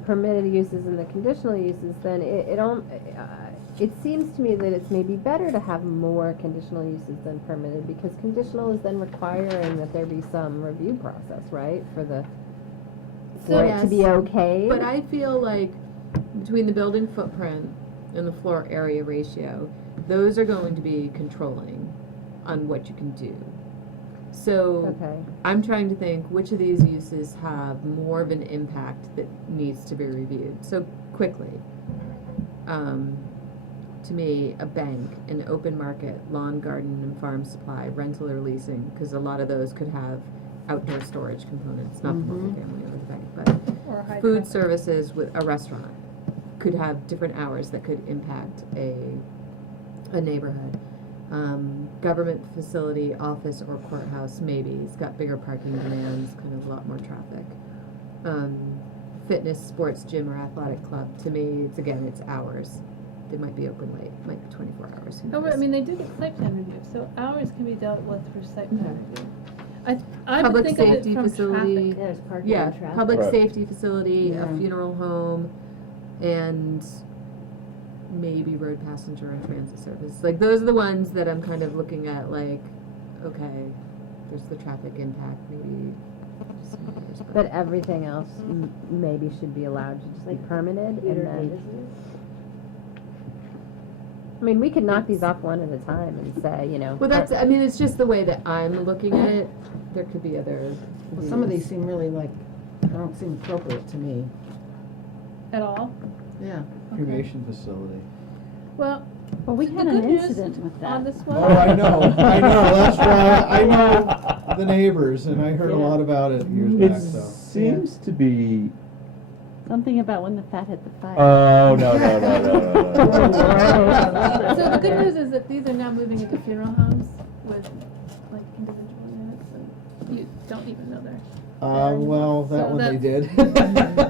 permitted uses and the conditional uses, then it seems to me that it's maybe better to have more conditional uses than permitted, because conditional is then requiring that there be some review process, right, for it to be Yes. okay. But I feel like between the building footprint and the floor area ratio, those are going to be controlling on what you can do. So Okay. I'm trying to think which of these uses have more of an impact that needs to be reviewed. So quickly, to me, a bank, an open market, lawn, garden, and farm supply, rental or leasing, because a lot of those could have outdoor storage components, not the multifamily or the bank, but or high food traffic. services with a restaurant could have different hours that could impact a neighborhood. Government facility, office, or courthouse, maybe. It's got bigger parking demands, kind of a lot more traffic. Fitness, sports, gym, or athletic club, to me, it's hours. They might be open late, might be 24 hours. Who Oh, knows? I mean, they do get site plan review, so hours can be dealt with through site plan review. I would Public think of it safety from facility. traffic. There's parking Yeah, and traffic. public Right. safety facility, Yeah. a funeral home, and maybe road passenger and transit service. Like, those are the ones that I'm kind of looking at, like, okay, there's the traffic impact, maybe some others, But everything else maybe should be allowed to just be permitted, and then, I mean, we could knock these off one at a time and say, Well, that's, I mean, it's just the way that I'm looking at it. There could be other. Well, some of these seem really don't seem appropriate to me. At all? Yeah. Cremation facility. Well, Well, we The had an good news incident with on that. this Oh, one. I know, that's why, I know the neighbors, and I heard a Yeah. lot about it years It back, so. seems to be. Something about when the fat hit the fire. Oh no no no no no no. So the good news is that these are now moving into funeral homes with like individual units, and you don't even know they're. Well, that So one they did.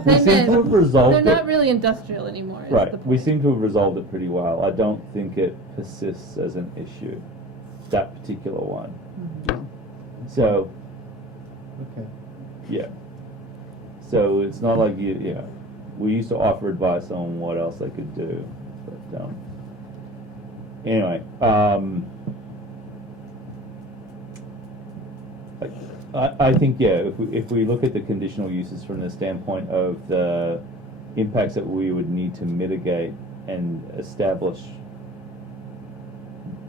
We seem to have resolved They're it. not really industrial anymore. Is the Right, we point. seem to have resolved it pretty well. I don't think it persists as an issue, that particular one. So, Okay. yeah. So it's not like we used to offer advice on what else they could do, but anyway, I think if we look at the conditional uses from the standpoint of the impacts that we would need to mitigate and establish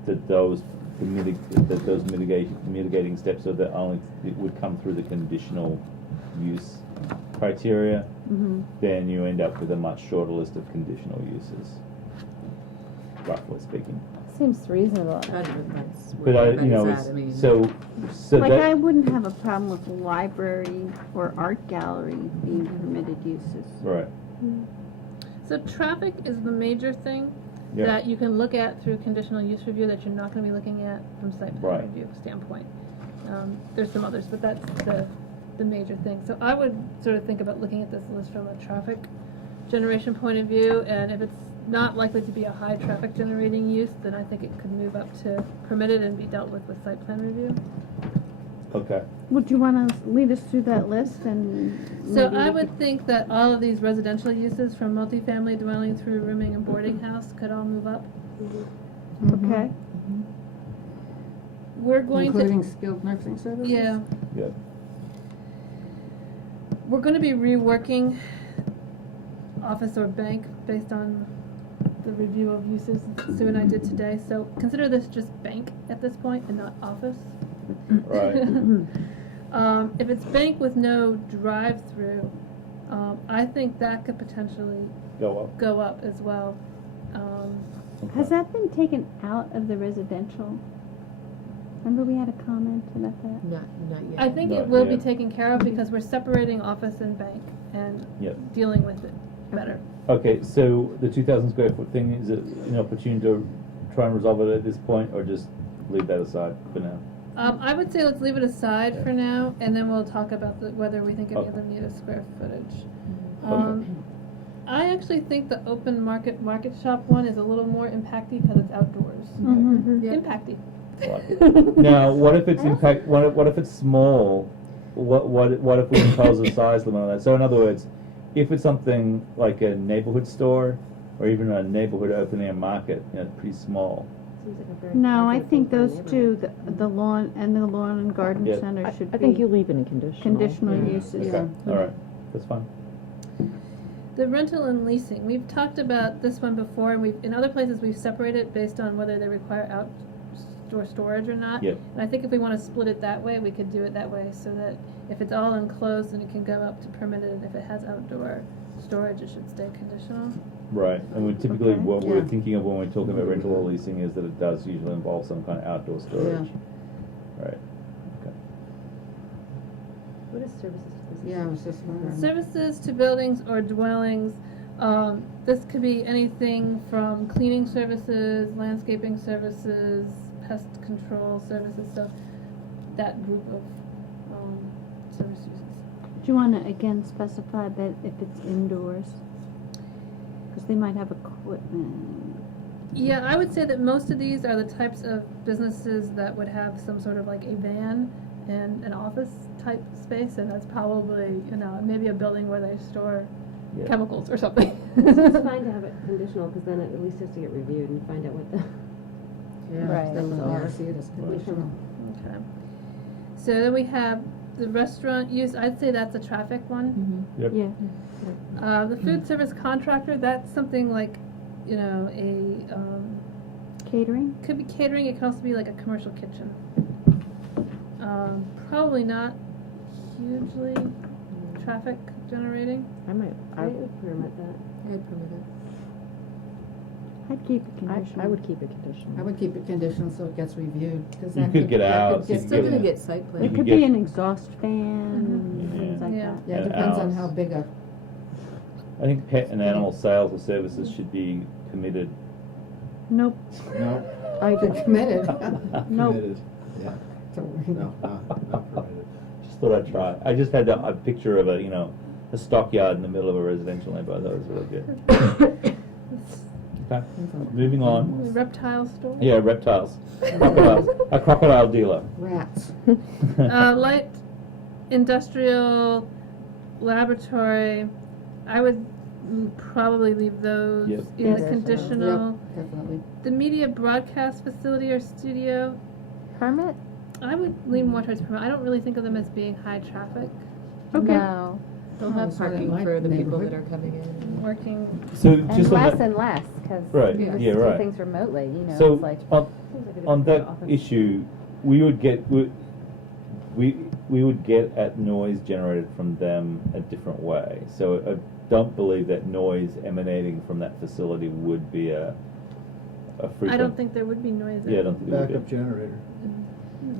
that those mitigating steps are the only it would come through the conditional use criteria, Mm-hmm. then you end up with a much shorter list of conditional uses, roughly speaking. Seems reasonable. But so Like, that I wouldn't have a problem with library or art gallery being permitted uses. right. So traffic is the major thing Yeah. that you can look at through conditional use review that you're not going to be looking at from site plan Right. review standpoint. There's some others, but that's the major thing. So I would sort of think about looking at this list from a traffic generation point of view, and if it's not likely to be a high traffic generating use, then I think it could move up to permitted and be dealt with site plan review. Okay. Would you want to lead us through that list and? So maybe I we would think that all of these residential uses from multifamily dwelling through rooming and boarding house could all move up. could- Okay. We're going Including skilled nursing services? to, yeah, Good. we're going to be reworking office or bank based on the review of uses Sue and I did today. So consider this just bank at this point and not office. Right. If it's bank with no drive-through, I think that could potentially Go up. as well. Okay. Has that been taken out of the residential? Remember we had a comment about that? Not yet. I think Not it will be yet. taken care of because we're separating office and bank and Yep. dealing with it better. Okay, so the 2,000 square foot thing, is it an opportunity to try and resolve it at this point, or just leave that aside for now? I would say let's leave it aside Yeah. for now, and then we'll talk about whether we think any of Okay. them need a square footage. Okay. I actually think the open market shop one is a little more impacty because it's outdoors. Mm-hmm. Yeah. Impacty. Like it. Now, what if it's what if it's small? What if we impose a size limit on that? So in other words, if it's something like a neighborhood store or even a neighborhood open air market, pretty small. Seems like a very No, I positive think thing for those the two, neighborhood. the lawn and garden Yeah. center should I think you be leave it in conditional. conditional yeah. uses. Okay, all right, that's fine. The rental and leasing, we've talked about this one before, and in other places we've separated based on whether they require outdoor storage or not. Yep. And I think if we want to split it that way, we could do it that way, so that if it's all enclosed, then it can go up to permitted, and if it has outdoor storage, it should stay conditional. Right, and we typically Okay. what we're Yeah. thinking of when we're talking about rental or leasing is that it does usually involve some kind of outdoor storage. Right. Okay. What is services to business? Yeah, I was just wondering. Services to buildings or dwellings, this could be anything from cleaning services, landscaping services, pest control services, so that group of service uses. Do you want to again specify that if it's indoors? Because they might have equipment. Yeah, I would say that most of these are the types of businesses that would have some sort of like a van and an office type space, and that's probably, maybe a building where they store Yeah. chemicals or something. It's fine to have it conditional, because then it at least has to get reviewed and find out what the. Yeah, Right. that was all I see it as conditional. Okay. So then we have the restaurant use, I'd say that's a traffic one. Yep. Yeah. The food service contractor, that's something like, Catering? could be catering, it can also be like a commercial kitchen. Probably not hugely traffic generating. I would permit that. I'd permit it. I'd keep it conditional. I would keep it conditional. I would keep it conditional so it gets reviewed, because You that could get that out, could you It's could still get- gonna get site You plan. It could could get- be an exhaust fan and things like Yeah. that. Yeah, it and depends on owls. how big a, I think pet and animal sales or services should be permitted. Nope. No, I they're committed. Nope. permitted, yeah, no, not permitted. Just thought I'd try. I just had a picture of a stockyard in the middle of a residential neighborhood. That was really good. Okay, moving on. Reptile store? Yeah, reptiles. Crocodiles. A crocodile dealer. Rats. Light industrial laboratory, I would probably leave those Yep. in the Yes. conditional. Yep, definitely. The media broadcast facility or studio, Permit? I would lean more towards permit. I don't really think of them as being high traffic, Okay. No. They'll Oh, have it's not in parking my for the people neighborhood. that are coming in. working. So And just on less that, and less, because Right, we just yeah, do right. things remotely, you know, So it's like. on, seems like a on different that office. issue, we would get we would get at noise generated from them a different way. So I don't believe that noise emanating from that facility would be a frequent. I don't think there would be noise. Yeah, I don't think there would Backup be. generator.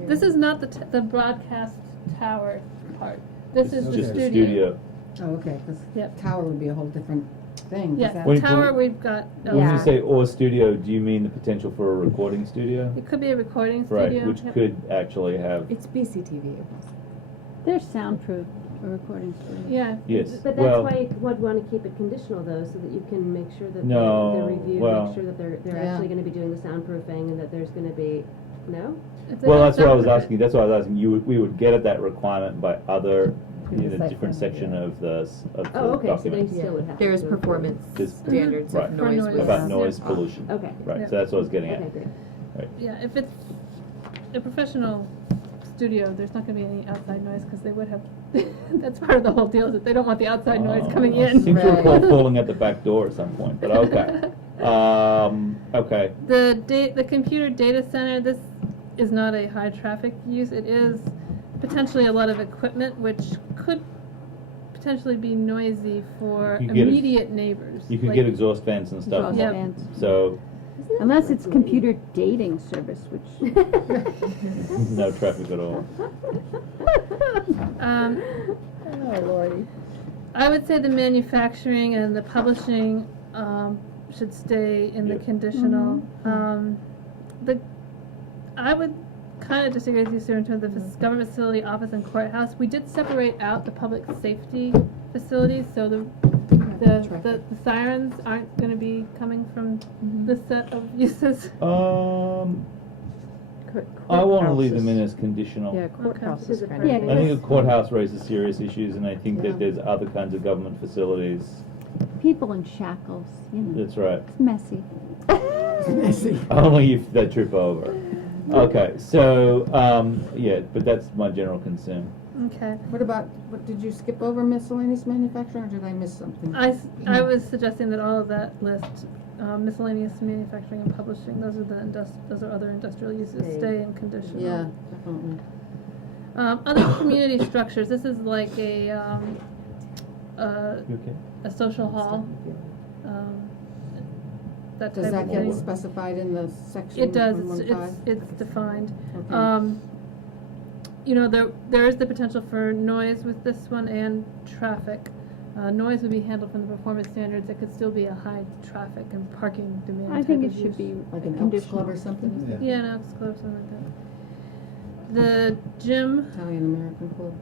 This is not the broadcast tower part. This is It's the just the studio. Oh, okay, because Yep. tower would be a whole different thing. 'cause Yeah, that- When you- tower we've got. When Yeah. you say or studio, do you mean the potential for a recording studio? It could be a recording studio. Right, which Yep. could actually have. It's BCTV. They're soundproof, a recording studio. Yeah. Yes. But that's Well, why you'd want to keep it conditional though, so that you can make sure that No, they're reviewed, well- make sure that they're Yeah. actually gonna be doing the soundproofing and that there's gonna be, no? If they Well, don't that's what I was soundproof it. asking. That's what I was asking. We would get at that requirement by other, Through the in a site different plan section review. of the of the Oh, okay, so they document. still would have to. There's go through. performance There's- standards Right. of For noise. noise. with- About Yeah. noise pollution. Okay. Right. Yeah. So that's what I was getting Okay, at. great. Yeah, if it's a professional studio, there's not gonna be any outside noise, because they would have, that's part of the whole deal, is that they don't want the outside noise coming I in. seem to Right. recall falling at the back door at some point, but okay. Okay. The computer data center, this is not a high traffic use. It is potentially a lot of equipment, which could potentially be noisy for You get immediate neighbors. You could like- get exhaust fans and stuff. Exhaust Yep. fans. So Unless it's computer dating service, which. no traffic at all. Oh, Lordy. I would say the manufacturing and the publishing should stay in the Yep. conditional. I would kind of disagree with you, Sue, in terms of the government facility, office, and courthouse. We did separate out the public safety facilities, so the sirens aren't going to be coming from this set of uses. I want to leave Courthouses. them in as conditional. Yeah, courthouse is kind Yeah, of. I think a courthouse raises serious issues, and I think that there's other kinds of government facilities. People in shackles, you know, That's right. it's messy. Only if they trip over. Okay, so yeah, but that's my general concern. Okay. What about, did you skip over miscellaneous manufacturing, or did I miss something? I was suggesting that all of that list, miscellaneous manufacturing and publishing, those are other industrial uses, stay in conditional. Yeah, definitely. Other community structures, this is like a You okay? social hall. That Does type that of get thing. specified in the section? It does, 115? it's defined. Okay. You know, there is the potential for noise with this one and traffic. Noise would be handled from the performance standards. It could still be a high traffic and parking demand I think type it of should use. be Like an Elks conditional. Club or something? Yeah, an Elks Club, something like that. The gym Italian-American Club,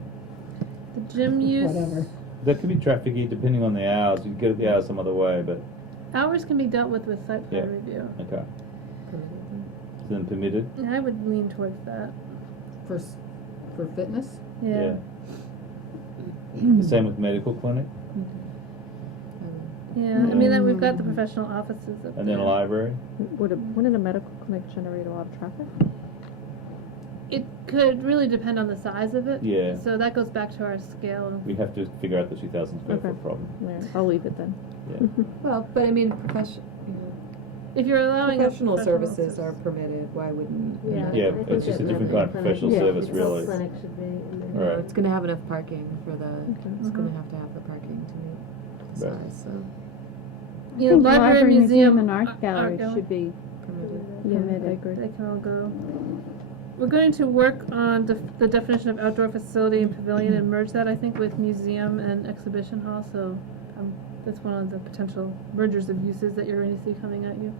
The gym use. whatever. That could be trafficy depending on the hours. You could get the hours some other way, but Hours can be dealt with site plan Yeah. review. okay. So then permitted. And I would lean towards that. For fitness? Yeah. The same with medical clinic, Yeah. I mean, then we've got the professional offices up and then there. a library. Wouldn't a medical clinic generate a lot of traffic? It could really depend on the size of it. Yeah. So that goes back to our scale. We have to figure out the 2,000 square Okay. foot problem. Yeah, I'll leave it then. Yeah. Well, but I mean, If you're allowing a professional services are permitted, why wouldn't? Yeah. Yeah, I think it's just a that different medical kind of clinic- professional yeah, service, it's really. clinic should be in You there. know, Right. it's gonna have enough parking for the, it's Mhm. gonna have to have the parking to meet the Right. size, so. You know, think library, museum, and art gallery should be Yeah, I permitted. agree. They can all go. We're going to work on the definition of outdoor facility and pavilion and merge that, I think, with museum and exhibition hall, so that's one of the potential mergers of uses that you're going to see coming at you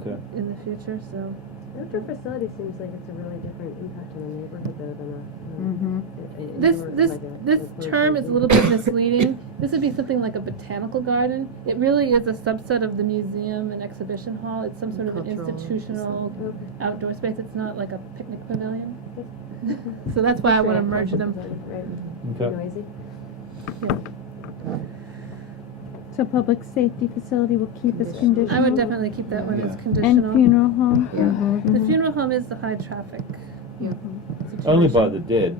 Okay. in the future, so. Outdoor facility seems like it's a really different impact on the neighborhood though than This term is a little bit misleading. This would be something like a botanical garden. It really is a subset of the museum and exhibition hall. It's some sort of an Cultural institutional outdoor space. It's not like a picnic pavilion. So that's why I want to merge them. Okay. Noisy. So public safety facility will keep as I conditional. would definitely keep that one as Yeah. conditional. And funeral home? The funeral home is the high traffic. Only by situation. the dead.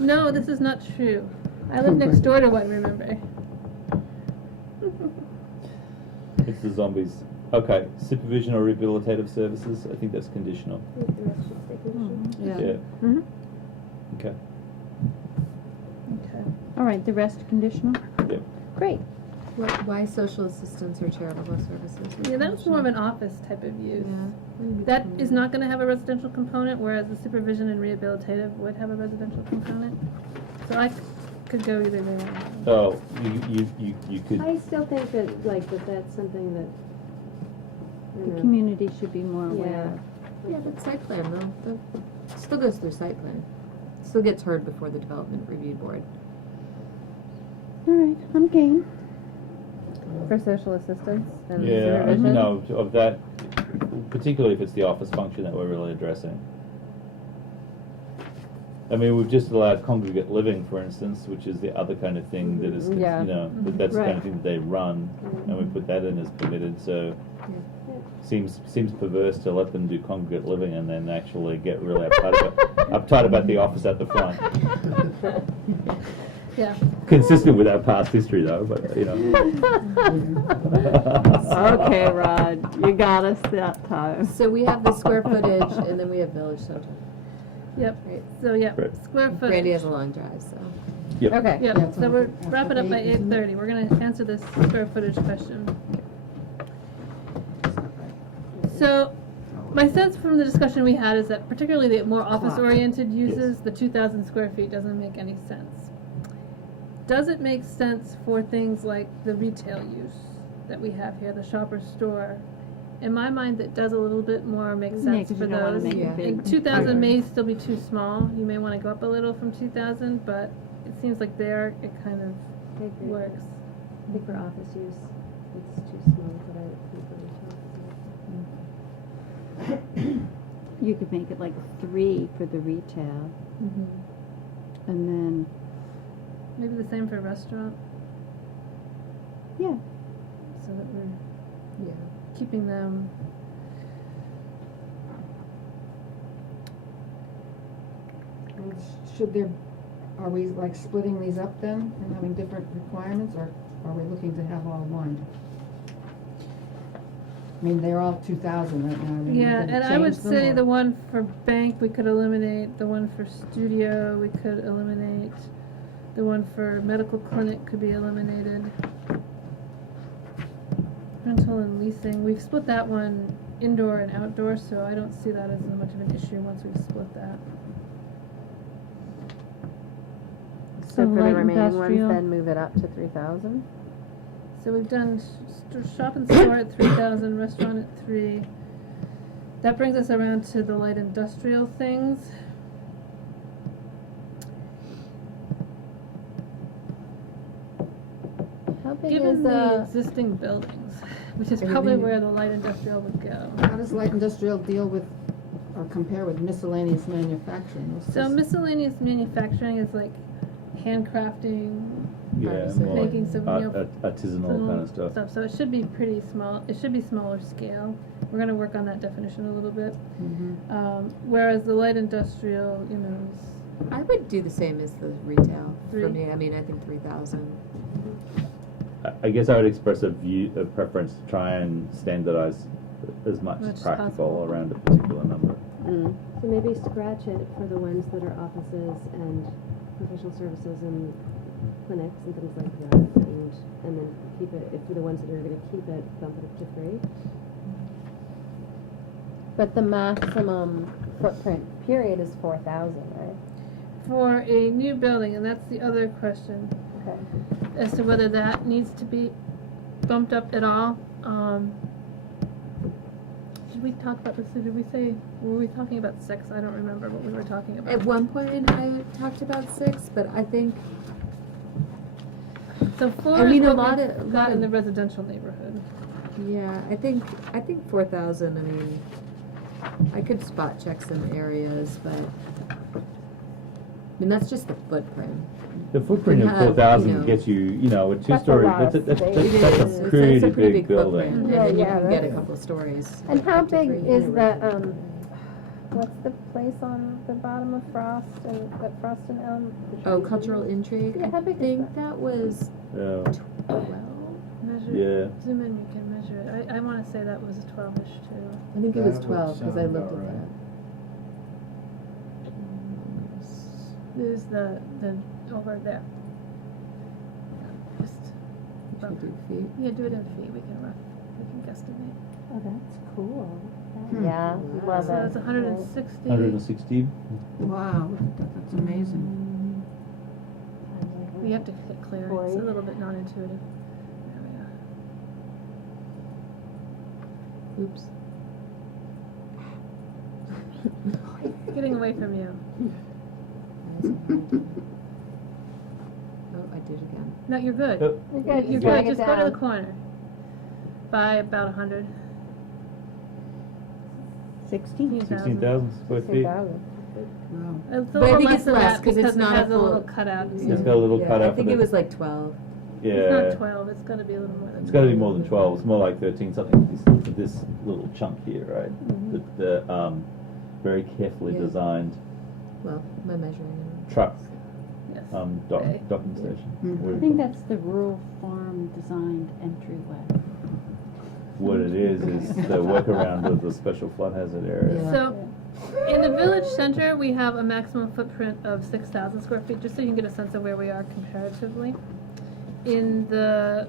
No, this is not true. I live next door to one, remember? It's the zombies. Okay, supervision or rehabilitative services, I think that's conditional. Yeah. Yeah. Mhm. Okay. Okay. All right, the rest conditional? Yep. Great. Why social assistance or charitable services? Yeah, that was more of an office type of use. Yeah. That is not going to have a residential component, whereas the supervision and rehabilitative would have a residential component. So I could go either way. Oh, you could, I still think that, that's something that, The community should be more aware yeah. of. Yeah, but site plan though, that still goes through site plan. Still gets heard before the development review board. All right, I'm game. For social assistance and yeah, supervision? no, of that, particularly if it's the office function that we're really addressing. I mean, we've just allowed congregate living, for instance, which is the other kind of thing that is, Yeah. you know, that's the kind Right. of thing that they run, and we put that in as permitted, so seems perverse to let them do congregate living and then actually get really uptight about the office at the front. Yeah. Consistent with our past history, though, but you know. Okay, Rod, you got us that time. So we have the square footage and then we have village center. Yep. Right. So, yeah, Right. square footage. Brandy has a long drive, so. Yep. Okay. Yep, Yeah, so we're after wrapping up by 8, isn't it? 8:30. We're going to answer this square footage question. So, my sense from the discussion we had is that particularly the more office-oriented uses, the 2,000 square feet doesn't make any sense. Does it make sense for things like the retail use that we have here, the shopper store? In my mind, that does a little bit more make Yeah, sense 'cause for you don't wanna those. make Yeah. it big. And 2,000 may still be too small. You may want to go up a little from 2,000, but it seems like there it kind of I agree. works. I think for office use, it's too small, but I think for retail. You could make it like 3 for the retail, and then, Maybe the same for a restaurant, yeah, so that we're Yeah. keeping them. And should there, are we like splitting these up then and having different requirements, or are we looking to have all one? I mean, they're all 2,000 right now. Are we Yeah, gonna and I would change them, say or- the one for bank we could eliminate, the one for studio we could eliminate, the one for medical clinic could be eliminated. Rental and leasing, we've split that one indoor and outdoor, so I don't see that as much of an issue once we've split that. So So for the light remaining ones, industrial. then move it up to 3,000? So we've done shop and store at 3,000, restaurant at 3. That brings us around to the light industrial things. How big Given is the existing buildings, which is probably Everything. where the light industrial would go. How does light industrial deal with, or compare with miscellaneous manufacturing? What's So this? miscellaneous manufacturing is like handcrafting, Yeah, more like making some, you know, artisanal kind of stuff. So it should be pretty small. It should be smaller scale. We're going to work on that definition a little bit. Mhm. Whereas the light industrial, you know, is I would do the same as the retail for 3. me. I mean, I think 3,000. I guess I would express a preference to try and standardize as much Much as as practical possible. around a particular number. So maybe scratch it for the ones that are offices and professional services and clinics and things like that, and then keep it, if for the ones that are gonna keep it, bump it up to 3. But the maximum footprint period is 4,000, right? For a new building, and that's the other question, Okay. as to whether that needs to be bumped up at all. Did we talk about this, or did we say, were we talking about 6? I don't remember what we were talking about. At one point, I talked about 6, but I think, So 4 I mean, is a what lot we've of- got in the residential neighborhood. yeah, I think 4,000, I mean, I could spot check some areas, but, I mean, that's just the footprint. The footprint of have, 4,000 you know- gets you know, a That's a two-story, lot of that's space. a It's a pretty pretty big building. footprint, Yeah, and then you yeah, can get a that's- couple of stories. And how up to big 3. is the, what's the place on the bottom of Frost and Elm? Oh, cultural intrigue? Yeah, how I big is think that? that was Yeah, 12. Measure, yeah. zoom in, you can measure it. I wanna say that was 12-ish too. I think it was That would 12, because I sound looked about at right. that. There's the over there. Just, Should we do feet? yeah, do it in feet, we can guesstimate. Oh, that's cool. Hmm. Yeah, Wow. love So it. it's 160. 160. Wow, look at that, that's amazing. We have to hit clear, it's a little bit non-intuitive. There we Oops. go. Getting away from you. Oh, I did again. No, you're good. Oh. You're good, You're just drag good, it just go to the down. corner. By about 100. 16,000 square feet. 2,000. Wow. It's a But I little think less it's than less, that 'cause it's because it not a has a full- little cutout. It's got a little Yeah, cutout I for think the- it was like 12. Yeah. It's not 12, it's gonna be a little more than It's got to be more than 12. It's more like 13 something. This little chunk here, right? The very carefully Yeah. designed Well, my measuring. truck Yes. docking station. Mhm. What I do think you call that's the rural farm designed entryway. it? What it is the workaround of the special flood hazard area. Yeah. So, in the village center, we have a maximum footprint of 6,000 square feet, just so you can get a sense of where we are comparatively. In the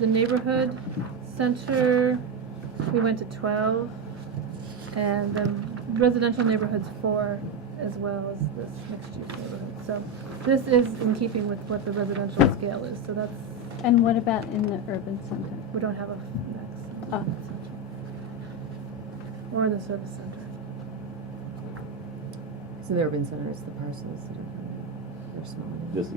the neighborhood center, we went to 12, and then residential neighborhoods 4, as well as this mixed-use neighborhood. So, this is in keeping with what the residential scale is. So that's, And what about in the urban center? we don't have a max. Ah. Or the service center. So the urban center is the parcels that are they're small. Just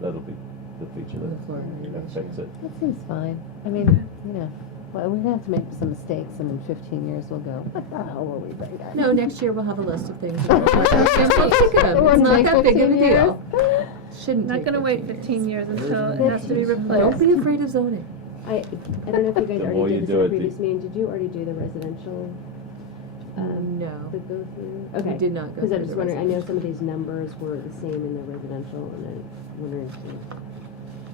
that'll be the feature The floor that area affects it. That seems fine. I mean, you know, well, we're gonna have to make some mistakes, and in 15 years we'll go, what the hell were we thinking? No, next year we'll have a list of things. We'll take 'em. It's not that big of a deal. Shouldn't Not take gonna wait 15 years until it has to be Don't replaced. be afraid of zoning. I don't know if you guys The more already you did this do at it, a previous meeting, did you already do the residential, No. the go through? We Okay. did not go Because I through was the wondering, I know residential. some of these numbers were the same in the residential, and I'm wondering if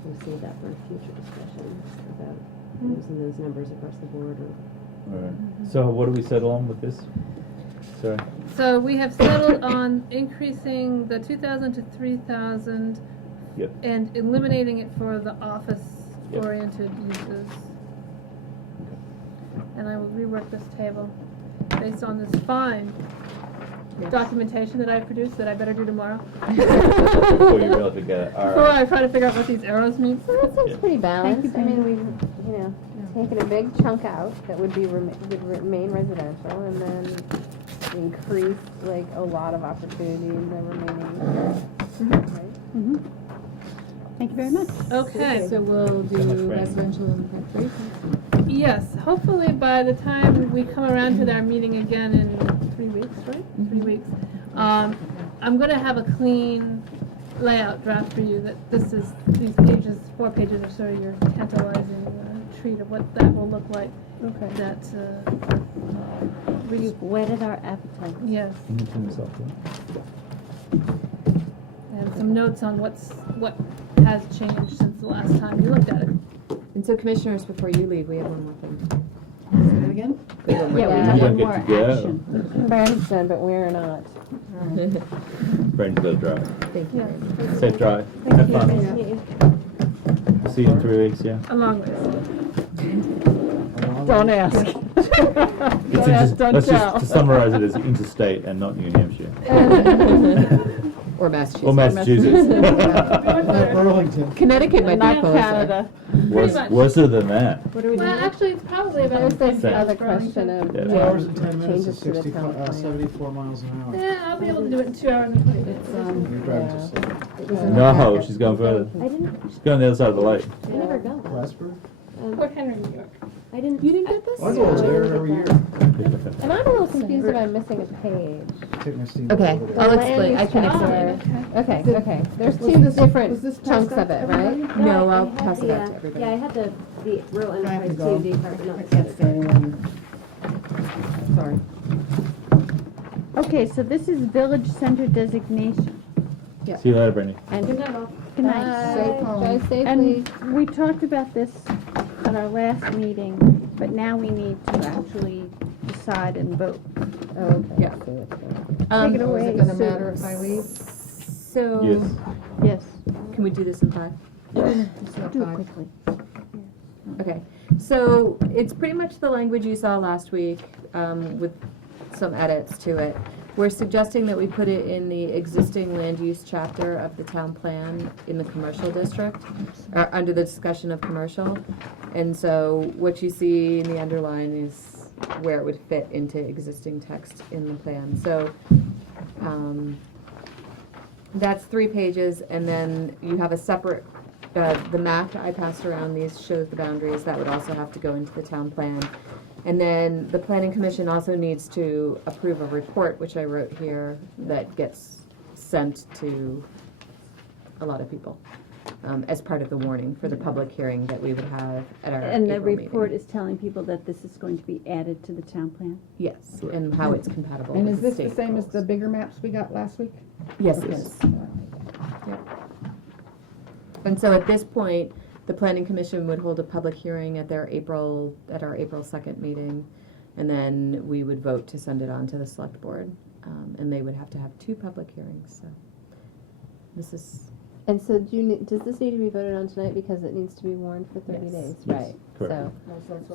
we'll save that for a future discussion about using those numbers across the board, or All right. So what do we settle on with this? Sorry. So we have settled on increasing the 2,000 to 3,000 Yep. and eliminating it for the office-oriented uses. And I will rework this table based on this fine documentation that I produced that I better do tomorrow. Before you really forget it. All Before right. I try to figure out what these arrows mean. So that seems Yeah. pretty balanced. Thank you, I mean, we've, you know, taken a big chunk out that would be would remain residential, and then increase like a lot of opportunity in the remaining. Right? Mm-hmm. Thank you very much. Okay. So we'll do So much, Brandon. residential in part 3. Yes, hopefully by the time we come around to our meeting again in 3 weeks, right? 3 weeks. I'm gonna have a clean layout draft for you that this is, these pages, 4 pages or so, your tantalizing treat of what that will look like. Okay. That, You've whetted our appetite. yes, Can you turn this off, please? and some notes on what has changed since the last time you looked at it. And so commissioners, before you leave, we have one more thing. Say that again? We have one more Yeah, thing. we have You one don't more get to go. action. Branson, but we're not. Brady's got to drive. Thank you. Yeah. Safe drive. Thank Have you. fun. Nice to meet you. See you in 3 weeks, yeah? A long list. Don't ask. It's Don't ask, don't let's tell. just to summarize it as interstate and not New Hampshire. Or Massachusetts. Or Massachusetts. Burlington. Connecticut might be Not closer. Canada. Worse, much. worse than that. What are we Well, doing? actually, it's probably about There's this Same. other question of Yeah. 2 hours and 10 minutes changes is to the town plan. 74 miles an hour. Yeah, I'll be able to do it in 2 hours and 20 minutes. You're driving to Salem. No, she's going further. I didn't, She's going the other side of the lake. I never got that. Plattsburgh? Port Henry, New York. I didn't. You didn't get this? I go there every year. And I'm a little confused about missing a page. Take my steamboat Okay, over there. I'll explain. I can Oh, explain. okay. Okay. There's two different chunks of it, right? I No, I'll had pass it the, out to everybody. Yeah, I had the rural I have to enterprise go. COD part, not I the can't other stay anyone. Sorry. Okay, so this is village center designation. See you later, Brandy. And good night, all. Good night. Safe home. Drive safely. And we talked about this at our last meeting, but now we need to actually decide and vote. Oh, okay. Yeah. Take it away, Is it gonna Sue. matter if I leave? So, Yes. Yes, can we do this in 5? It's not do it five. quickly. Okay, so it's pretty much the language you saw last week, with some edits to it. We're suggesting that we put it in the existing land use chapter of the town plan in the commercial district, under the discussion of commercial. And so what you see in the underline is where it would fit into existing text in the plan. So, that's 3 pages, and then you have a separate, the map I passed around, these shows the boundaries, that would also have to go into the town plan. And then the planning commission also needs to approve a report, which I wrote here, that gets sent to a lot of people, as part of the warning for the public hearing that we would have at our And the April report meeting. is telling people that this is going to be added to the town plan? Yes, and how it's compatible And with is the this the state same as goals. the bigger maps we got last week? Yes, it Okay. is. And so at this point, the planning commission would hold a public hearing at our April 2nd meeting, and then we would vote to send it on to the select board. And they would have to have 2 public hearings, so this is, And so does this need to be voted on tonight because it needs to be warned for 30 Yes. days? Yes, Right. correct.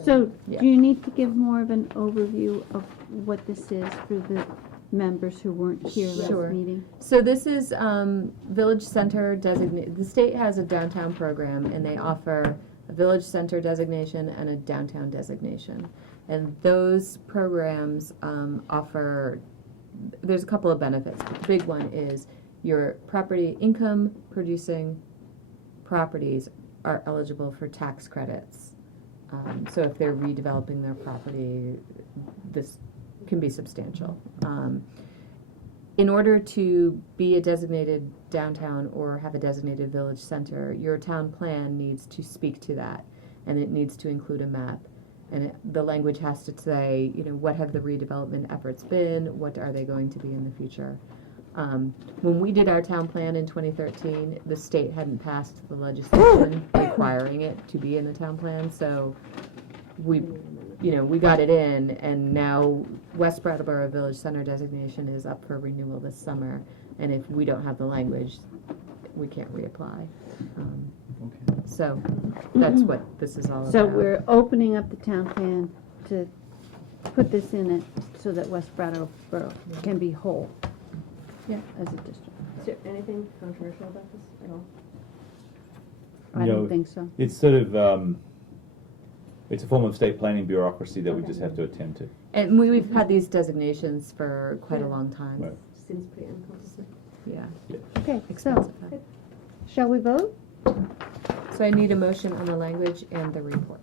So, Yeah. do you need to give more of an overview of what this is for the members who weren't here Sure. last meeting? so this is village center designate, the state has a downtown program, and they offer a village center designation and a downtown designation. And those programs offer, there's a couple of benefits. The big one is your property income producing properties are eligible for tax credits. So if they're redeveloping their property, this can be substantial. In order to be a designated downtown or have a designated village center, your town plan needs to speak to that, and it needs to include a map. And the language has to say, what have the redevelopment efforts been? What are they going to be in the future? When we did our town plan in 2013, the state hadn't passed the legislation requiring it to be in the town plan, so we got it in, and now West Brattleboro Village Center designation is up for renewal this summer, and if we don't have the language, we can't reapply. Okay. So that's what this is all about. So we're opening up the town plan to put this in it so that West Brattleboro can be whole. Yeah. As a district. Is there anything controversial about this at all? I No, don't think so. It's sort of, it's a form of state planning bureaucracy that we just have to attend to. And we've had these designations for quite a long time. Right. Seems pretty uncomplicated. Yeah. Okay, so, Expensive. shall we vote? So I need a motion on the language and the report.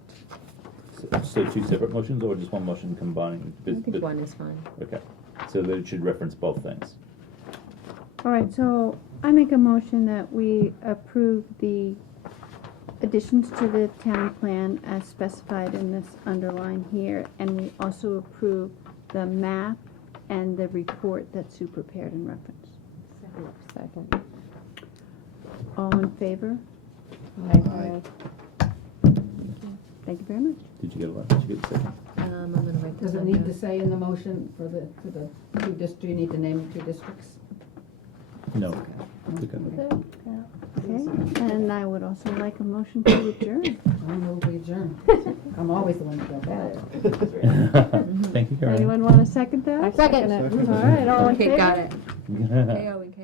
So 2 separate motions, or just one motion combining? I think one is fine. Okay, so that it should reference both things. All right, so I make a motion that we approve the additions to the town plan as specified in this underline here, and we also approve the map and the report that Sue prepared in reference. Second. All in favor? Aye. Thank you very much. Did you get a lot? Did you get the second? I'm gonna write this Does it one need down. to say in the motion for the two do you need to name the two districts? No. Good. Okay, and I would also like a motion to adjourn. I move we adjourn. I'm always the one to go back. Thank you, Karen. Anyone want to second that? Second it. All right, all in Okay, favor? got it. K-O and K.